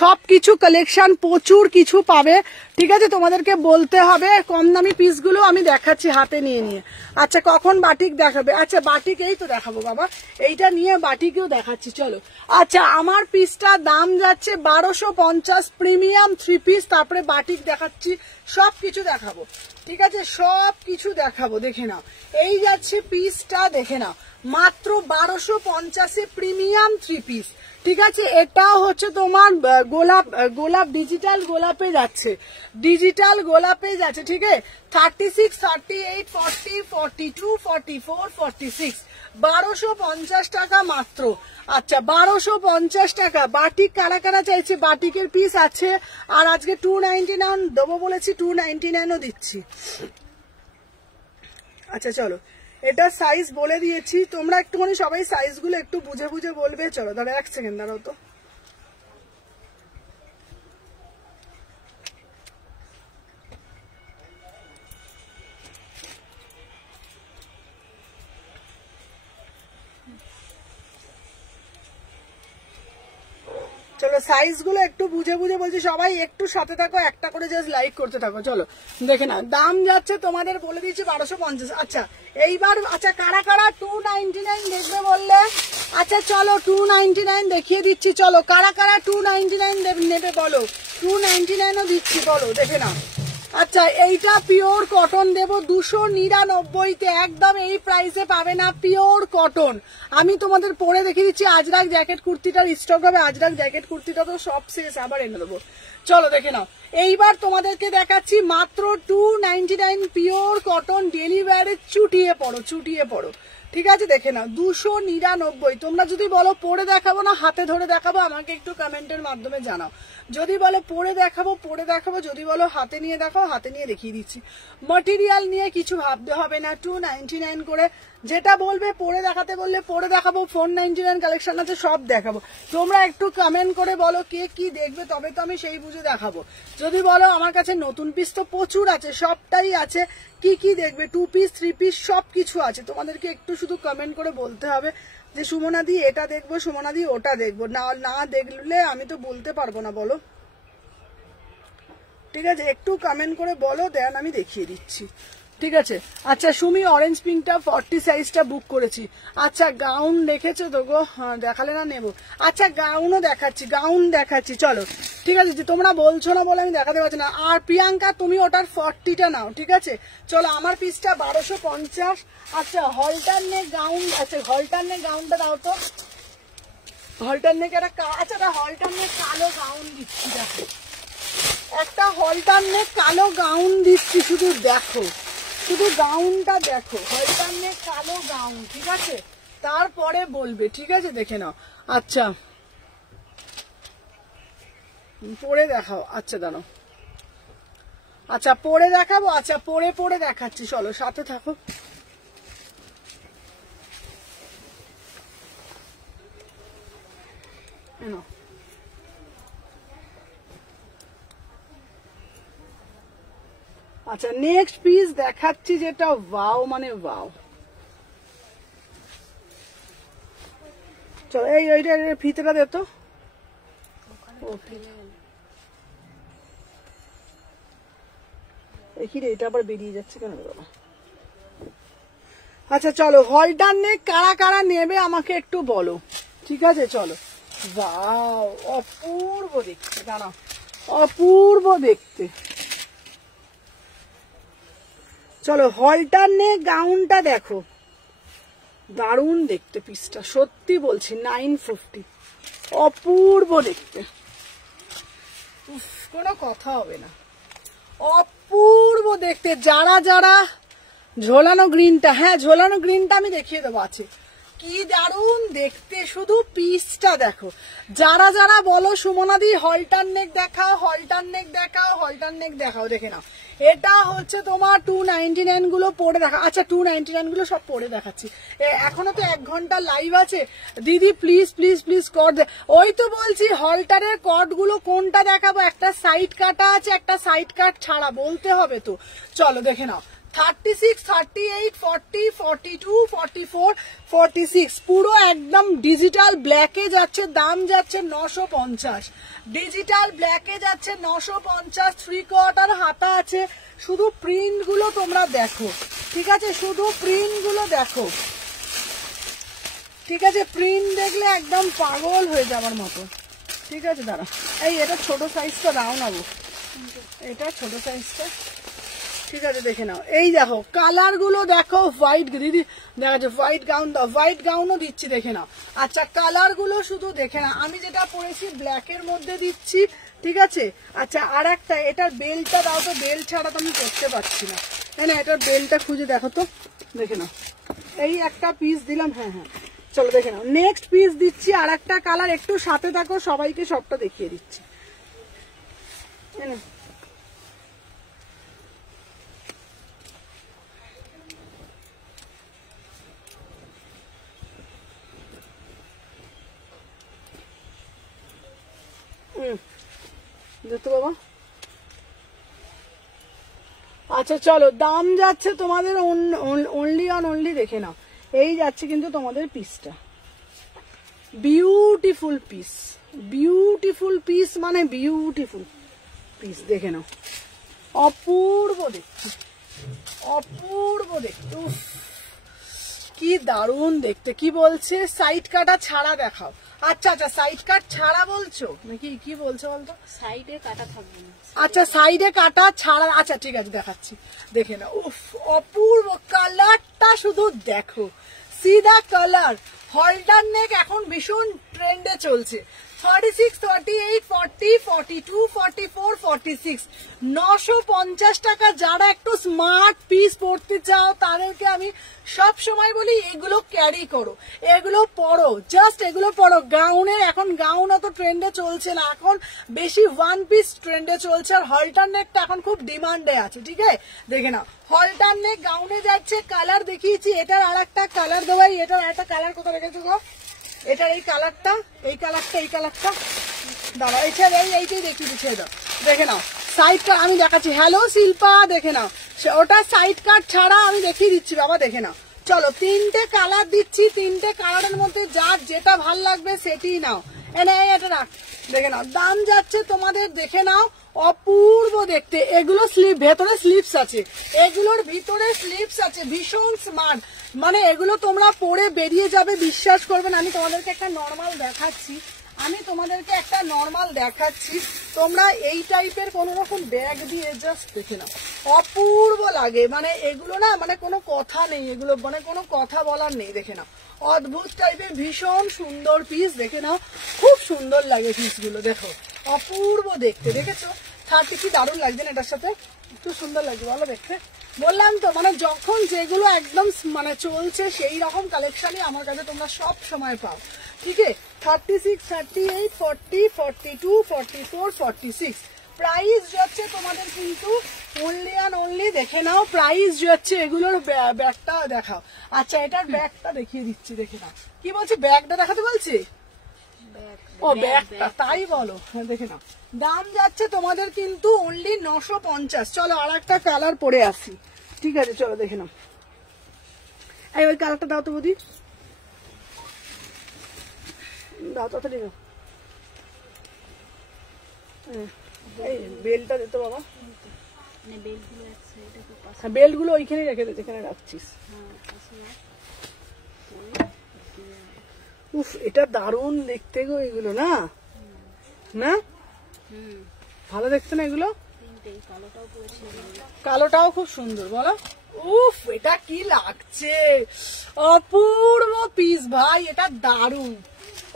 সবকিছু কালেকশন প্রচুর কিছু পাবে, ঠিক আছে। তোমাদেরকে বলতে হবে। কম দামি পিসগুলো আমি দেখাচ্ছি হাতে নিয়ে নিয়ে। আচ্ছা কখন বাটিক দেখাবে? আচ্ছা বাটিক এই তো দেখাবো বাবা, এইটা নিয়ে বাটিকেও দেখাচ্ছি, চলো। আচ্ছা আমার পিসটা দাম যাচ্ছে 1250, প্রিমিয়াম 3 পিস, তারপরে বাটিক দেখাচ্ছি, সবকিছু দেখাবো, ঠিক আছে। সব কিছু দেখাবো, দেখে নাও। এই যাচ্ছে পিসটা, দেখে নাও, মাত্র 1250 প্রিমিয়াম 3 পিস, ঠিক আছে। এটাও হচ্ছে তোমার গোলাপ ডিজিটাল গোলাপে যাচ্ছে, ঠিক আছে। 36, 38, 40, 42, 44, 46, 1250 টাকা মাত্র। আচ্ছা 1250 টাকা। বাটিক কারা কারা চাইছে? বাটিকের পিস আছে, আর আজকে 299 দেবো বলেছি, 299ও দিচ্ছি। আচ্ছা চলো, এটা সাইজ বলে দিয়েছি, তোমরা একটুখানি সবাই সাইজগুলো একটু বুঝে বুঝে বলবে। চলো দাঁড়া 1 সেকেন্ড, দাঁড়াও তো। চলো সাইজ গুলো একটু বুঝে বুঝে বলছি, সবাই একটু সাথে থাকো, একটা করে জাস্ট লাইক করতে থাকো। চলো দেখে না, দাম যাচ্ছে তোমাদের বলে দিচ্ছি 1250। আচ্ছা এইবার আচ্ছা কারা কারা 299 দেখবে বললে, আচ্ছা চলো 299 দেখিয়ে দিচ্ছি। চলো কারা কারা 299 নেবে বলো, 299ও দিচ্ছি বলো, দেখে না। আচ্ছা এইটা পিওর কটন দেবো 299-তে, একদম এই প্রাইসে পাবে না, পিওর কটন। আমি তোমাদের পরে দেখিয়ে দিচ্ছি। আজরাক জ্যাকেট কুর্তিটার স্টক হবে, আজরাক জ্যাকেট কুর্তিটা তো সব শেষ, আবার এনে দেবো। চলো দেখে নাও, এইবার তোমাদেরকে দেখাচ্ছি মাত্র 299 পিওর কটন ডেলি ওয়্যারে, চুটিয়ে পড়ো চুটিয়ে পড়ো, ঠিক আছে দেখে নাও 299। তোমরা যদি বলো পরে দেখাবো না হাতে ধরে দেখাবো, আমাকে একটু কমেন্টের মাধ্যমে জানাও। যদি বলো পরে দেখাবো পরে দেখাবো, যদি বলো হাতে নিয়ে দেখাও হাতে নিয়ে দেখিয়ে দিচ্ছি। ম্যাটেরিয়াল নিয়ে কিছু ভাবতে হবে না, 299 করে। যেটা বলবে পরে দেখাতে বললে পরে দেখাবো, 499 কালেকশন আছে সব দেখাবো। তোমরা একটু কমেন্ট করে বলো কে কি দেখবে, তবে তো আমি সেই বুঝে দেখাবো। যদি বলো আমার কাছে নতুন পিস তো প্রচুর আছে, সবটাই আছে, কি কি দেখবে 2 পিস 3 পিস সব কিছু আছে। তোমাদেরকে একটু শুধু কমেন্ট করে বলতে হবে যে সুমনা দি এটা দেখবো, সুমনা দি ওটা দেখবো, না দেখলে আমি তো বলতে পারবো না, বলো ঠিক আছে। একটু কমেন্ট করে বলো, দেন আমি দেখিয়ে দিচ্ছি, ঠিক আছে। আচ্ছা সুমি অরেঞ্জ পিঙ্কটা 40 সাইজটা বুক করেছি। আচ্ছা গাউন দেখেছো তো গো, হ্যাঁ দেখালে না নেবো। আচ্ছা গাউনও দেখাচ্ছি, গাউন দেখাচ্ছি, চলো ঠিক আছে। তোমরা বলছো না বলে আমি দেখাতে পারছি না। আর প্রিয়াঙ্কা তুমি ওটার 40টা নাও, ঠিক আছে। চলো আমার পিসটা 1250। আচ্ছা হলটার নেক গাউন, আচ্ছা হলটার নেক গাউনটা দাও তো, হলটার নেক একটা, আচ্ছা হলটার নেক কালো গাউন দিচ্ছি, দেখো একটা হলটার নেক কালো গাউন দিচ্ছি, শুধু দেখো, শুধু গাউনটা দেখো, হলটার নেক কালো গাউন, ঠিক আছে। তারপরে বলবে, ঠিক আছে দেখে নাও। আচ্ছা পরে দেখাও, আচ্ছা দাঁড়াও, আচ্ছা পরে দেখাবো, আচ্ছা পরে পরে দেখাচ্ছি, চলো সাথে থাকো। আচ্ছা নেক্সট পিস দেখাচ্ছি, যেটা ওয়াও মানে ওয়াও। চলো এই ওইটা ফিতেটা দে তো, দেখি রে এটা আবার বেরিয়ে যাচ্ছে কেন বাবা। আচ্ছা চলো হলটার নেক কারা কারা নেবে আমাকে একটু বলো, ঠিক আছে। চলো ওয়াও অপূর্ব দেখতে, দাঁড়াও অপূর্ব দেখতে। চলো হলটার নেক গাউনটা দেখো, দারুণ দেখতে পিসটা, সত্যি বলছি 950, অপূর্ব দেখতে, কোনো কথা হবে না, অপূর্ব দেখতে। যারা যারা ঝোলানো গ্রিনটা, হ্যাঁ ঝোলানো গ্রিনটা আমি দেখিয়ে দেবো, আছে কি দারুণ দেখতে, শুধু পিসটা দেখো। যারা যারা বলো সুমনাদি হলটার নেক দেখাও, হলটার নেক দেখাও, হলটার নেক দেখাও, দেখে নাও। এটা হচ্ছে তোমার 299 গুলো পরে দেখা। আচ্ছা 299 গুলো সব পরে দেখাচ্ছি, এখনো তো 1 ঘন্টা লাইভ আছে। দিদি প্লিজ প্লিজ প্লিজ কট, ওই তো বলছি হলটারের কট গুলো কোনটা দেখাবো, একটা সাইড কাটা আছে একটা সাইড কাট ছাড়া, বলতে হবে তো। চলো দেখে নাও 36, 38, 40, 42, 44, 46 পুরো একদম ডিজিটাল ব্ল্যাকে যাচ্ছে, দাম যাচ্ছে 950। ডিজিটাল ব্ল্যাকে যাচ্ছে 950, 3/4 হাতা আছে। শুধু প্রিন্ট গুলো তোমরা দেখো, ঠিক আছে, শুধু প্রিন্ট গুলো দেখো, ঠিক আছে। প্রিন্ট দেখলে একদম পাগল হয়ে যাওয়ার মতো, ঠিক আছে। দাঁড়া এই এটা ছোট সাইজটা দাও না গো, এটা ছোট সাইজটা, ঠিক আছে দেখে নাও। এই দেখো কালার গুলো দেখো, হোয়াইট দিদি দেখা যাচ্ছে, হোয়াইট গাউন দাও, হোয়াইট গাউনও দিচ্ছি, দেখে নাও। আচ্ছা কালার গুলো শুধু দেখে নাও, আমি যেটা পরেছি ব্ল্যাকের মধ্যে দিচ্ছি, ঠিক আছে। আচ্ছা আর একটা, এটার বেলটা দাও তো, বেল ছাড়া তো আমি করতে পারছি না, না এটার বেলটা খুঁজে দেখো তো, দেখে নাও। এই একটা পিস দিলাম, হ্যাঁ হ্যাঁ চলো দেখে নাও। নেক্সট পিস দিচ্ছি আর একটা কালার, একটু সাথে থাকো, সবাইকে সবটা দেখিয়ে দিচ্ছি। বাবা আচ্ছা চলো, দাম যাচ্ছে তোমাদের অনলি অন অনলি, দেখে নাও এই যাচ্ছে কিন্তু তোমাদের পিসটা, বিউটিফুল পিস, বিউটিফুল পিস, মানে বিউটিফুল পিস, দেখে নাও, অপূর্ব দেখতে, অপূর্ব দেখতে, কি দারুণ দেখতে। কি বলছে সাইড কাটা ছাড়া দেখাও। আচ্ছা আচ্ছা, সাইড কাট ছাড়া বলছো নাকি কি বলছো বলতো? সাইডে কাটা থাকবে না। আচ্ছা সাইডে কাটা ছাড়া, আচ্ছা ঠিক আছে দেখাচ্ছি, দেখে না। উফ, অপূর্ব কালারটা শুধু দেখো, সিধা কালার। হলটার নেক এখন ভীষণ ট্রেন্ডে চলছে। 36, 38, 40, 42, 44, 46, 950 টাকা। যারা একটু স্মার্ট পিস পড়তে চাও তাদেরকে আমি সব সময় বলি এগুলো ক্যারি করো, এগুলো পরো, জাস্ট এগুলো পরো। গাউনে এখন গাউন অত ট্রেন্ডে চলছে না, এখন বেশি ওয়ান পিস ট্রেন্ডে চলছে। আর হলটার নেকটা এখন খুব ডিমান্ডে আছে, ঠিক আছে? দেখে নাও, হলটার নেক গাউনে যাচ্ছে। কালার দেখিয়েছি, এটার আর একটা কালার দেওয়াই, এটার একটা কালার কোথায় রেখেছো গো? এটার এই কালারটা, এই কালারটা, এই কালারটা দাঁড়া, এইটা এইটাই দেখিয়ে দিচ্ছে। এটা দেখে নাও, সাইড কাট আমি দেখাচ্ছি। হ্যালো শিল্পা, দেখে নাও, ওটা সাইড কাট ছাড়া আমি দেখিয়ে দিচ্ছি বাবা, দেখে নাও। চলো, তিনটে কালার দিচ্ছি, তিনটে কালারের মধ্যে যার যেটা ভাল লাগবে সেটি নাও। এনে এটা রাখ, দেখে নাও। দাম যাচ্ছে তোমাদের, দেখে নাও, অপূর্ব দেখতে। এগুলো স্লিপ, ভেতরে স্লিপস আছে, এগুলোর ভিতরে স্লিপস আছে, ভীষণ স্মার্ট। মানে এগুলো তোমরা পরে বেরিয়ে যাবে, বিশ্বাস করবেন। আমি তোমাদেরকে একটা নর্মাল দেখাচ্ছি, তোমরা এই টাইপের কোন রকম ব্যাগ দিয়ে জাস্ট দেখে নাও, অপূর্ব লাগে। মানে এগুলো না, মানে কোনো কথা নেই, এগুলো মানে কোনো কথা বলার নেই। দেখে নাও, অদ্ভুত টাইপের ভীষণ সুন্দর পিস, দেখে নাও, খুব সুন্দর লাগে পিসগুলো, দেখো অপূর্ব দেখতে। দেখেছো 30 কি দারুণ লাগছে না এটার সাথে? একটু সুন্দর লাগছে বলো দেখতে। বললাম তো, মানে যখন যেগুলো একদম মানে চলছে সেই রকম কালেকশনই আমার কাছে তোমরা সব সময় পাও, ঠিক আছে? 36, 38, 40, 42, 44, 46 প্রাইস যাচ্ছে তোমাদের কিন্তু অনলি অ্যান্ড অনলি, দেখে নাও প্রাইস যাচ্ছে। এগুলোর ব্যাগটা দেখাও। আচ্ছা, এটার ব্যাগটা দেখিয়ে দিচ্ছি, দেখে নাও। কি বলছি, ব্যাগটা দেখাতে বলছি? ও ব্যাগটা, তাই বলো, দেখে নাও। দাম যাচ্ছে তোমাদের কিন্তু অনলি 950। চলো আর একটা কালার পরে আসি, ঠিক আছে? চলো দেখে নাও, এই ওই কালারটা দাও তো বৌদি, দাও তাড়াতাড়ি দাও। এই বেলটা দিতে বাবা, বেলগুলো ওইখানে রেখে দে যেখানে রাখছিস। উফ, এটা দারুণ দেখতে গো এগুলো, না না ভালো দেখতে না এগুলো? কালোটাও খুব সুন্দর, বলো। উফ, এটা কি লাগছে, অপূর্ব পিস ভাই, এটা দারুণ।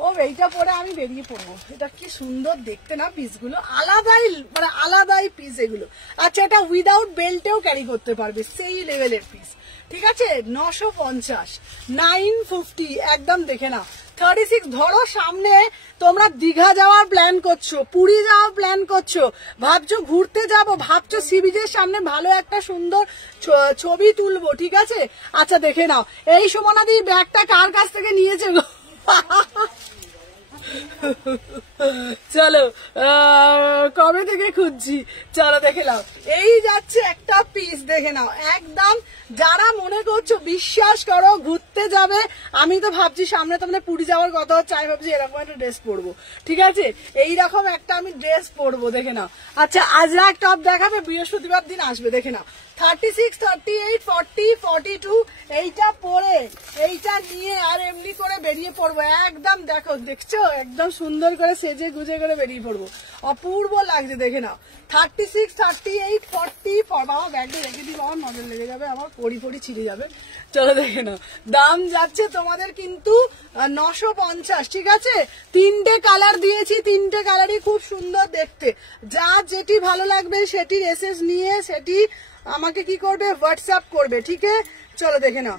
ও, এইটা পরে আমি বেরিয়ে পড়বো। এটা কি সুন্দর দেখতে না পিসগুলো, আলাদাই, মানে আলাদাই পিস এগুলো। আচ্ছা, এটা উইদাউট বেল্টেও ক্যারি করতে পারবে, সেই লেভেলের পিস, ঠিক আছে? 950, 950 একদম। দেখে না, 36। ধরো সামনে তোমরা দীঘা যাওয়ার প্ল্যান করছো, পুরী যাওয়ার প্ল্যান করছো, ভাবছো ঘুরতে যাবো, ভাবছো সি বিচের সামনে ভালো একটা সুন্দর ছবি তুলবো, ঠিক আছে? আচ্ছা দেখে নাও, এই সুমনাদি ব্যাগটা কার কাছ থেকে নিয়েছে গো? চলো, কবে থেকে খুঁজছি, চলো দেখে নাও। এই যাচ্ছে একটা পিস, দেখে নাও একদম। যারা মনে করছো, বিশ্বাস করো, ঘুরতে যাবে, আমি তো ভাবছি সামনে তোমরা পুরী যাওয়ার কথা হচ্ছে, আমি ভাবছি এরকম একটা ড্রেস পরবো, ঠিক আছে? এইরকম একটা আমি ড্রেস পরবো, দেখে নাও। আচ্ছা, আজরাক টপ দেখাবে, বৃহস্পতিবার দিন আসবে, দেখে নাও। 36, 38, 40, 42 এইটা পরে, এইটা নিয়ে আর এমনি করে বেরিয়ে পড়বো একদম। দেখো, দেখছো একদম সুন্দর করে সেজে গুজে করে বেরিয়ে পড়বো, অপূর্ব লাগছে, দেখে নাও। 36, 38, 40, বাবা ব্যাগটা রেখে দিই বাবা, নজর লেগে যাবে আমার, পড়ি ছিঁড়ে যাবে। চলো দেখে নাও, দাম যাচ্ছে তোমাদের কিন্তু 950, ঠিক আছে? তিনটে কালার দিয়েছি, তিনটে কালারই খুব সুন্দর দেখতে। যা যেটি ভালো লাগবে সেটির এসএস নিয়ে সেটি আমাকে কি করবে, হোয়াটসঅ্যাপ করবে, ঠিক আছে? চলো দেখে নাও,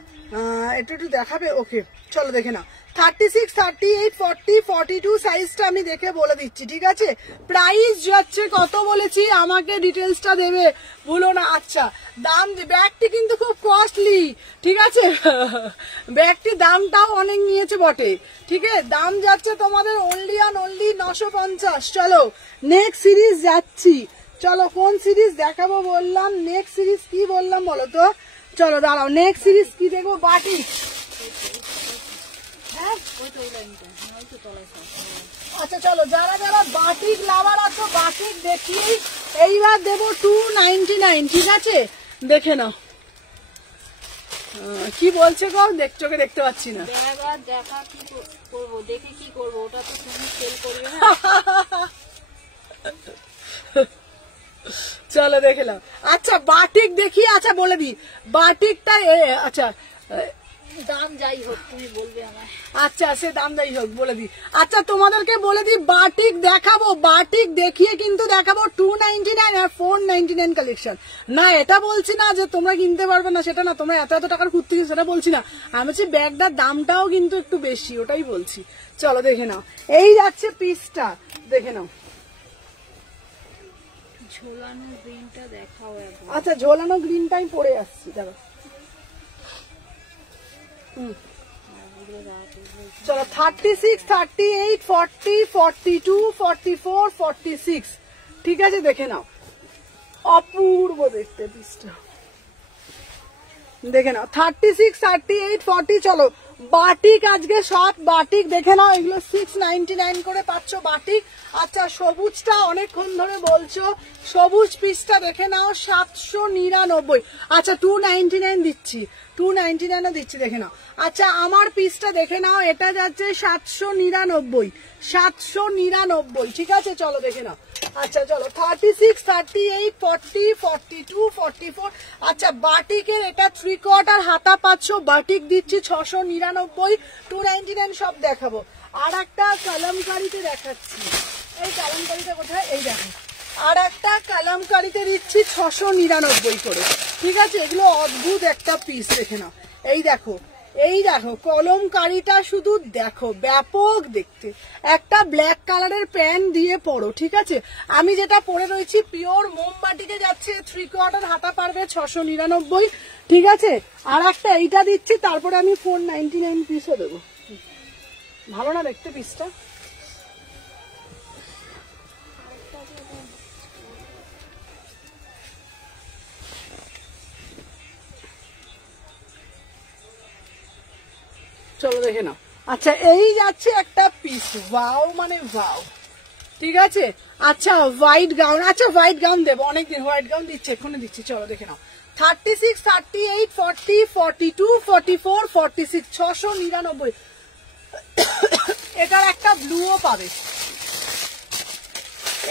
একটু একটু দেখাবে, ওকে? চলো দেখে নাও, 36, 38, 40, 42 সাইজটা আমি দেখে বলে দিচ্ছি, ঠিক আছে? প্রাইস যাচ্ছে কত বলেছি, আমাকে ডিটেলসটা দেবে, ভুলো না। আচ্ছা, দাম, ব্যাগটি কিন্তু খুব কস্টলি, ঠিক আছে? ব্যাগটি দামটাও অনেক নিয়েছে বটে, ঠিক আছে? দাম যাচ্ছে তোমাদের অনলি অ্যান্ড অনলি 950। চলো নেক্সট সিরিজ যাচ্ছি, চলো কোন সিরিজ দেখাবো বললাম, নেক্সট সিরিজ কি বললাম বলো তো? চলো দাঁড়াও, নেক্সট সিরিজ কি দেখবো, বাটিক। হ্যাঁ, আচ্ছা চলো, যারা যারা বাটিক লাভার আছো বাটিক দেখিয়েই এইবার দেবো 299, ঠিক আছে? দেখে নাও কি বলছে গো, চোখে দেখতে পাচ্ছি না। দেখা কি করবো, দেখে কি করবো, ওটা তো তুমি সেল করবে না। চলো দেখে নাও। আচ্ছা বাটিক দেখি, আচ্ছা বলে দি বাটিকটা আচ্ছা দাম যাই হোক তুমি বলবে আমায়। আচ্ছা সে দাম যাই হোক বলে দি। আচ্ছা তোমাদেরকে বলে দি বাটিক দেখাবো, বাটিক দেখিয়ে কিন্তু দেখাবো 299 আর 499 কালেকশন। না এটা বলছি না যে তোমরা কিনতে পারবে না, সেটা না, তোমরা এত এত টাকার কুর্তি সেটা বলছি না, আমি বলছি ব্যাগটার দামটাও কিন্তু একটু বেশি, ওটাই বলছি। চলো দেখে নাও, এই যাচ্ছে পিসটা, দেখে নাও। ঝোলানো গ্রিনটা দেখাও একবার। আচ্ছা ঝোলানো গ্রিনটাই পরে আসছি, দেখো। চলো 36, 38, 40, 42, 44, 46, ঠিক আছে? দেখে নাও, অপূর্ব দেখতে পিসটা, দেখে নাও। 36, 38, 40। চলো বাটিক আজকে সব বাটিক দেখে নাও, এগুলো 699 করে পাচ্ছ বাটিক। আচ্ছা সবুজটা অনেকক্ষণ ধরে বলছো, সবুজ পিসটা দেখে নাও 799। আচ্ছা 299 দিচ্ছি, 299 দিচ্ছি, দেখে নাও। আচ্ছা আমার পিসটা দেখে নাও, এটা যাচ্ছে 799, 799, ঠিক আছে? চলো দেখে নাও। আচ্ছা চলো 36, 38, 40, 42, 44। আচ্ছা বাটিকের এটা 3/4 হাতা পাচ্ছ, বাটিক দিচ্ছি 699, 299 সব দেখাবো। আর একটা কালামকারিতে দেখাচ্ছি, এই কালামকারিটা কোথায়, এই দেখো, আর একটা কালামকারিতে দিচ্ছি 699 করে, ঠিক আছে? এগুলো অদ্ভুত একটা পিস, দেখে নাও। এই দেখো, এই দেখো কলমকারিটা শুধু দেখো, ব্যাপক দেখতে। একটা ব্ল্যাক কালারের প্যান্ট দিয়ে পরো, ঠিক আছে? আমি যেটা পরে রয়েছি পিওর মোমবাটিকে যাচ্ছে, 3/4 হাতা পারবে 699, ঠিক আছে? আর একটা এইটা দিচ্ছি, তারপরে আমি 499 পিসও দেবো। ভালো না দেখতে পিসটা? চলো দেখে নাও। আচ্ছা এই যাচ্ছে একটা পিস, ওয়াও মানে ওয়াও, ঠিক আছে? আচ্ছা হোয়াইট গাউন, আচ্ছা হোয়াইট গাউন দেবো, অনেকদিন হোয়াইট গাউন দিচ্ছে, এক্ষুনি দিচ্ছি। চলো দেখে নাও, 36, 38, 40, 42, 44, 46, 699। এটার একটা ব্লুও পাবে,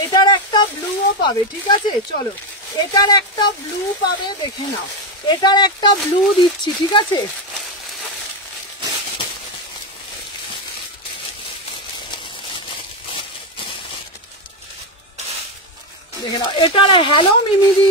এটার একটা ব্লুও পাবে, ঠিক আছে? চলো এটার একটা ব্লু পাবে, দেখে নাও, এটার একটা ব্লু দিচ্ছি, ঠিক আছে? দেখে নাও এটার। হ্যালো মিমিদি,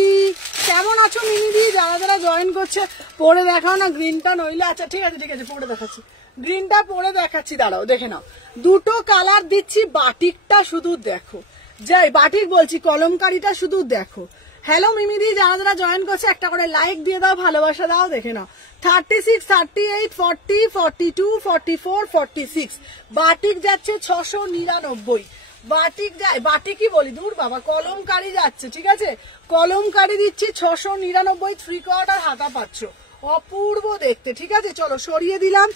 কেমন আছো মিমিদি? যারা যারা জয়েন করছে পরে দেখাও না গ্রিনটা, নইলে আচ্ছা ঠিক আছে ঠিক আছে পরে দেখাচ্ছি, গ্রিনটা পরে দেখাচ্ছি, দাঁড়াও। দেখে নাও দুটো কালার দিচ্ছি, বাটিকটা শুধু দেখো, যাই বাটিক বলছি, কলমকারিটা শুধু দেখো। হ্যালো মিমিদি, যারা যারা জয়েন করছে একটা করে লাইক দিয়ে দাও, ভালোবাসা দাও। দেখে নাও 36, 38, 40, 42, 44, 46, বাটিক যাচ্ছে 699। বাটিক যায়, বাটিকই বলি, দূর বাবা, কলমকারি যাচ্ছে, ঠিক আছে? কলমকারি দিচ্ছি 699, 3/4 হাতা পাচ্ছ, অপূর্ব দেখতে, ঠিক আছে? চলো সরিয়ে দিলাম।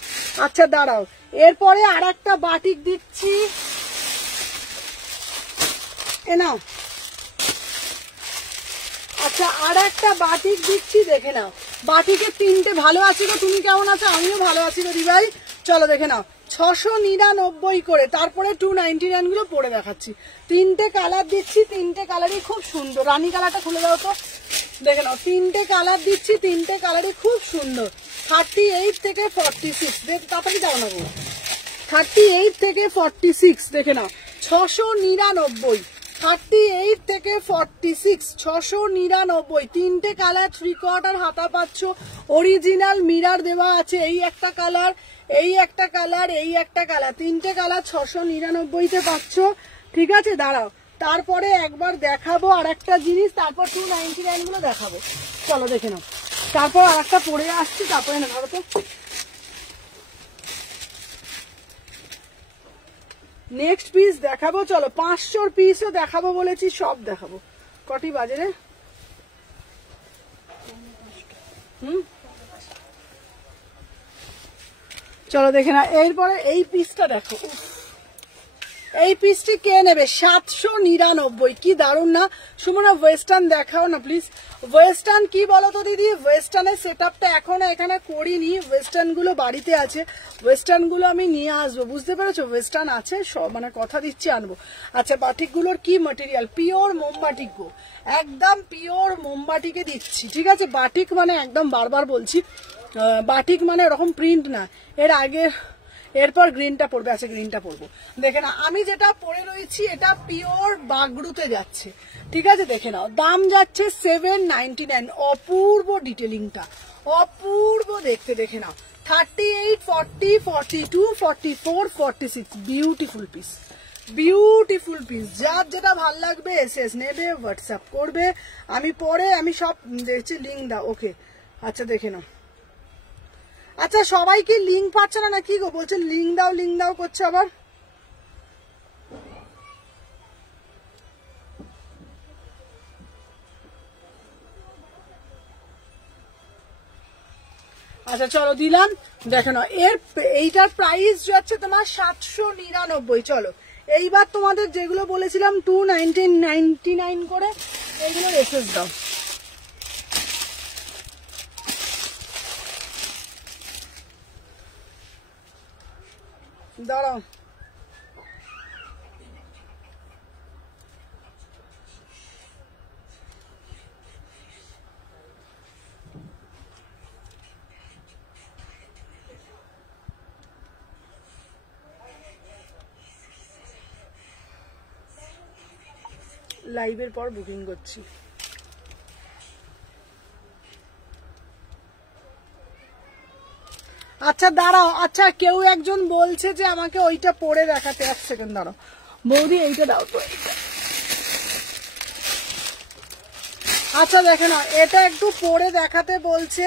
আচ্ছা দাঁড়াও, এরপরে আর একটা বাটিক দিচ্ছি, এ নাও। আচ্ছা আর একটা বাটিক দিচ্ছি, দেখে নাও। বাটিকের তিনটে, ভালো আছি গো, তুমি কেমন আছো? আমিও ভালো আছি গো দিভাই। চলো দেখে নাও 699 করে, তারপরে 299 গুলো পরে দেখাচ্ছি। তিনটে কালার দিচ্ছি, তিনটে কালারই খুব সুন্দর। রানী কালারটা খুলে দাও তো, দেখে নাও তিনটে কালার দিচ্ছি, তিনটে কালারই খুব সুন্দর। 38 থেকে 46, তাড়াতাড়ি দাও না গো, 38 থেকে 46, দেখে নাও 699, 38 থেকে 46, 699, তিনটে কালার, 3/4 হাতা পাচ্ছ, অরিজিনাল মিরার দেওয়া আছে। এই একটা কালার, এই একটা কালার, এই একটা কালার, তিনটে কালার 699-তে পাচ্ছ, ঠিক আছে? দাঁড়াও তারপরে একবার দেখাবো আর একটা জিনিস, তারপর 299 গুলো দেখাবো। চলো দেখে নাও, তারপর আর একটা পরে আসছি, তারপরে না ধরো তো। নেক্সট পিস দেখাবো, চলো 500 পিসও দেখাবো বলেছি, সব দেখাবো। কটি বাজে রে? চলো দেখে না, এরপরে এই পিসটা দেখো, এই পিসটি কে নেবে? 799। কি দারুণ না সুমনা? ওয়েস্টার্ন দেখাও না প্লিজ। ওয়েস্টার্ন কি বলতো দিদি, ওয়েস্টার্নের সেটআপটা এখনো এখানে করিনি, ওয়েস্টার্ন গুলো বাড়িতে আছে, ওয়েস্টার্ন গুলো আমি নিয়ে আসবো, বুঝতে পেরেছো? ওয়েস্টার্ন আছে সব, মানে কথা দিচ্ছি আনবো। আচ্ছা বাটিক গুলোর কি ম্যাটেরিয়াল? পিওর মোমবাটিক গো, একদম পিওর মোমবাটিকে দিচ্ছি, ঠিক আছে? বাটিক মানে একদম বারবার বলছি, বাটিক মানে এরকম প্রিন্ট না। এর আগে এরপর গ্রিনটা পড়বে। আচ্ছা গ্রিনটা পড়বো, দেখে না আমি যেটা পরে রয়েছি এটা পিওর বাগড়ুতে যাচ্ছে, ঠিক আছে? দেখে নাও দাম যাচ্ছে 799। অপূর্ব ডিটেলিংটা, অপূর্ব দেখতে, দেখে নাও 38, 40, 42, 44, 46। Beautiful piece, beautiful piece. যার যেটা ভাল লাগবে এসএস নেবে, হোয়াটসঅ্যাপ করবে, আমি পরে আমি সব দেখছি। লিঙ্ক দাও, ওকে। আচ্ছা দেখে নাও। আচ্ছা সবাই কি লিঙ্ক পাচ্ছে না নাকি গো? বলছে লিঙ্ক দাও করছে আবার। আচ্ছা চলো দিলাম, দেখো না এইটার প্রাইস যাচ্ছে তোমার 799। চলো এইবার তোমাদের যেগুলো বলেছিলাম 299 করে, এইগুলো এসএস দাও। দাঁড়াও, লাইভের পর বুকিং করছি। আচ্ছা দাঁড়াও, আচ্ছা কেউ একজন বলছে যে আমাকে ওইটা পরে দেখাতে। 1 সেকেন্ড দাঁড়াও বৌদি, এইটা দাও তো, এইটা। আচ্ছা দেখে নাও, এটা একটু পরে দেখাতে বলছে,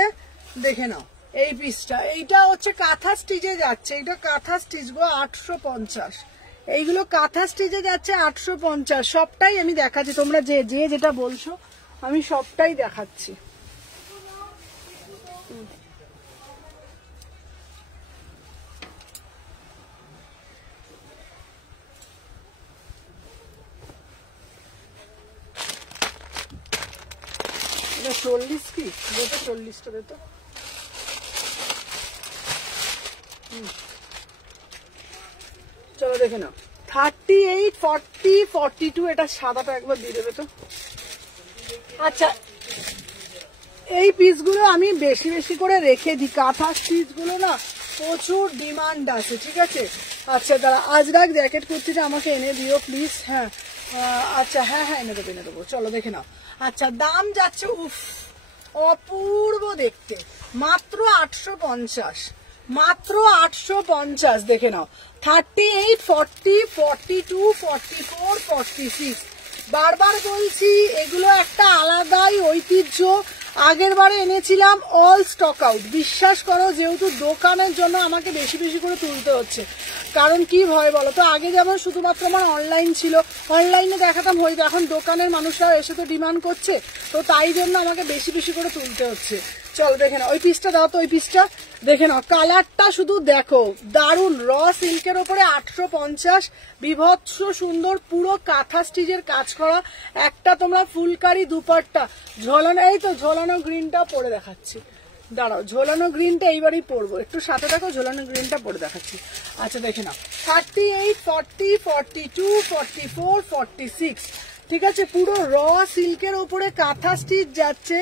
দেখে নাও এই পিসটা। এইটা হচ্ছে কাঁথা স্টিচে যাচ্ছে, এইটা কাঁথা স্টিচ গো, 850। এইগুলো কাঁথা স্টিচে যাচ্ছে 850। সবটাই আমি দেখাচ্ছি, তোমরা যে যেটা বলছো আমি সবটাই দেখাচ্ছি। এটা 40 কি যেটা, 40টা দিতো। চলো দেখে নাও 38, 40, 42। এটা সাদাটা একবার দিয়ে দেবে তো। আচ্ছা এই পিসগুলো আমি বেশি বেশি করে রেখে দিই, কাঁথা পিসগুলো না প্রচুর ডিমান্ড আছে, ঠিক আছে? আচ্ছা দাঁড়া, আজরাক জ্যাকেট কুর্তিটা আমাকে এনে দিও প্লিজ। হ্যাঁ আচ্ছা, হ্যাঁ এনে দেবো। চলো দেখে নাও। আচ্ছা দাম যাচ্ছে উফ অপূর্ব দেখতে, মাত্র 850, মাত্র 850। দেখে নাও 38, 40, 42, 44, 46। বারবার বলছি এগুলো একটা আলাদাই ঐতিহ্য। আগের বারে এনেছিলাম অল স্টক আউট, বিশ্বাস করো, যেহেতু দোকানের জন্য আমাকে বেশি বেশি করে তুলতে হচ্ছে। কারণ কি ভয় বলো তো, আগে যেমন শুধুমাত্র আমার অনলাইন ছিল, অনলাইনে দেখাতাম হয়তো, এখন দোকানের মানুষরা এসে তো ডিমান্ড করছে, তো তাই জন্য আমাকে বেশি বেশি করে তুলতে হচ্ছে। চলো দেখে নাও ওই পিসটা দাও তো, ওই পিসটা দেখে নাও, কালারটা শুধু দেখো, দারুন র সিল্কের ওপরে 850, বিভৎস সুন্দর পুরো কাঁথা স্টিচের কাজ করা। একটা তোমরা ফুলকারি দুপাট্টা ঝোলানো, এই তো ঝোলানো গ্রিনটা পরে দেখাচ্ছি, দাঁড়াও ঝোলানো গ্রিনটা এইবারই পরবো, একটু সাথে থাকো, ঝোলানো গ্রিনটা পরে দেখাচ্ছি। আচ্ছা দেখে নাও 38, 40, 42, 44, 46। ঠিক আছে, পুরো র সিল্কের উপরে কাঁথা স্টিচ যাচ্ছে,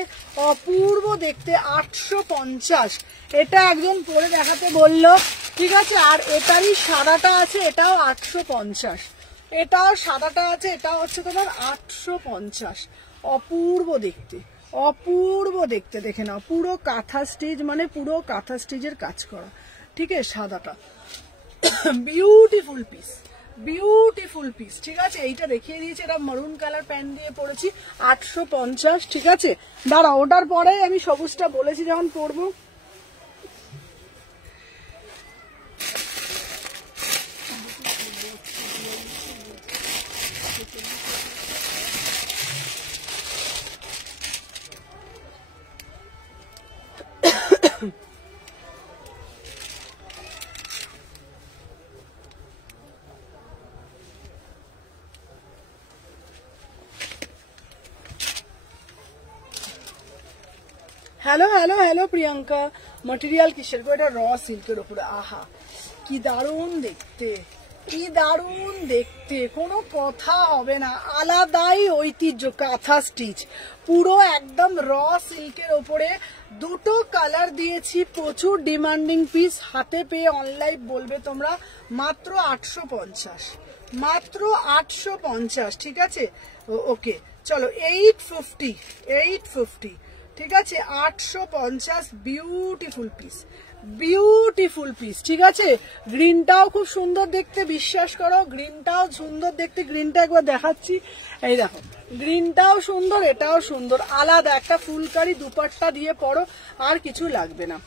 অপূর্ব দেখতে, 850। এটা একজন পরে দেখাতে বললো, ঠিক আছে? আর এটারই সাদাটা আছে, এটাও 850। এটাও সাদাটা আছে, এটাও হচ্ছে তোমার 850। অপূর্ব দেখতে, অপূর্ব দেখতে। দেখে নাও পুরো কাঁথা স্টিচ, মানে পুরো কাঁথা স্টিচের কাজ করা, ঠিক আছে? সাদাটা বিউটিফুল পিস, বিউটিফুল পিস, ঠিক আছে? এইটা দেখিয়ে দিয়েছি, এটা মারুন কালার প্যান্ট দিয়ে পরেছি, 850, ঠিক আছে? দাঁড়া, ওটার পরে আমি সবুজটা বলেছি যখন পরবো। Hello hello hello Priyanka, material কিসের গো? এটা র সিল্কের উপরে। আহা কি দারুণ দেখতে, কি দারুণ দেখতে, কোনো কথা হবে না, আলাদাই ঐতিহ্য। কাঁথা স্টিচ পুরো একদম র সিল্কের ওপরে, দুটো কালার দিয়েছি, প্রচুর ডিমান্ডিং পিস। হাতে পেয়ে অনলাইন বলবে তোমরা মাত্র 850, মাত্র 850, ঠিক আছে? ওকে চলো 850, 850, ঠিক আছে? 850, বিউটিফুল পিস, বিউটিফুল পিস, ঠিক আছে? গ্রিনটাও খুব সুন্দর দেখতে, বিশ্বাস করো গ্রিনটাও সুন্দর দেখতে। গ্রিনটা একবার দেখাচ্ছি, এই দেখো গ্রিনটাও সুন্দর, এটাও সুন্দর, আলাদা একটা ফুলকারি দুপাট্টা দিয়ে পরো, আর কিছু লাগবে না।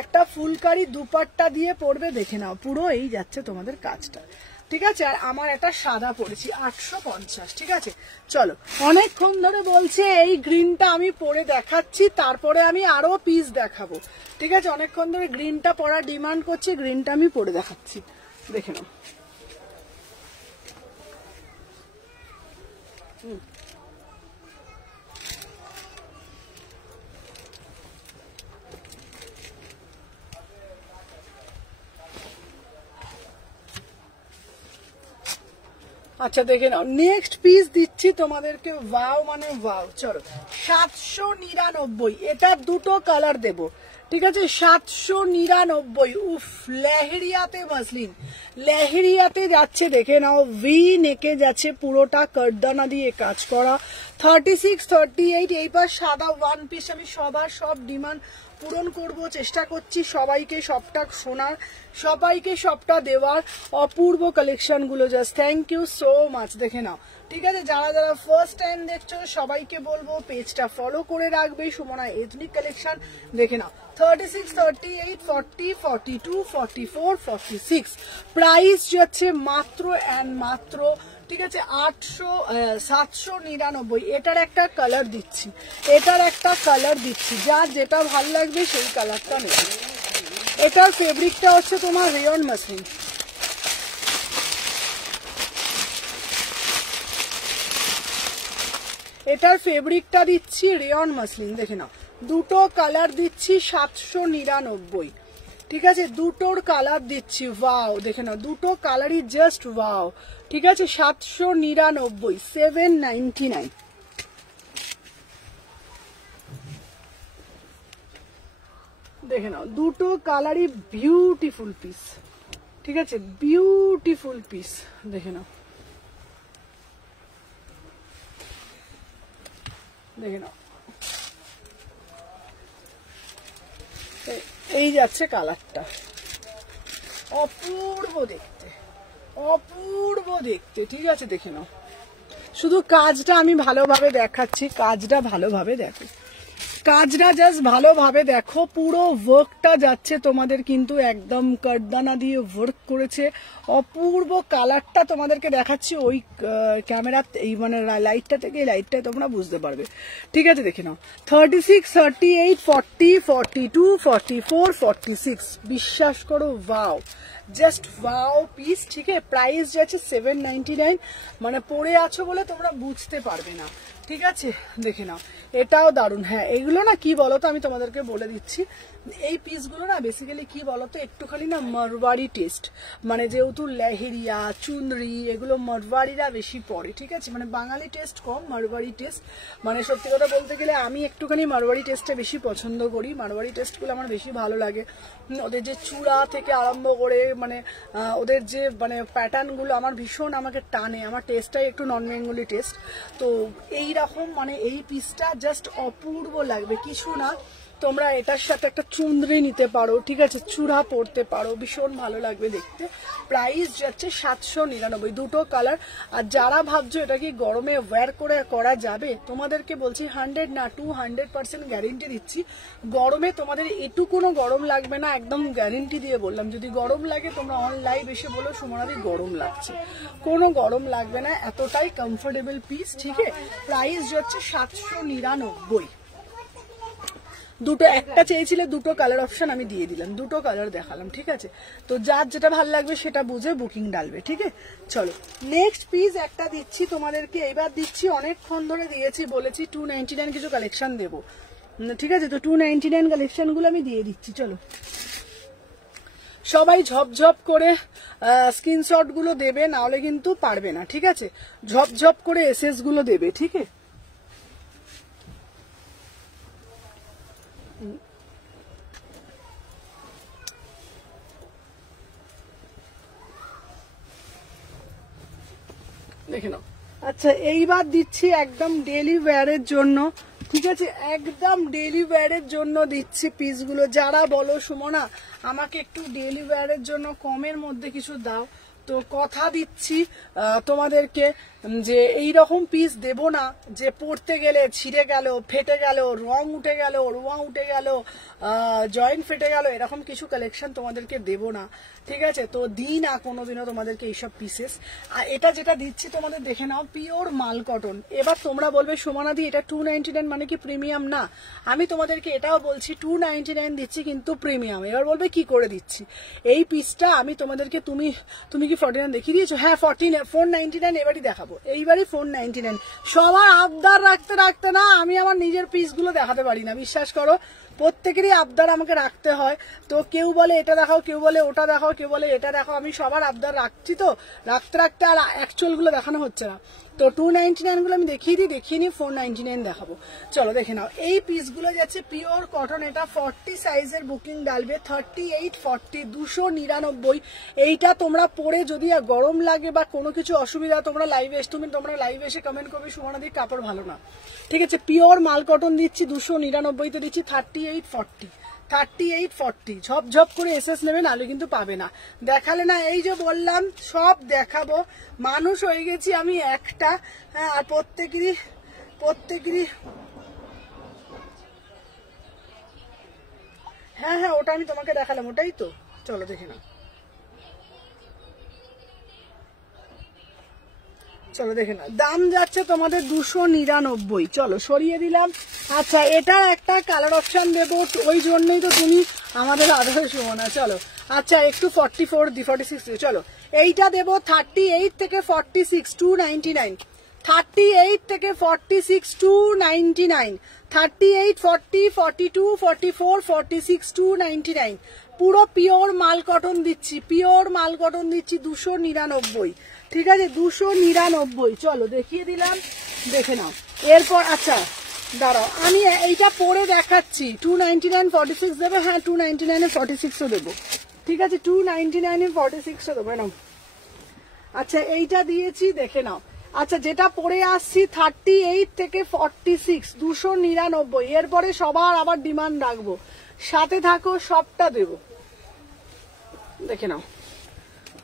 একটা ফুলকারি দুপাট্টা দিয়ে পরবে, দেখে নাও পুরো এই যাচ্ছে তোমাদের কাজটা, ঠিক আছে? আর আমার একটা সাদা পরেছি 850, ঠিক আছে? চলো অনেকক্ষণ ধরে বলছে এই গ্রিনটা আমি পরে দেখাচ্ছি, তারপরে আমি আরো পিস দেখাবো, ঠিক আছে? অনেকক্ষণ ধরে গ্রিনটা পরা ডিমান্ড করছে, গ্রিনটা আমি পরে দেখাচ্ছি, দেখে নাও। আচ্ছা দেখে নাও, নেক্সট পিস দিচ্ছি তোমাদেরকে, ওয়াও মানে ওয়াও। চলো 799, এটা দুটো কালার দেব, ঠিক আছে? 799। উফ, লেহেরিয়াতে মাসলিন, লেহেরিয়াতে যাচ্ছে, দেখে নাও ভি নেকে যাচ্ছে, পুরোটা কাটদানা দিয়ে কাজ করা। 36, 38, এই পাশ সাদা ওয়ান পিস। আমি সবার সব ডিমান্ড পূরণ করব, চেষ্টা করছি সবাইকে সবটা শোনার, সবাইকে সবটা দেওয়ার। অপূর্ব কালেকশন গুলো, just thank you so much. দেখে নাও, ঠিক আছে? যারা যারা ফার্স্ট টাইম দেখছো সবাইকে বলবো পেজটা ফলো করে রাখবে, সুমনা এথনিক কালেকশন। দেখে নাও 36, 38, 40, 42, 44, 46, প্রাইস যাচ্ছে মাত্র অ্যান্ড মাত্র, ঠিক আছে? 799। এটার একটা কালার দিচ্ছি, এটার একটা কালার দিচ্ছি, যার যেটা ভাল লাগবে সেই কালারটা নেবে। এটার ফেব্রিকটা হচ্ছে তোমার রেয়ন মাসলিন, এটার ফেব্রিকটা দিচ্ছি রেয়ন মাসলিন। দেখে নাও দুটো কালার দিচ্ছি 799, ঠিক আছে? দুটোর কালার দিচ্ছি, ওয়াও দেখে নাও দুটো কালারই জাস্ট ওয়াও, ঠিক আছে? 799, 799। দেখে নাও দুটো কালারই বিউটিফুল পিস, ঠিক আছে? বিউটিফুল পিস, দেখে নাও, দেখে নাও এই যাচ্ছে কালারটা, অপূর্ব দেখতে, অপূর্ব দেখতে, ঠিক আছে? দেখে নাও, শুধু কাজটা আমি ভালোভাবে দেখাচ্ছি, কাজটা ভালোভাবে দেখো, কাজটা জাস্ট ভালোভাবে দেখো। পুরো ওয়ার্কটা যাচ্ছে তোমাদের কিন্তু একদম কাটদানা দিয়ে ওয়ার্ক করেছে, অপূর্ব কালারটা তোমাদেরকে দেখাচ্ছি। ওই ক্যামেরা এই মানে লাইটটা থেকে এই লাইটটায় তোমরা বুঝতে পারবে, ঠিক আছে? দেখে নাও 36, 38, 40, 42, 44, 46, বিশ্বাস করো ওয়াও, জাস্ট ওয়াও পিস, ঠিক আছে? প্রাইস যাচ্ছে 799, মানে পরে আছো বলে তোমরা বুঝতে পারবে না, ঠিক আছে? দেখে নাও এটাও দারুণ। হ্যাঁ এগুলো না কি বলতো, আমি তোমাদেরকে বলে দিচ্ছি, এই পিসগুলো না বেসিক্যালি কি বলতো, একটুখানি না মারওয়ারি টেস্ট, মানে যেহেতু লেহেরিয়া চুনরি এগুলো মারওয়ারিরা বেশি পরে, ঠিক আছে? মানে বাঙালি টেস্ট কম, মারওয়ারি টেস্ট, মানে সত্যি কথা বলতে গেলে আমি একটুখানি মারওয়ারি টেস্টটা বেশি পছন্দ করি, মারওয়ারি টেস্টগুলো আমার বেশি ভালো লাগে। ওদের যে চূড়া থেকে আরম্ভ করে মানে ওদের যে মানে প্যাটার্নগুলো আমার ভীষণ আমাকে টানে, আমার টেস্টটাই একটু নন বেঙ্গলি টেস্ট। তো এই রকম মানে এই পিসটা জাস্ট অপূর্ব লাগবে, কিছু না তোমরা এটার সাথে একটা চুনরি নিতে পারো, ঠিক আছে? চূড়া পরতে পারো, ভীষণ ভালো লাগবে দেখতে। প্রাইস যাচ্ছে 799, দুটো কালার। আর যারা ভাবছো এটা কি গরমে ওয়্যার করে করা যাবে, তোমাদেরকে বলছি 100 না 200% গ্যারেন্টি দিচ্ছি, গরমে তোমাদের এটুকুনো গরম লাগবে না, একদম গ্যারেন্টি দিয়ে বললাম। যদি গরম লাগে তোমরা অনলাইন এসে বলো সুমনাদি গরম লাগছে, কোনো গরম লাগবে না, এতটাই কমফোর্টেবল পিস, ঠিক আছে? প্রাইস যাচ্ছে 799। দুটো একটা চেয়েছিলে, দুটো কালার অপশন আমি দিয়ে দিলাম, দুটো কালার দেখালাম, ঠিক আছে? তো যার যেটা ভালো লাগবে সেটা বুঝে বুকিং ডালবে, ঠিক আছে? চলো নেক্সট পিস একটা দিচ্ছি তোমাদেরকে, এবার দিচ্ছি অনেকক্ষণ ধরে দিয়েছি, বলেছি 299 কিছু কালেকশন দেবো, ঠিক আছে, তো 299 কালেকশন গুলো আমি দিয়ে দিচ্ছি। চলো সবাই ঝপঝপ করে স্ক্রিনশট গুলো দেবে, না হলে কিন্তু পারবে না। ঠিক আছে, ঝপঝপ করে এসএস গুলো দেবে। ঠিক আছে, দেখে নাও। আচ্ছা এইবার দিচ্ছি একদম ডেলি ওয়্যারের জন্য। ঠিক আছে, একদম ডেলি ওয়্যারের জন্য দিচ্ছি পিসগুলো। যারা বলো সুমনা আমাকে একটু ডেলি ওয়্যারের জন্য কমের মধ্যে কিছু দাও, তো কথা দিচ্ছি তোমাদেরকে যে এই রকম পিস দেব না যে পড়তে গেলে ছিঁড়ে গেল, ফেটে গেল, রং উঠে গেল, রোয়া উঠে গেল, জয়েন্ট ফেটে গেল, এরকম কিছু কালেকশন তোমাদেরকে দেব না। ঠিক আছে, তো দিই না কোনোদিনও তোমাদেরকে এইসব পিসেস। আর এটা যেটা দিচ্ছি তোমাদের দেখে নাও, পিওর মাল কটন। এবার তোমরা বলবে সুমনা দি এটা 299 মানে কি প্রিমিয়াম? না, আমি তোমাদেরকে এটাও বলছি 299 দিচ্ছি কিন্তু প্রিমিয়াম। এবার বলবে কি করে দিচ্ছি? এই পিসটা আমি তোমাদেরকে, তুমি কি 49 দেখিয়ে দিয়েছো? হ্যাঁ 499 এবারই দেখাবো, এইবারই 499। সবার আবদার রাখতে রাখতে না আমি আমার নিজের পিসগুলো দেখাতে পারি না, বিশ্বাস করো। প্রত্যেকেরই আবদার আমাকে রাখতে হয়। তো কেউ বলে এটা দেখাও, কেউ বলে ওটা দেখাও, কেউ বলে এটা দেখাও। আমি সবার আবদার রাখছি, তো রাখতে রাখতে আর অ্যাকচুয়াল গুলো দেখানো হচ্ছে না। তো 299 গুলো আমি দেখিয়ে নি 499 দেখাবো। চলো দেখে নাও, এই পিসগুলো যাচ্ছে পিওর কটন। এটা 40 সাইজের বুকিং ডালবে, 38, 40, 299। এইটা তোমরা পরে যদি গরম লাগে বা কোনো কিছু অসুবিধা, তোমরা লাইভে এসে কমেন্ট করবে সুমনা দি কাপড় ভালো না। ঠিক আছে, পিওর মাল কটন দিচ্ছি 299 তে দিচ্ছি। 38, 40 ঝপঝপ করে এসএস নেবে, নাহলে কিন্তু পাবে না। দেখালে না, এই যে বললাম সব দেখাবো। মানুষ হয়ে গেছি আমি একটা। হ্যাঁ, আর প্রত্যেকেরই হ্যাঁ ওটা আমি তোমাকে দেখালাম, ওটাই তো। চলো দেখে নাও, দাম যাচ্ছে তোমাদের 299। চলো সরিয়ে দিলাম। আচ্ছা এটার একটা কালার অপশন দেবো, ওই জন্যই তো তুমি আমাদের আধার সুমনা। চলো আচ্ছা একটু 46 চলো এইটা দেবো 38 থেকে 46, 299। 38 থেকে 46, 299। 38, 40, 42, 44, 46, 299। পুরো পিওর মাল কটন দিচ্ছি, 299। ঠিক আছে, 299। চলো দেখিয়ে দিলাম, দেখে নাও। এরপর আচ্ছা দাঁড়াও, আমি এইটা পরে দেখাচ্ছি। 299 46 দেবে? হ্যাঁ 299 46ও দেবো। ঠিক আছে, 299 46ও দেবো না। আচ্ছা এইটা দিয়েছি, দেখে নাও। আচ্ছা যেটা পরে আসছি 38 থেকে 46, 299। এরপরে সবার আবার ডিমান্ড রাখবো, সাথে থাকো, সবটা দেবো। দেখে নাও,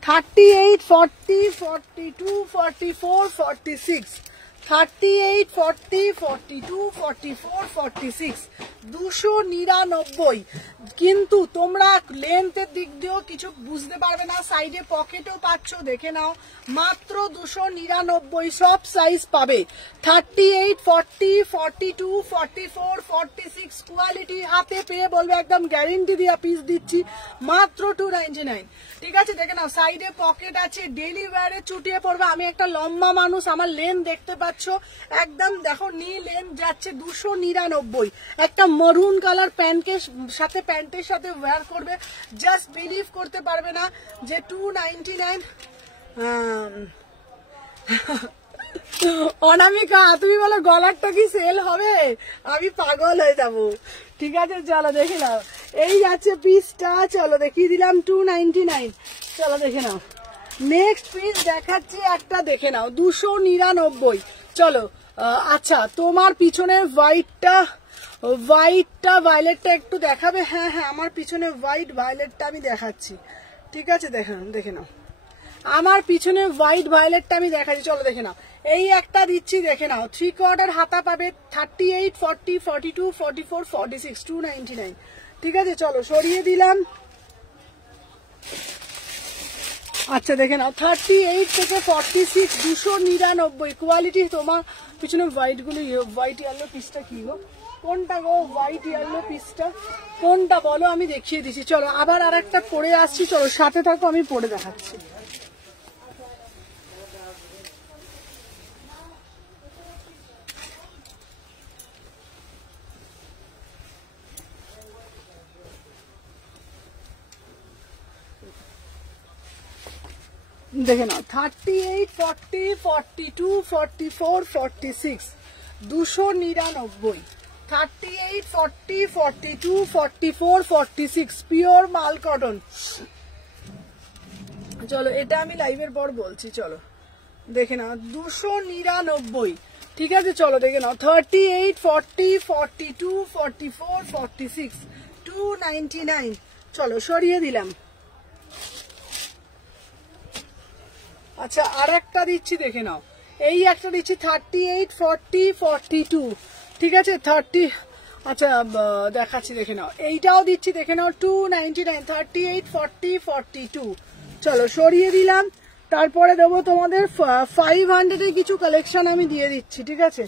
38, 40, 42, 44, 46, 38, 40, 42, 44, 46, 299। কিন্তু তোমরা লেন্থের দিক দিয়েও কিছু বুঝতে পারবে না, সাইডে পকেটও পাচ্ছ, দেখে নাও। মাত্র 299, সব সাইজ পাবে। 38, 40, 42, 44, 46 কোয়ালিটি হাতে পেয়ে বলবে একদম গ্যারেন্টি দিয়া পিস দিচ্ছি মাত্র 299। ঠিক আছে, দেখে নাও, সাইডে পকেট আছে, ডেলি ওয়্যারে চুটিয়ে পড়বে। আমি একটা লম্বা মানুষ, আমার লেন্থ দেখতে পাচ্ছ একদম, দেখো নি লেন্থ যাচ্ছে 299। একটা মরুন কালার প্যান্টের সাথে ওয়্যার করবে, জাস্ট বিলিভ করতে পারবে না যে 299। অনামিকা তুমি বলো গলারটা কি সেল হবে? আমি পাগল হয়ে যাব। ঠিক আছে চলো দেখে নাও, এই যাচ্ছে পিসটা। চলো দেখিয়ে দিলাম 299। চলো দেখে নাও, নেক্সট পিস দেখাচ্ছি একটা, দেখে নাও 299। চলো আচ্ছা তোমার পিছনের হোয়াইটটা ভায়োলেটটা একটু দেখাবে? হ্যাঁ আমার পিছনে হোয়াইট ভায়োলেটটা আমি দেখাচ্ছি। ঠিক আছে দেখে নাও, আমার পিছনে হোয়াইট ভায়োলেটটা আমি দেখাচ্ছি। চলো দেখে নাও, এই একটা দিচ্ছি, দেখে নাও। 3/4 হাতা পাবে, 38, 40, 42, 44, 46, 299। ঠিক আছে, চলো সরিয়ে দিলাম। আচ্ছা দেখে নাও, 38 থেকে 46, 299 কোয়ালিটি। তোমার পিছনে হোয়াইট ইয়েলো পিসটা কি গো? কোনটা গো হোয়াইট ইয়েলো পিসটা কোনটা বলো, আমি দেখিয়ে দিচ্ছি। চলো আবার আর একটা পরে আসছি, চলো সাথে থাকো, আমি পরে দেখাচ্ছি। দেখে নাও 38, 40, 42, 44, 46, 299, 38, 40, 42, 44, 46 পিওর মাল কটন। চলো এটা আমি লাইভের পর বলছি। চলো দেখে নাও 299, ঠিক আছে। চলো দেখে নাও 38, 40, 42, 44, 46, 299। চলো সরিয়ে দিলাম। আচ্ছা আর একটা দিচ্ছি দেখে নাও, এই একটা দিচ্ছি 38, 40, 42, ঠিক আছে 30। আচ্ছা দেখাচ্ছি দেখে নাও, এইটাও দিচ্ছি দেখে নাও 299, 38, 40, 42। চলো সরিয়ে দিলাম। তারপরে দেবো তোমাদের 500 কিছু কালেকশন আমি দিয়ে দিচ্ছি, ঠিক আছে।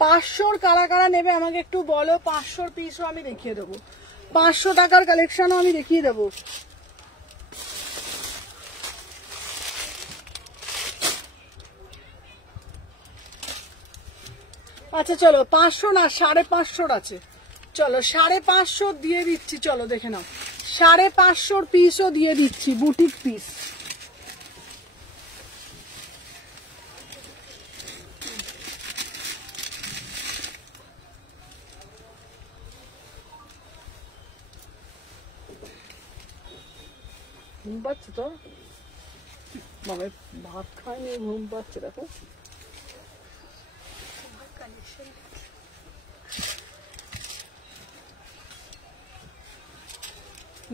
500 কারা কারা নেবে আমাকে একটু বলো, 500 পিসও আমি দেখিয়ে দেবো, 500 টাকার কালেকশনও আমি দেখিয়ে দেবো। আচ্ছা চলো 500 না 550 আছে, চলো 550 দিয়ে দিচ্ছি। চলো দেখে নাও 550 পিসও দিয়ে দিচ্ছি, বুটিক পিস। ঘুম পাচ্ছে তো বাবা, ভাত খায়নি ঘুম পাচ্ছে দেখো।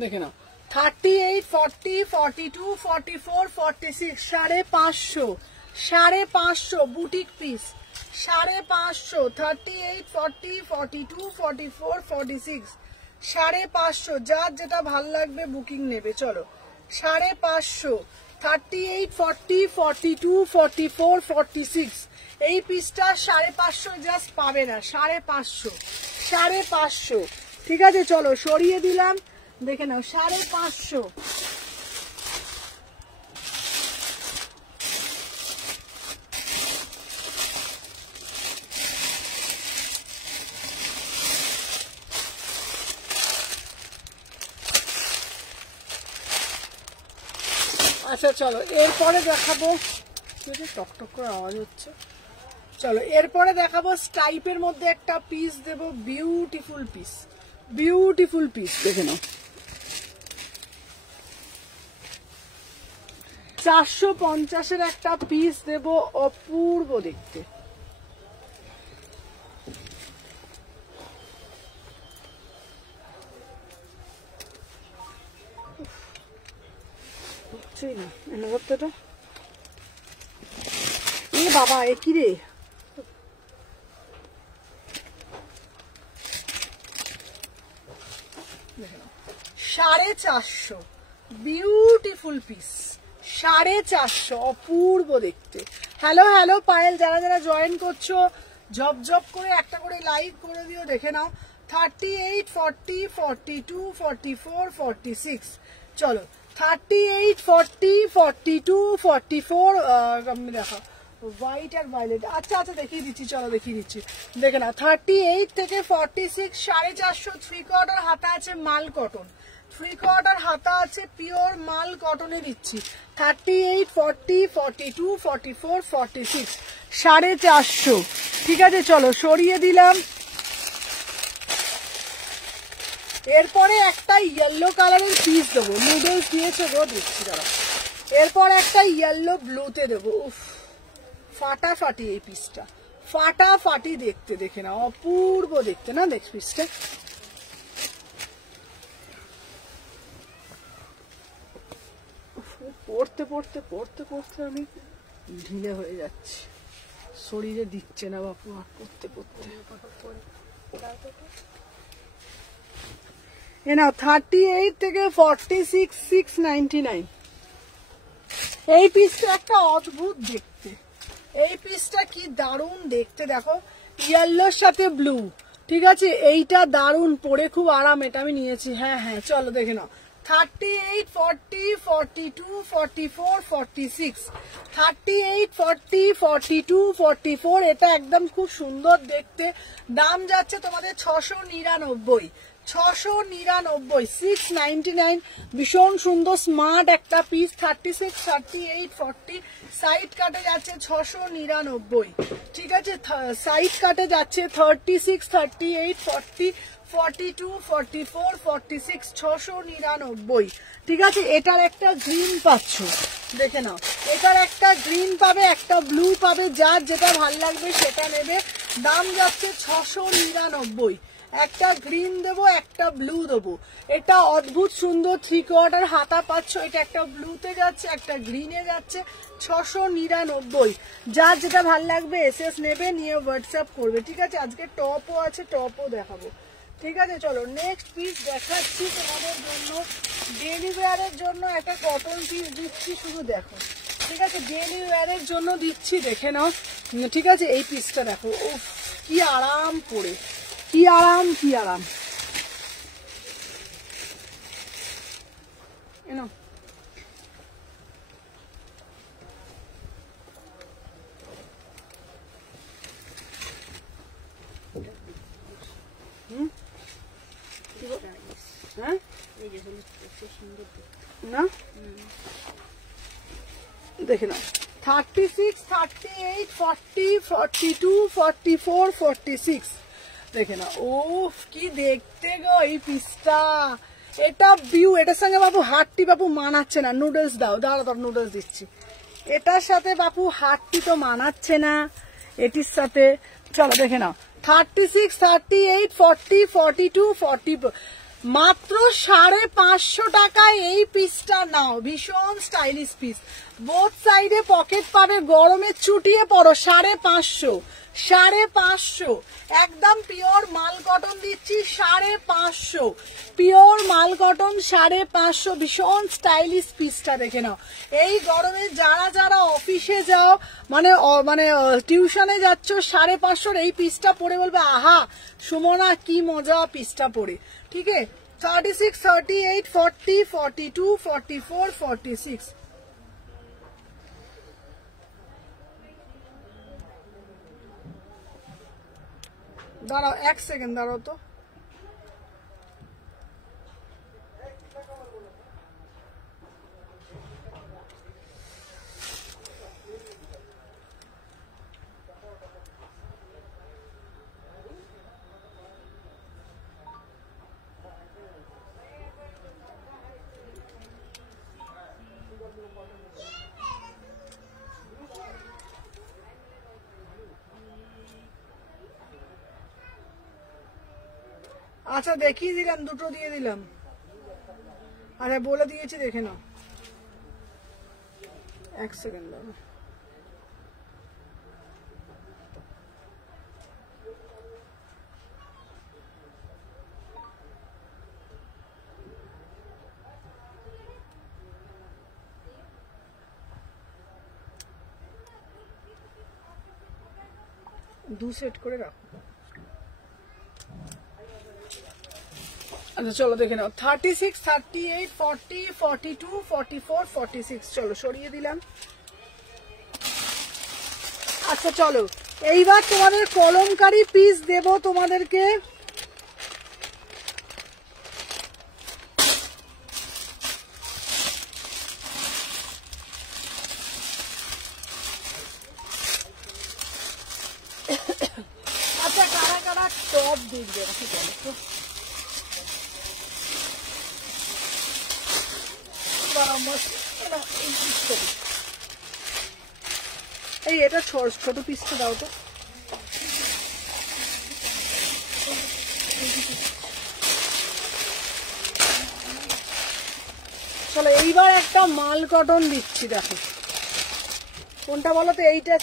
দেখে নাও 38, 40, 42, 44, 46, 550, 550 বুটিক পিস, 550, 38, 40, 42, 44, 46, 550। যার যেটা ভাল লাগবে বুকিং নেবে। চলো 550, 38, 40, 42, 44, 46 এই পিসটা 550 জাস্ট পাবে না, 550, 550, ঠিক আছে। চলো সরিয়ে দিলাম দেখে নাও 550। আচ্ছা চলো এরপরে দেখাবো, টকটক করে আওয়াজ হচ্ছে। চলো এরপরে দেখাবো স্টাইপের মধ্যে একটা পিস দেবো, বিউটিফুল পিস, বিউটিফুল পিস দেখে নাও। 450 একটা পিস দেব, অপূর্ব দেখতে। বাবা এ কি রে, 450 বিউটিফুল পিস, 450 অপূর্ব দেখতে। হ্যালো হ্যালো পায়েল, যারা যারা জয়েন করছো জব জব করে একটা করে লাইক করে দিও। দেখে নাও 38, 40, 42, 44, 46। চলো 38, 40, 42, 44 দেখা হোয়াইট আর ভায়োলেট। আচ্ছা আচ্ছা দেখিয়ে দিচ্ছি, চলো দেখিয়ে দিচ্ছি দেখে না। 38 থেকে 46, 450 থ্রি কোয়ার্টার হাতা আছে মাল কটন, থ্রি কোয়ার্টার হাতা আছে পিওর মাল কটনে দিচ্ছি। 38, 40, 42, 44, 46 450, ঠিক আছে। চলো সরিয়ে দিলাম। এরপরে একটা ইয়েলো কালারের পিস দেবো, নুডলস দিয়েছে গো, দিচ্ছি দাঁড়া। এরপর একটা ইয়েলো ব্লুতে দেবো, উফ ফাটাফাটি এই পিসটা, ফাটাফাটি দেখতে। দেখে না অপূর্ব দেখতে না, নেক্সট পিসটা পড়তে পড়তে পড়তে পড়তে আমি ঢিলে হয়ে যাচ্ছি, শরীরে দিচ্ছে না বাপু আর পড়তে পড়তে। এ নাও 38 থেকে 46, 699 এই পিসটা একটা অদ্ভুত দেখতে, এই পিসটা কি দারুণ দেখতে দেখো, ইয়েলোর সাথে ব্লু, ঠিক আছে। এইটা দারুণ পরে খুব আরাম, এটা আমি নিয়েছি। হ্যাঁ হ্যাঁ চলো দেখে নাও 38, 40, 42, 44, 46, 38, 40, 42, 44 এটা একদম খুব সুন্দর দেখতে। দাম যাচ্ছে তোমাদের 699, 699, 699, ভীষণ সুন্দর স্মার্ট একটা পিস। 36, 38, 40 সাইড কাটে যাচ্ছে 699, ঠিক আছে। সাইড কাটে যাচ্ছে 36, 38, 40, 42, 44, 46, 699, ঠিক আছে। এটার একটা গ্রিন পাচ্ছ, দেখে নাও। এটার একটা গ্রিন পাবে, একটা ব্লু পাবে, যার যেটা ভাল লাগবে সেটা নেবে। দাম যাচ্ছে 699। একটা গ্রিন দেবো, একটা ব্লু দেবো। এটা অদ্ভুত সুন্দর 3/4 হাতা পাচ্ছ। এটা একটা ব্লুতে যাচ্ছে, একটা গ্রিনে যাচ্ছে। 699, যার যেটা ভাল লাগবে এসএস নেবে, নিয়ে হোয়াটসঅ্যাপ করবে, ঠিক আছে। আজকে টপও আছে, টপও দেখাবো, ঠিক আছে। চলো নেক্সট পিস দেখাচ্ছি তোমাদের জন্য। ডেলি ওয়্যারের জন্য একটা কটন পিস দিচ্ছি, শুধু দেখো, ঠিক আছে। ডেলি ওয়্যারের জন্য দিচ্ছি, দেখে নাও, ঠিক আছে। এই পিসটা দেখো, উফ কি আরাম পরে, কি আরাম, কি আরাম। এনো হ্যাঁ না, দেখে নাও। 36, 38, 40, 42, 44, 46, দেখে না। ও কি দেখতে গো এই পিসটা। এটা বিউ, এটার সঙ্গে বাবু হাটটি বাবু মানাচ্ছে না। নুডলস দাও, দাঁড়া নুডলস দিচ্ছি। এটার সাথে বাবু হাটটি তো মানাচ্ছে না এটির সাথে। চলো দেখে নাও। 36, 38, 40, 42, 40, মাত্র 550 টাকায় এই পিসটা নাও। ভীষণ স্টাইলিশ পিস, বোথ সাইডে পকেট পাবে, গরমে চুটিয়ে পড়ো। 550, 550, একদম পিওর মাল কটন দিচ্ছি। 550 পিওর মাল কটন, 550, ভীষণ স্টাইলিশ পিসটা দেখে নাও। এই গরমে যারা যারা অফিসে যাও, মানে টিউশনে যাচ্ছ, 550 এই পিসটা পরে বলবে আহা সুমনা কি মজা পিসটা পরে, ঠিক আছে। 36, 38, 40, 42, 44, 46, দাঁড়াও 1 সেকেন্ড, দাঁড়াও তো। আচ্ছা দেখিয়ে দিলাম, দুটো দিয়ে দিলাম। আরে বলে দিয়েছি, দেখে নাও। 1 সেকেন্ড দাঁড়াও। দু সেট করে রাখো। আচ্ছা চলো দেখে নাও। 36, 38, 40, 42, 44, 46, চলো সরিয়ে দিলাম। আচ্ছা চলো এইবার তোমাদের কলমকারি পিস দেব তোমাদেরকে। আচ্ছা কারা কারা টপ দেখবে, ঠিক আছে। এই এটা ছোট পিসটা দাও তো। চলো এইবার একটা মাল কটন দিচ্ছি, দেখো কোনটা বলো তো। এইটা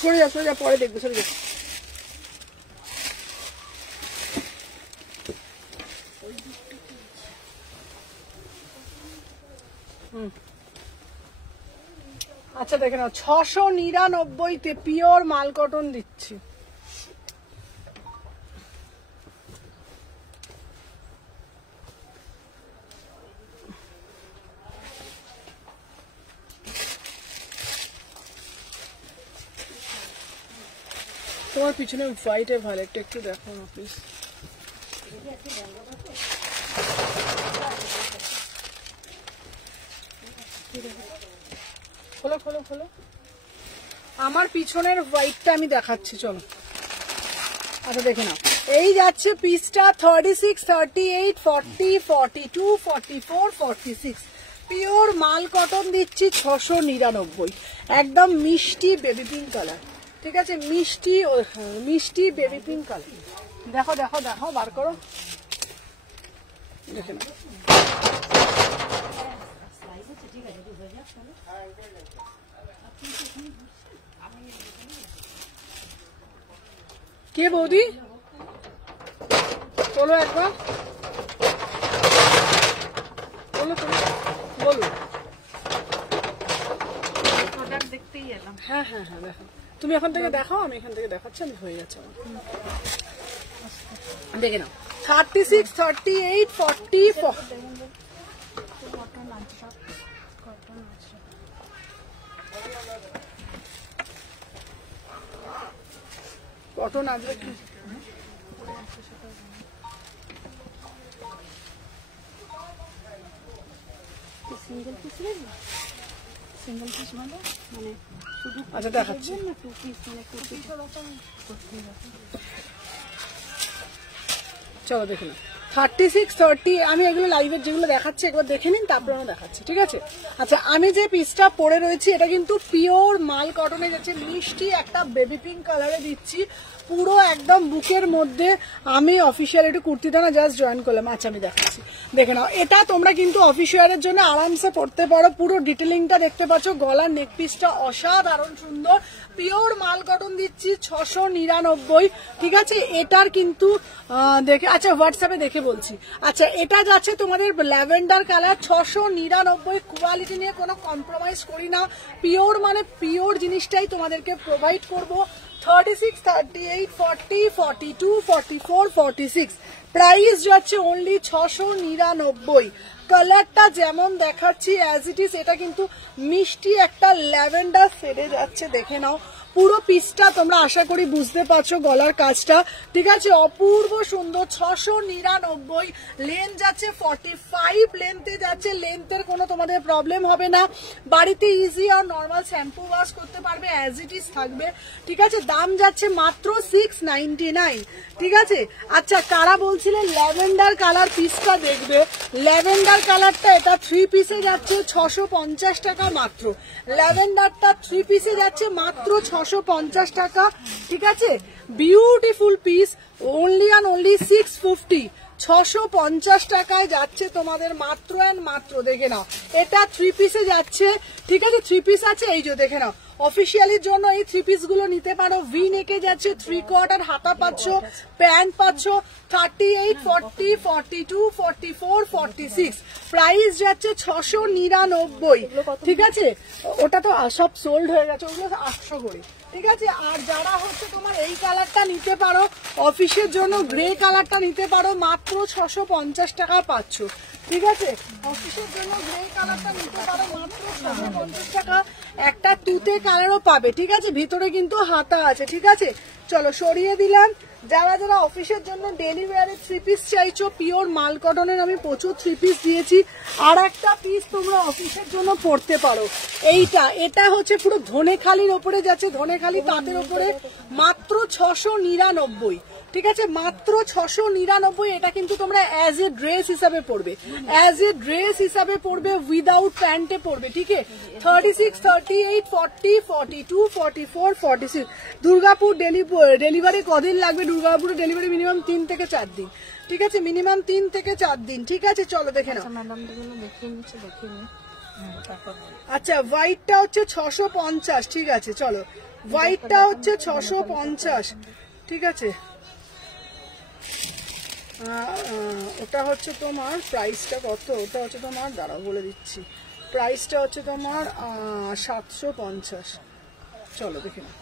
সরে যা পরে দেখবে, সরে যা। আচ্ছা দেখে নাও, 699-তে পিওর মাল কটন দিচ্ছি। তোমার পিছনে হোয়াইটে ভালো, একটু দেখো না প্লিজ। খোলো খোলো খোলো। আমার পিছনের হোয়াইটটা আমি দেখাচ্ছি, চলো। আচ্ছা দেখে নাও, এই যাচ্ছে পিসটা 36, 38, 40, 42, 44, 46। পিওর মাল কটন দিচ্ছি 699, একদম মিষ্টি বেবি পিঙ্ক কালার। ঠিক আছে, মিষ্টি মিষ্টি বেবি পিঙ্ক কালার। দেখো দেখো দেখো, বার করো, দেখে নাও। কে বৌদি বলো একবার, বলো তুমি, বলো। প্রোডাক্ট দেখতেই এলাম। হ্যাঁ হ্যাঁ হ্যাঁ, দেখো তুমি এখান থেকে দেখাও, আমি এখান থেকে দেখাচ্ছি, আমি হয়ে যাচ্ছে আমার। দেখে নাও 36, 38, 40, কটন আসবে কি? সিঙ্গেল পিস নেবে? সিঙ্গেল পিস মানে শুধু আচ্ছা দেখাচ্ছি, না টু পিস, মানে টু পিস চলো দেখে নাও 36, 30। আমি এগুলো লাইভের যেগুলো দেখাচ্ছি একবার দেখে নিন, তারপরে আমি দেখাচ্ছি, ঠিক আছে? আচ্ছা, আমি যে পিসটা পরে রয়েছি এটা কিন্তু পিওর মাল কটনে যাচ্ছে, মিষ্টি একটা বেবি পিঙ্ক কালারে দিচ্ছি, পুরো একদম বুকের মধ্যে। আমি অফিসিয়াল একটু কুর্তিটা না জাস্ট জয়েন করলাম। আচ্ছা আমি দেখাচ্ছি, দেখে নাও। এটা তোমরা কিন্তু অফিসিয়ালের জন্য আরামসে পড়তে পারো। পুরো ডিটেলিংটা দেখতে পাচ্ছ, গলার নেক পিসটা অসাধারণ সুন্দর, পিওর মাল কটন দিচ্ছি 699। ঠিক আছে, এটার কিন্তু দেখে, আচ্ছা হোয়াটসঅ্যাপে দেখে বলছি। আচ্ছা, এটা যাচ্ছে তোমাদের ল্যাভেন্ডার কালার, 699। কোয়ালিটি নিয়ে কোনো কম্প্রোমাইজ করি না, পিওর মানে পিওর জিনিসটাই তোমাদেরকে প্রোভাইড করবো। 36, 38, 40, 42, 44, 46। প্রাইস যাচ্ছে অনলি 699। কালারটা যেমন দেখাচ্ছি অ্যাজ ইট ইজ, এটা কিন্তু মিষ্টি একটা ল্যাভেন্ডার শেডে যাচ্ছে, দেখে নাও। পুরো পিসটা তোমরা আশা করি বুঝতে পারছো, গলার কাজটা ঠিক আছে, অপূর্ব সুন্দর। 699। লেন্থ যাচ্ছে 45 লেন্থে যাচ্ছে, লেন্থের কোনো তোমাদের প্রবলেম হবে না। বাড়িতে ইজি আর নর্মাল শ্যাম্পু ওয়াশ করতে পারবে, অ্যাজ ইট ইজ থাকবে। ঠিক আছে, দাম যাচ্ছে মাত্র 699। ঠিক আছে, আচ্ছা কারা বলছিলেন ল্যাভেন্ডার কালার পিসটা দেখবে, ল্যাভেন্ডার কালারটা এটা 3 পিসে যাচ্ছে 650 টাকা মাত্র। ল্যাভেন্ডারটা 3 পিসে যাচ্ছে মাত্র 650 টাকা। ঠিক আছে, beautiful piece, only and only 650। 650 টাকায় যাচ্ছে তোমাদের মাত্র অ্যান্ড মাত্র। দেখে নাও, এটা 3 পিসে যাচ্ছে। ঠিক আছে, 3 পিস আছে, এই যে দেখে নাও। অফিসিয়ালির জন্য এই 3 পিস গুলো নিতে পারো। ভি নেকে যাচ্ছে, 3/4 হাতা পাচ্ছ, প্যান্ট পাচ্ছ। 38, 40, 42, 44, 46। প্রাইস যাচ্ছে 699। ঠিক আছে, ওটা তো সব সোল্ড হয়ে গেছে, ওগুলো 800 করে। ঠিক আছে, আর যারা হচ্ছে তোমার এই কালারটা নিতে পারো, অফিসের জন্য গ্রে কালারটা নিতে পারো, মাত্র 650 টাকা পাচ্ছ। ঠিক আছে, অফিসের জন্য গ্রে কালারটা নিতে পারো মাত্র 650 টাকা। একটা তুতে কালারও পাবে। ঠিক আছে, ভিতরে কিন্তু হাতা আছে। ঠিক আছে, চলো সরিয়ে দিলাম। যারা যারা অফিসের জন্য ডেলি ওয়্যারে 3 পিস চাইছো, পিওর মাল কটনের আমি প্রচুর 3 পিস দিয়েছি। আর একটা পিস তোমরা অফিসের জন্য পড়তে পারো, এইটা। এটা হচ্ছে পুরো ধনেখালির ওপরে যাচ্ছে, ধনেখালি তাঁতের ওপরে, মাত্র 699। ঠিক আছে, মাত্র 699। এটা কিন্তু তোমরা অ্যাজ এ ড্রেস হিসাবে পড়বে, অ্যাজ এ ড্রেস হিসাবে পড়বে, উইদাউট প্যান্টে পড়বে। ঠিক আছে, 36, 38, 40, 42, 44, 46। দুর্গাপুর ডেলিভারি কদিন লাগবে? দুর্গাপুরে ডেলিভারি মিনিমাম 3 থেকে 4 দিন। ঠিক আছে, মিনিমাম 3 থেকে 4 দিন। ঠিক আছে, চলো দেখে নাও। আচ্ছা, হোয়াইটটা হচ্ছে 650। ঠিক আছে, চলো, হোয়াইটটা হচ্ছে 650। ঠিক আছে, ওটা হচ্ছে তোমার প্রাইসটা কত? ওটা হচ্ছে তোমার, দাঁড়াও বলে দিচ্ছি, প্রাইসটা হচ্ছে তোমার 750। চলো দেখে নাও।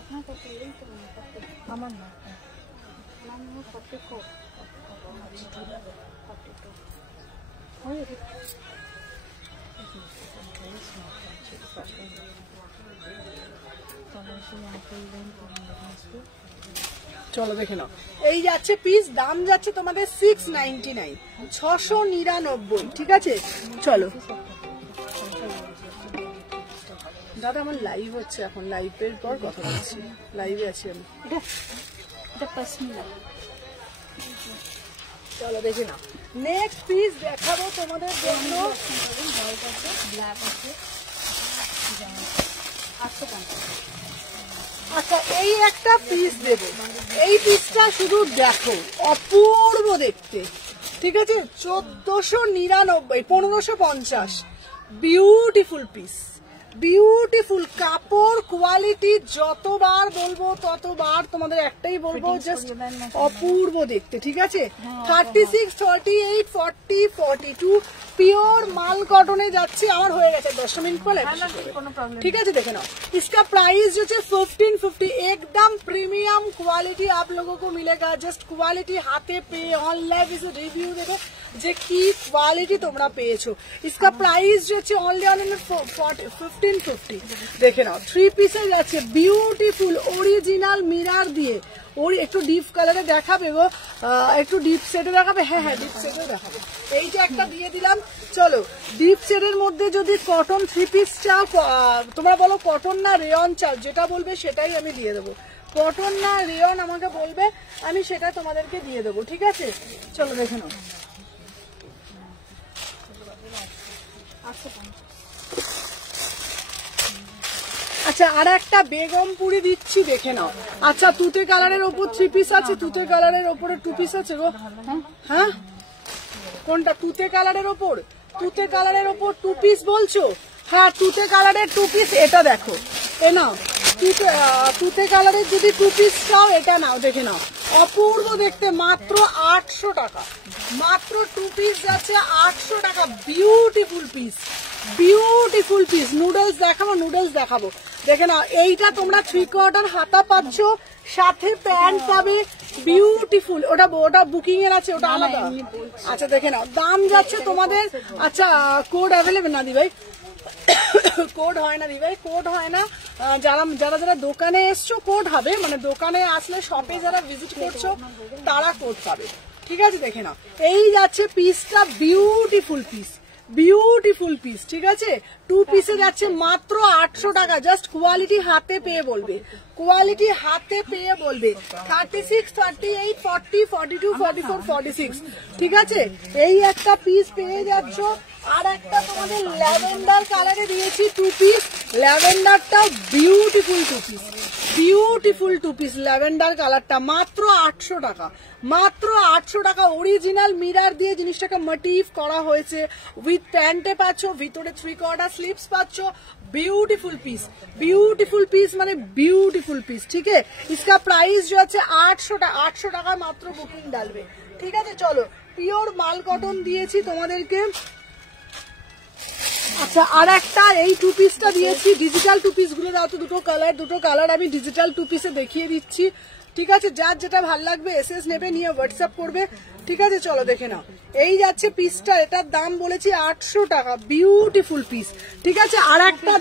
আমার না, চলো দেখে নাও, এই যাচ্ছে পিস, দাম যাচ্ছে তোমাদের 699, 699, ঠিক আছে। চলো দাদা আমার লাইভ হচ্ছে এখন, লাইভের পর কথা বলছি, লাইভে আছি আমি। এটা পশমিনা। চলো দেখে নাও, নেক্সট পিস দেখাবো তোমাদের জন্য। ব্ল্যাক আছে 850। আচ্ছা এই একটা পিস দেবো, এই পিসটা শুধু দেখো, অপূর্ব দেখতে, ঠিক আছে। 1499, 1550, বিউটিফুল পিস, বিউটিফুল কাপড় কোয়ালিটি। যতবার বলবো ততবার তোমাদের একটাই বলবো, জাস্ট অপূর্ব দেখতে, ঠিক আছে। 36, 38, 40, 42 পিওর মাল কটনে যাচ্ছে। আমার হয়ে গেছে 10 মিনিট পরে, ঠিক আছে। দেখে नाओ, इसका प्राइस जो है 1550, एकदम प्रीमियम क्वालिटी आप लोगों को मिलेगा। जस्ट क्वालिटी हाथे पे ऑनलाइन इसे रिव्यू देखो যে কি কোয়ালিটি তোমরা পেয়েছো। इसका प्राइस जो है ओनली ऑन 1550। দেখে নাও, 3 পিসে যাচ্ছে, বিউটিফুল অরিজিনাল মিরর দিয়ে। ওর একটু ডিপ কালারে দেখাবে গো, একটু ডিপ সেটে দেখাবে। হ্যাঁ হ্যাঁ ডিপ সেটে দেখাবে। এই যে একটা দিয়ে দিলাম। চলো ডিপ সেটের মধ্যে যদি কটন 3 পিস চাও, তোমরা বলো কটন না রেয়ন চাও, যেটা বলবে সেটাই আমি দিয়ে দেবো। কটন না রেয়ন আমাকে বলবে, আমি সেটা তোমাদেরকে দিয়ে দেবো, ঠিক আছে। চলো দেখে নাও, আচ্ছা আর একটা বেগমপুরি দিচ্ছি, দেখে নাও। আচ্ছা তুতে কালারের ওপর 3 পিস আছে, তুতে কালারের ওপরে 2 পিস আছে গো। হ্যাঁ কোনটা? তুতে কালারের ওপর, তুতে কালারের ওপর 2 পিস বলছো? হ্যাঁ তুতে কালারের 2 পিস, এটা দেখো, এ নাও। তুতে কালারের যদি 2 পিস চাও এটা নাও, দেখে নাও, অপূর্ব দেখতে, মাত্র 800 টাকা, মাত্র 2 পিস যাচ্ছে 800 টাকা। Beautiful piece, beautiful piece. Noodles দেখাবো, নুডলস দেখাবো, দেখে নাও। এইটা তোমরা 3/4 হাতা পাচ্ছ, সাথে প্যান্ট পাবে, বিউটিফুল। ওটা বুকিং এর আছে, ওটা আলাদা। আচ্ছা দেখে নাও, দাম যাচ্ছে তোমাদের। আচ্ছা কোড অ্যাভেলেবেল না দি ভাই? কোড হয় না দি ভাই, কোড হয় না। যারা যারা যারা দোকানে এসছো কোড হবে, মানে দোকানে আসলে শপে যারা ভিজিট করছো তারা কোড পাবে, ঠিক আছে। দেখে নাও, এই যাচ্ছে পিসটা, বিউটিফুল পিস, বিউটিফুল পিস, ঠিক আছে। 2 পিসে যাচ্ছে মাত্র 800 টাকা। জাস্ট কোয়ালিটি হাতে পেয়ে বলবে, কোয়ালিটি হাতে পেয়ে বলবে। 36, 38, 40, 42, 44, 46, ঠিক আছে। এই একটা পিস পেয়ে যাচ্ছ। আর একটা তোমাদের ল্যাভেন্ডার কালারে দিয়েছি 2 পিস, ল্যাভেন্ডারটা beautiful 2 piece, beautiful 2 piece lavender কালারটা, মাত্র 800 টাকা, মাত্র 800 টাকা। অরিজিনাল মিরর দিয়ে জিনিসটাকে মোটিভ করা হয়েছে, উইথ প্যান্টে পাচ্ছ, ভিতরে 3/4 স্লিভস পাচ্ছ। ब्यूटीफुल पीस, ब्यूटीफुल पीस মানে বিউটিফুল পিস, ঠিক আছে। इसका प्राइस जो আছে 800 টাকা মাত্র বুকিং ডালবে, ঠিক আছে। চলো পিওর মাল কটন দিয়েছি তোমাদেরকে। আচ্ছা আর একটা এই 2 পিসটা দিয়েছি, ডিজিটাল 2 পিস গুলো দাও তো, দুটো কালার আমি ডিজিটাল 2 পিসে দেখিয়ে দিচ্ছি, ঠিক আছে। যার যেটা ভালো লাগবে এসএস নেবে, নিয়ে হোয়াটসঅ্যাপ করবে, ঠিক আছে। চলো দেখে নাও, এই যাচ্ছে পিসটা, এটার দাম বলেছি 800 টাকা, বিউটিফুল পিস, ঠিক আছে। আর একটা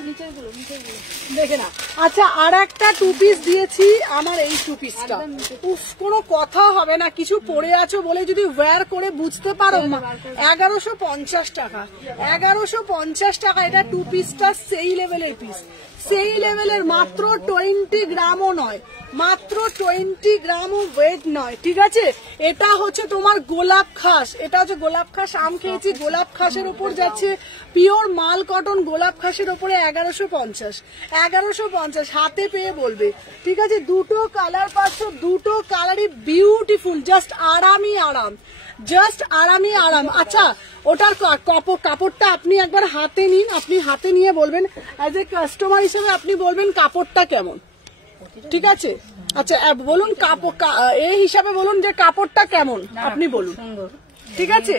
দেখে না, আচ্ছা আর একটা 2 পিস দিয়েছি, আমার এই 2 পিসটা উফ কোনো কথা হবে না, কিছু পরে আছো বলে যদি ওয়্যার করে বুঝতে পারো। 1150 টাকা, 1150 টাকা। এটা 2 পিসটা সেই লেভেলের পিস, সেই লেভেলের, মাত্র 20 গ্রামও নয়, মাত্র 20 গ্রামও ওয়েট নয়, ঠিক আছে। এটা হচ্ছে তোমার গোলাপ খাস, এটা হচ্ছে গোলাপ খাস, আম খেয়েছি, গোলাপ খাসের উপর যাচ্ছে পিওর মাল কটন, গোলাপ খাসের উপরে 1150 হাতে পেয়ে বলবে, ঠিক আছে। দুটো কালার পাচ্ছ, দুটো কালারই বিউটিফুল, জাস্ট আরামই আরাম, জাস্ট আরামই আরাম। আচ্ছা ওটার কাপড়টা আপনি একবার হাতে নিন, আপনি হাতে নিয়ে বলবেন, অ্যাজ এ কাস্টমার হিসেবে আপনি বলবেন কাপড়টা কেমন, ঠিক আছে। আচ্ছা বলুন কাপড়, এই হিসাবে বলুন যে কাপড়টা কেমন, আপনি বলুন, ঠিক আছে।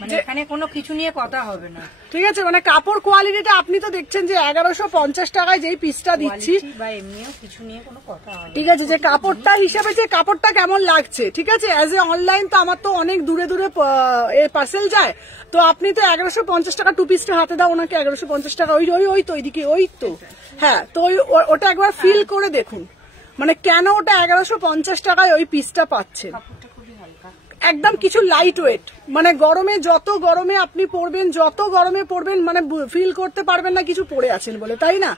মানে এখানে কোনো কিছু নিয়ে কথা হবে না, ঠিক আছে। মানে কাপড় কোয়ালিটিটা আপনি তো দেখছেন যে 1150 টাকায় যেই পিসটা দিচ্ছি, বা এমনিও কিছু নিয়ে কোনো কথা হবে, ঠিক আছে। যে কাপড়টা হিসাবে যে কাপড়টা কেমন লাগছে, ঠিক আছে। অ্যাজ এ অনলাইন তো আমার তো অনেক দূরে দূরে পার্সেল যায়, তো আপনি তো 1150 টাকা 2 পিসটা হাতে দাও ওনাকে, 1150 টাকা, ওই তো ওইদিকে, ওই তো, হ্যাঁ। তো ওটা একবার ফিল করে দেখুন, মানে কেন ওটা 1150 টাকায় ওই পিসটা পাচ্ছেন। একদম কিছু লাইট ওয়েট, মানে গরমে যত গরমে আপনি পরবেন, যত গরমে পরবেন মানে ফিল করতে পারবেন না কিছু পরে আছেন বলে, তাই না?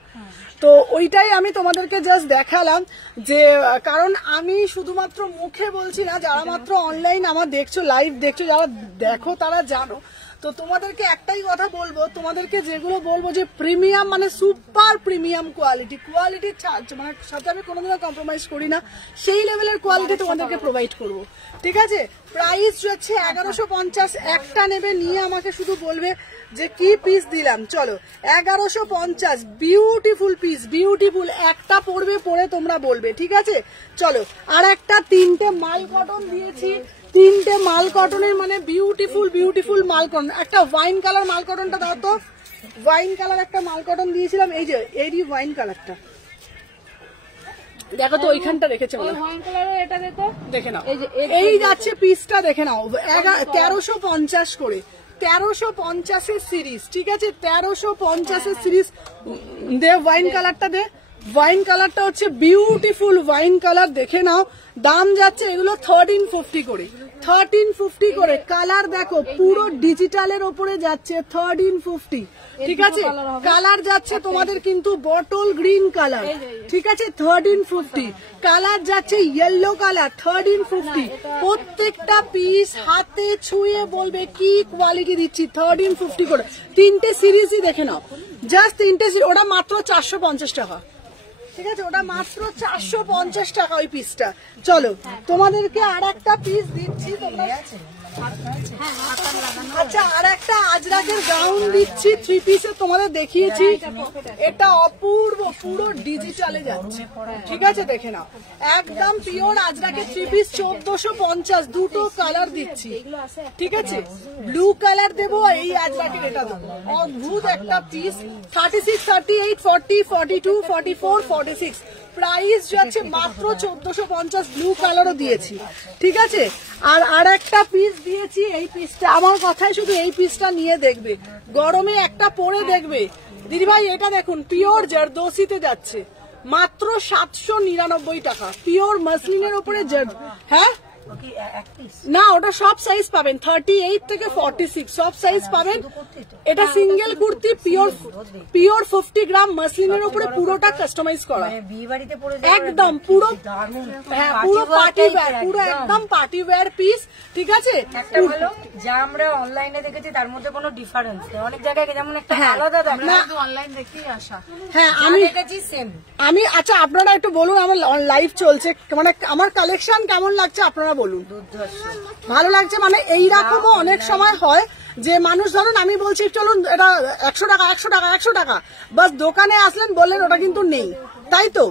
তো ওইটাই আমি তোমাদেরকে জাস্ট দেখালাম যে, কারণ আমি শুধুমাত্র মুখে বলছি না, যারা মাত্র অনলাইন আমার দেখছো, লাইভ দেখছো, যারা দেখো তারা জানো। তো তোমাদেরকে একটাই কথা বলবো, তোমাদেরকে যেগুলো বলবো যে প্রিমিয়াম মানে সুপার প্রিমিয়াম কোয়ালিটির মানে সাথে আমি কোনোদিনও কম্প্রোমাইজ করি না, সেই লেভেলের কোয়ালিটি তোমাদেরকে প্রোভাইড করবো। ঠিক আছে, প্রাইস হচ্ছে 1150। একটা নেবে, নিয়ে আমাকে শুধু বলবে যে কি পিস দিলাম। চলো 1150, বিউটিফুল পিস, বিউটিফুল। একটা পরবে, পরে তোমরা বলবে। ঠিক আছে, চলো আর একটা 3টে মাল কটন দিয়েছি, 3টে মাল কটনের মানে বিউটিফুল মাল কটন। একটা ওয়াইন কালার মাল কটনটা দাও তো, ওয়াইন কালার একটা মাল কটন দিয়েছিলাম, এই যে এই ওয়াইন কালারটা দেখো তো, ওইখানটা রেখেছে দেখে নাও, এই যাচ্ছে পিসটা দেখে নাও। 1350 করে, 1350 সিরিজ। ঠিক আছে, 1350 সিরিজ দে। ওয়াইন কালারটা দে, ওয়াইন কালারটা হচ্ছে বিউটিফুল ওয়াইন কালার, দেখে নাও। দাম যাচ্ছে এগুলো 1350 করে, 1350 করে। কালার দেখো পুরো ডিজিটালের ওপরে যাচ্ছে 1350। ঠিক আছে, কালার যাচ্ছে তোমাদের কিন্তু বটল গ্রিন কালার। ঠিক আছে, 1350। কালার যাচ্ছে ইয়েলো কালার, 1350। প্রত্যেকটা পিস হাতে ছুঁয়ে বলবে কি কোয়ালিটি দিচ্ছি, 1350 করে। 3টে সিরিজই দেখে নাও, জাস্ট 3টে সিরিজ, ওটা মাত্র 450 টাকা। ঠিক আছে, ওটা মাত্র 450 টাকা ওই পিসটা। চলো তোমাদেরকে আর একটা পিস দিচ্ছি তোমরা। আচ্ছা, আর একটা আজরাকের গাউন দিচ্ছি, 3 পিসে তোমাদের দেখিয়েছি। এটা অপূর্ব, পুরো ডিজিটালে যাচ্ছে। ঠিক আছে, দেখে নাও, একদম পিওর আজরাকের 3 পিস, 1450। দুটো কালার দিচ্ছি। ঠিক আছে, ব্লু কালার দেবো, এই আজরাকের এটা দেবো। অদ্ভুত একটা পিস, 36, 38, 40, 42, 44, 46। প্রাইস যাচ্ছে মাত্র 1450। ব্লু কালারও দিয়েছি। ঠিক আছে, আর একটা পিস দিয়েছি, এই পিসটা আমার কথাই শুধু এই পিসটা নিয়ে দেখবে, গরমে একটা পরে দেখবে। দিদিভাই এটা দেখুন, পিওর জারদোসিতে যাচ্ছে মাত্র 799 টাকা, পিওর মাসলিনের উপরে। হ্যাঁ না, ওটা সব সাইজ পাবেন, 38 থেকে 46 সব সাইজ পাবেন। এটা সিঙ্গেল কুর্তি, পিওর 50 গ্রাম মাসলিনের উপরে, পুরোটা কাস্টমাইজ করা, একদম পুরো। হ্যাঁ, পুরো পার্টি ওয়্যার, পুরো একদম পার্টি ওয়্যার পিস। ঠিক আছে, যা আমরা অনলাইনে দেখেছি তার মধ্যে কোনো ডিফারেন্স নেই, অনেক জায়গায় যেমন একটা আলাদা দাম, অনলাইন দেখেই আসা। হ্যাঁ, আমি দেখেছি সেম। আচ্ছা আপনারা একটু বলুন, আমার লাইভ চলছে, মানে আমার কালেকশন কেমন লাগছে আপনারা বলুন। ভালো লাগছে, মানে এইরকমও অনেক সময় হয় যে মানুষ, ধরুন আমি বলছি চলুন এটা 100 টাকা 100 টাকা 100 টাকা, বাস দোকানে আসলেন বললেন ওটা কিন্তু নেই, তাই তো?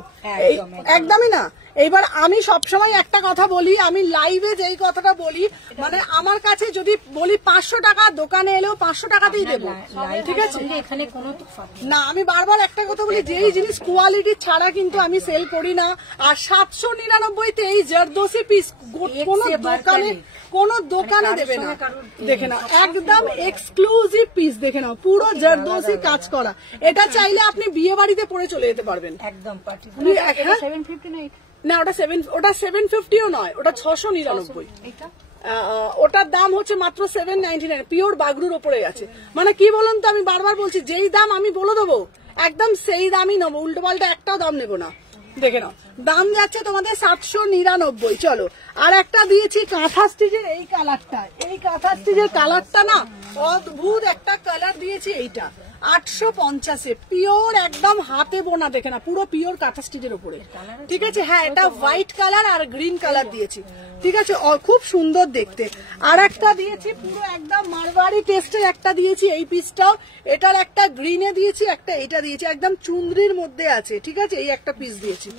একদমই না। এইবার আমি সবসময় একটা কথা বলি, আমি লাইভে যেই কথাটা বলি, মানে আমার কাছে যদি বলি 500 টাকা, দোকানে এলেও 500 টাকাতেই দেবো। ঠিক আছে, এখানে কোনো না, আমি বারবার একটা কথা বলি, যেই জিনিস কোয়ালিটি ছাড়া কিন্তু আমি সেল করি না। আর 799-তে এই জারদোসি পিস কোন দোকানে দেবে না। দেখে নাও, একদম এক্সক্লুসিভ পিস, দেখে নাও পুরো জারদোসি কাজ করা। এটা চাইলে আপনি বিয়ে বাড়িতে পরে চলে যেতে পারবেন একদম। না, ওটা 750ও নয়, ওটা 699। ওটার দাম হচ্ছে মাত্র 799, পিওর বাগরুর ওপরে আছে। মানে কি বলুন তো, আমি বারবার বলছি, যেই দাম আমি বলে দেবো একদম সেই দামই নেবো, উল্টো পাল্টা একটাও দাম নেবো না। দেখে নাও, দাম যাচ্ছে তোমাদের 799। চলো আর একটা দিয়েছি কাঁথা স্টিচের, এই কালারটা, এই কাঁথা স্টিচের কালারটা না অদ্ভুত একটা কালার দিয়েছি, এইটা 850-এ, পিওর একদম হাতে বোনা। দেখে না, পুরো পিওর কাঁথা স্টিচের উপরে। ঠিক আছে, হ্যাঁ, এটা হোয়াইট কালার আর গ্রিন কালার দিয়েছি। ঠিক আছে, খুব সুন্দর দেখতে। আর একটা দিয়েছি পুরো একদম মারওয়াড়ি টেস্টের একটা দিয়েছি, এই পিসটাও। এটার একটা গ্রিনে দিয়েছি, একটা এটা দিয়েছি, একদম চুনরির মধ্যে আছে। ঠিক আছে, এই একটা পিস দিয়েছি।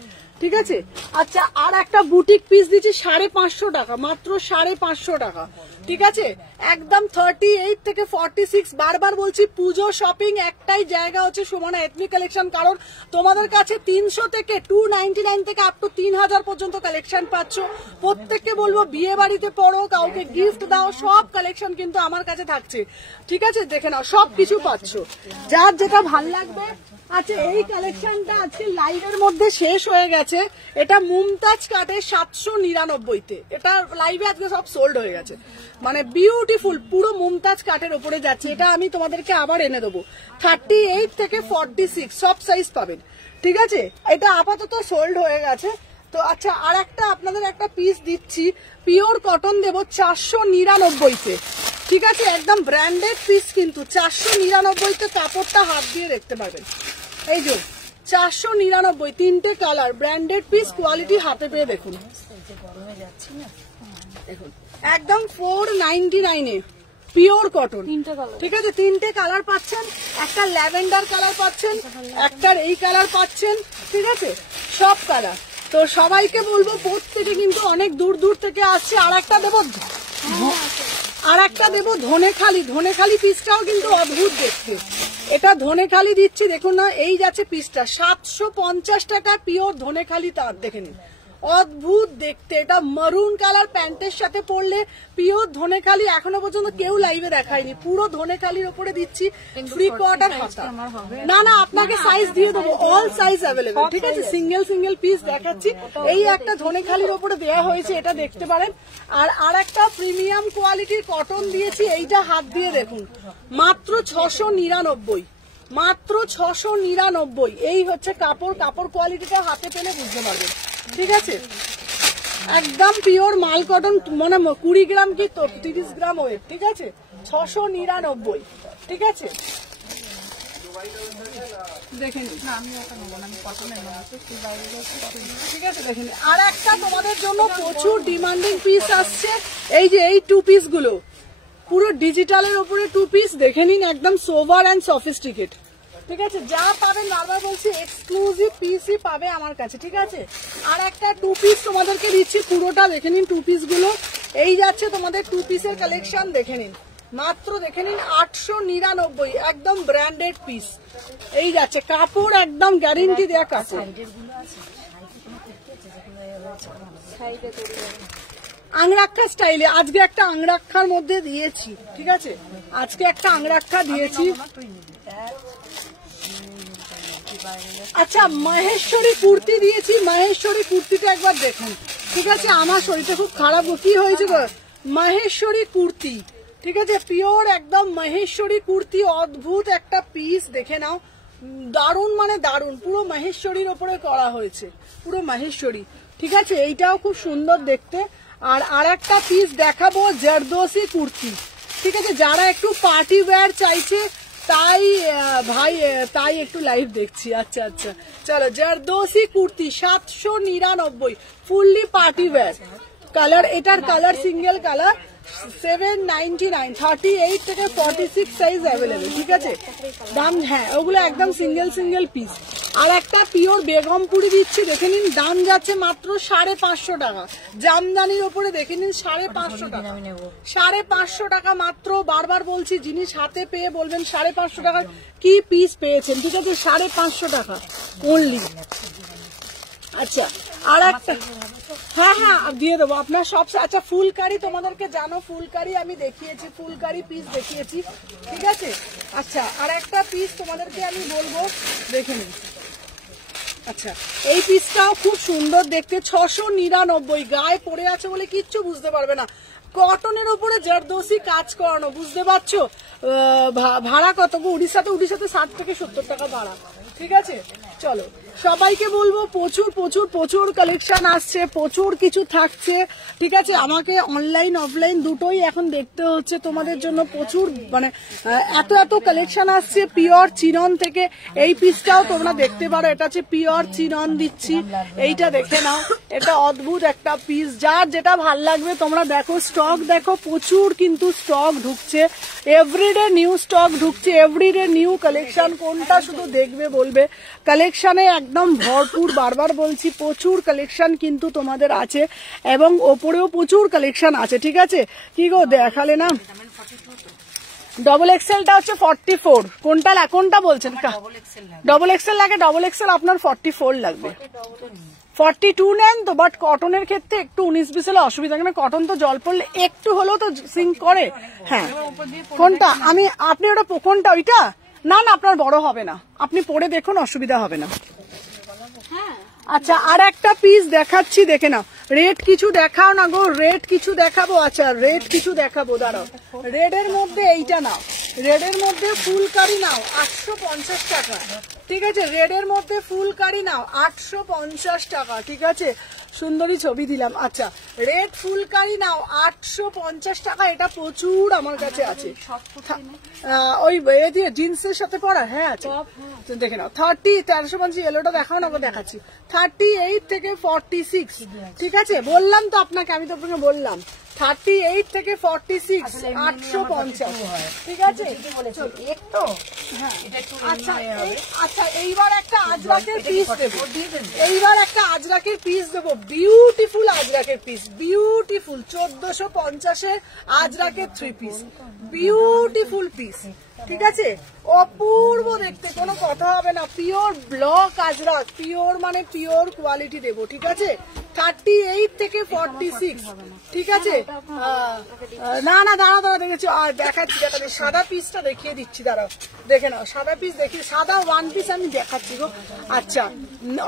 ঠিক আছে, আচ্ছা আর একটা বুটিক পিস দিচ্ছি 550 টাকা, মাত্র 550 টাকা। ঠিক আছে, একদম 38 থেকে 46। বারবার বলছি, পুজো শপিং একটাই জায়গা হচ্ছে সুমনা এথনিক কালেকশন, কারণ তোমাদের কাছে 300 থেকে 299 থেকে আপ টু 3000 পর্যন্ত কালেকশন পাচ্ছ। প্রত্যেককে বলবো বিয়ে বাড়িতে পড়ো, কাউকে গিফট দাও, সব কালেকশন কিন্তু আমার কাছে থাকছে। ঠিক আছে, দেখে নাও, সবকিছু পাচ্ছ, যার যেটা ভাল লাগবে আচ্ছা, এই কালেকশনটা আজকে লাইভের মধ্যে শেষ হয়ে গেছে। এটা মুমতাজ কাটে 799-তে। এটা লাইভে আজকে সব সোল্ড হয়ে গেছে। মানে বিউটিফুল পুরো মুমতাজ কাটের উপরে যাচ্ছে। এটা আমি তোমাদেরকে আবার এনে দেবো। 38 থেকে 46 সব সাইজ পাবেন, ঠিক আছে। এটা আপাতত সোল্ড হয়ে গেছে। তো আচ্ছা, আর একটা আপনাদের একটা পিস দিচ্ছি, পিওর কটন দেবো 499-তে, ঠিক আছে। একদম ব্র্যান্ডেড পিস কিন্তু 499-তে, কাপড়টা হাত দিয়ে দেখতে পারবেন। এই যে 499, 3টে কালার, ব্র্যান্ডেড পিস, কোয়ালিটি হাতে পেয়ে দেখুন। দেখুন একদম 499-এ পিওর কটন, ঠিক আছে। 3টে কালার পাচ্ছেন, একটা ল্যাভেন্ডার কালার পাচ্ছেন, একটার এই কালার পাচ্ছেন, ঠিক আছে, সব কালার। তো সবাইকে বলবো প্রত্যেকে কিন্তু অনেক দূর দূর থেকে আসছে। আর একটা দেবো ধনেখালি। ধনেখালি পিসটাও কিন্তু অদ্ভুত দেখতে। এটা ধনেখালি দিচ্ছি, দেখুন না, এই যাচ্ছে পিসটা 750 টাকা পিওর ধনেখালি তার, দেখে নিন অদ্ভুত দেখতে। এটা মারুন কালার প্যান্টের সাথে পরলে পিওর ধনেখালি এখনো পর্যন্ত কেউ লাইভে দেখায়নি। পুরো ধনেখালির উপরে দিচ্ছি ফ্রি কোয়ার্টার হাতা। না আপনাকে সাইজ দিয়ে দেবো, অল সাইজ অ্যাভেলেবেল, ঠিক আছে। সিঙ্গেল পিস দেখাচ্ছি। এই একটা ধনেখালির উপরে দেওয়া হয়েছে, এটা দেখতে পারেন। আর একটা প্রিমিয়াম কোয়ালিটির কটন দিয়েছি, এইটা হাত দিয়ে দেখুন, মাত্র 699, মাত্র 699। এই হচ্ছে কাপড় কোয়ালিটিটা হাতে পেলে বুঝতে পারবেন, ঠিক আছে। একদম পিওর মাল কটন, মানে 20 গ্রাম কি 30 গ্রাম ওয়েট, ঠিক আছে। 699, ঠিক আছে। দেখে নিন, ঠিক আছে, দেখে নিন। আর একটা তোমাদের জন্য প্রচুর ডিমান্ডিং পিস আসছে, এই যে এই 2 পিস গুলো পুরো ডিজিটালের উপরে 2 পিস, দেখে নিন, একদম সোভার অ্যান্ড সফিস্টিকেট, ঠিক আছে। যা পাবেন বারবার বলছি এক্সক্লুসিভ পিসই পাবে আমার কাছে, ঠিক আছে। আর একটা 2 পিস তোমাদেরকে দিচ্ছি, পুরোটা দেখে নিন 2 পিস গুলো। এই যাচ্ছে তোমাদের 2 পিসের কালেকশন, দেখে নিন, মাত্র দেখে নিন 899, একদম ব্র্যান্ডেড পিস। এই যাচ্ছে কাপড়, একদম গ্যারেন্টি দেয়া কাপড়। আংরাক্ষা স্টাইলে আজকে একটা আংরাক্ষার মধ্যে দিয়েছি, ঠিক আছে। আজকে একটা আংরাক্ষা দিয়েছি। আচ্ছা, মহেশ্বরী কুর্তি দিয়েছি, মহেশ্বরী কুর্তিটা একবার দেখুন, ঠিক আছে। আমার শরীরটা খুব খারাপ, কি হয়েছে গো? মহেশ্বরী কুর্তি, ঠিক আছে, পিওর একদম মহেশ্বরী কুর্তি, অদ্ভুত একটা পিস, দেখে নাও, দারুণ মানে দারুণ, পুরো মহেশ্বরীর ওপরে করা হয়েছে, পুরো মহেশ্বরী, ঠিক আছে। এইটাও খুব সুন্দর দেখতে। আর একটা পিস দেখাবো জারদোসি কুর্তি, ঠিক আছে। যারা একটু পার্টি ওয়্যার চাইছে তাই একটু লাইভ দেখছি। আচ্ছা, চলো, zardozi kurti 799, fully party wear colour. এটার কালার সিঙ্গেল কালার 799, 38 থেকে 46 সাইজ অ্যাভেলেবেল, ঠিক আছে। দাম, হ্যাঁ, ওগুলো একদম সিঙ্গেল পিস। আর একটা পিওর বেগমপুরি দিচ্ছি, দেখে নিন, দাম যাচ্ছে মাত্র 550 টাকা। জামদানির ওপরে দেখে নিন 550 টাকা, 550 টাকা মাত্র। বারবার বলছি, জিনিস হাতে পেয়ে বলবেন 550 টাকার কি পিস পেয়েছেন, ঠিক আছে। 550 টাকা অনলি। আচ্ছা, আর একটা, হ্যাঁ দিয়ে দেবো আপনার সব। আচ্ছা, ফুলকারি তোমাদেরকে জানো, ফুলকারি আমি দেখিয়েছি, ফুলকারি পিস দেখিয়েছি, ঠিক আছে। আচ্ছা, আর একটা পিস তোমাদেরকে আমি বলবো, দেখে নিন। আচ্ছা, এই পিসটাও খুব সুন্দর দেখতে, 699, গায়ে পড়ে আছে বলে কিচ্ছু বুঝতে পারবে না। কটনের উপরে জারদোসি কাজ করানো, বুঝতে পারছো। ভাড়া কত গো? উড়িষ্যাতে 60 থেকে 70 টাকা ভাড়া, ঠিক আছে। চলো, সবাইকে বলবো প্রচুর কালেকশন আসছে, প্রচুর কিছু থাকছে, ঠিক আছে। আমাকে অনলাইন অফলাইন দুটোই এখন দেখতে হচ্ছে তোমাদের জন্য। প্রচুর মানে এত কালেকশন আসছে পিওর চিনন থেকে। এই পিসটাও তোমরা দেখতে পারো, এটা হচ্ছে পিওর চিনন দিচ্ছি, এইটা দেখে নাও, এটা অদ্ভুত একটা পিস। যার যেটা ভাল লাগবে তোমরা দেখো, স্টক দেখো, প্রচুর কিন্তু স্টক ঢুকছে, এভরিডে নিউ স্টক ঢুকছে, এভরিডে নিউ কালেকশন। কোনটা শুধু দেখবে বলবে, কালেকশনে একদম ভরপুর। বারবার বলছি, প্রচুর কালেকশন কিন্তু তোমাদের আছে, এবং ওপরেও প্রচুর কালেকশন আছে, ঠিক আছে। কি গো দেখালে না? ডবল এক্সেলটা হচ্ছে 44। কোনটা বলছেন? ডবল এক্সেল লাগে, ডবল এক্সেল আপনার 44 লাগবে। 42 নেন তো, বাট কটনের ক্ষেত্রে একটু 19-20 হলে অসুবিধা, কেন কটন তো জল পড়লে একটু হলেও তো সিঙ্ক করে। হ্যাঁ, কোনটা আপনি ওটা কোনটা? ওইটা না না আপনার বড় হবে না, আপনি পরে দেখুন, অসুবিধা হবে না। আচ্ছা আর একটা পিস দেখাচ্ছি, দেখে নাও। রেড কিছু দেখাও না গো, রেড কিছু দেখাবো। আচ্ছা রেড কিছু দেখাবো, দাঁড়াও। রেডের মধ্যে এইটা নাও, রেডের মধ্যে ফুলকারি নাও 850 টাকা, ঠিক আছে। রেডের মধ্যে ফুলকারি নাও 850 টাকা, ঠিক আছে। সুন্দরী ছবি দিলাম। আচ্ছা রেড ফুলকারি নাও 850 টাকা, এটা প্রচুর আমার কাছে আছে। ওই জিন্সের সাথে পরা, হ্যাঁ আছে, দেখে নাও। 30 1350 এলোটা দেখাও না, দেখাচ্ছি। 38 থেকে 46, ঠিক আছে। বললাম তো আপনাকে, আমি তো আপনাকে বললাম 38 থেকে 46 850, ঠিক আছে। আচ্ছা এইবার একটা আজরাকের পিস দেবো, এইবার একটা আজরাকের পিস দেবো, বিউটিফুল আজরাকের পিস, বিউটিফুল 1450-এর আজরাকের 3 পিস, বিউটিফুল পিস, ঠিক আছে। অপূর্ব দেখতে, কোনো কথা হবে না। পিওর ব্লক আজরাক, পিওর মানে পিওর কোয়ালিটি দেবো, ঠিক আছে। 38 থেকে 46, ঠিক আছে। না না দাঁড়া দেখেছি, আর দেখাচ্ছি, সাদা পিসটা দেখিয়ে দিচ্ছি, দাঁড়াও দেখে নাও। সাদা পিস দেখি, সাদা 1 পিস আমি দেখাচ্ছি গো। আচ্ছা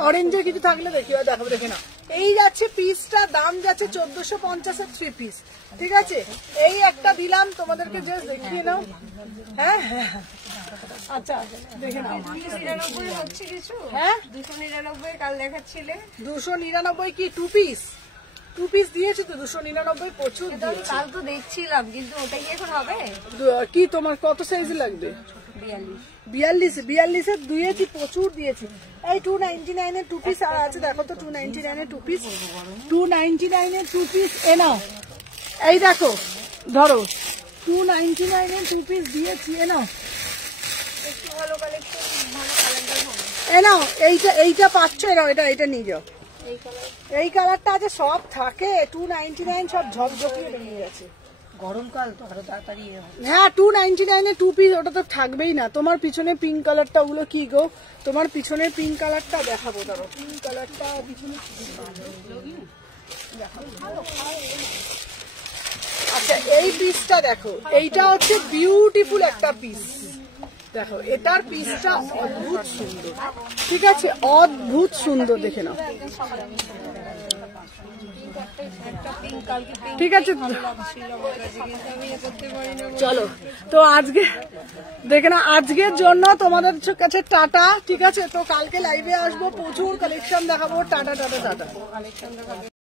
অরেঞ্জের কিছু থাকলে দেখাবো, দেখে নাও। এই যাচ্ছে পিসটা, দাম যাচ্ছে 1450-এর 3 পিস, ঠিক আছে। এই একটা দিলাম তোমাদেরকে, জাস্ট দেখিয়ে নাও। হ্যাঁ হ্যাঁ আচ্ছা দেখে নাও। 299 হচ্ছে কিছু, হ্যাঁ 299 কাল দেখাচ্ছিলে। 299 কি 2 পিস? 2 পিস দিয়েছি তো, 299 প্রচুর দিয়েছি। কাল তো দেখছিলাম, কিন্তু ওটা কি এখন হবে? কি তোমার কত সাইজ লাগবে? 42 দিয়েছি, প্রচুর দিয়েছি। এই 299-এর 2 পিস আছে, দেখো তো 299-এর 2 পিস, 299-এর 2 পিস এ নাও। এই দেখো ধরো 299-এর 2 পিস দিয়েছি, এ নাও, একটু ভালো কালেকশন, ভালো কালেকশন হবে। এ নাও। এইটা পাচ্ছ, এনাও, এটা নিয়ে যাও। এই কালারটা আছে, সব থাকে 299, সব ঝকঝকিয়ে বেরিয়ে গেছে। গরমকাল তো আরো তাড়াতাড়ি। হ্যাঁ 299-এর 2 পিস, ওটা তো থাকবেই না। তোমার পিছনে পিঙ্ক কালারটা, ওগুলো কি গো? তোমার পিছনের পিঙ্ক কালারটা দেখাবো, ধরো পিঙ্ক কালারটা পিছনে দেখাবো। আচ্ছা এই পিসটা দেখো, এইটা হচ্ছে বিউটিফুল একটা পিস, দেখো এটার পিসটা অদ্ভুত সুন্দর, ঠিক আছে, অদ্ভুত সুন্দর, দেখে নাও, ঠিক আছে। চলো তো আজকে দেখে না, আজকের জন্য তোমাদের কাছে টাটা, ঠিক আছে। তো কালকে লাইভে আসবো, প্রচুর কালেকশন দেখাবো। Tata tata tata.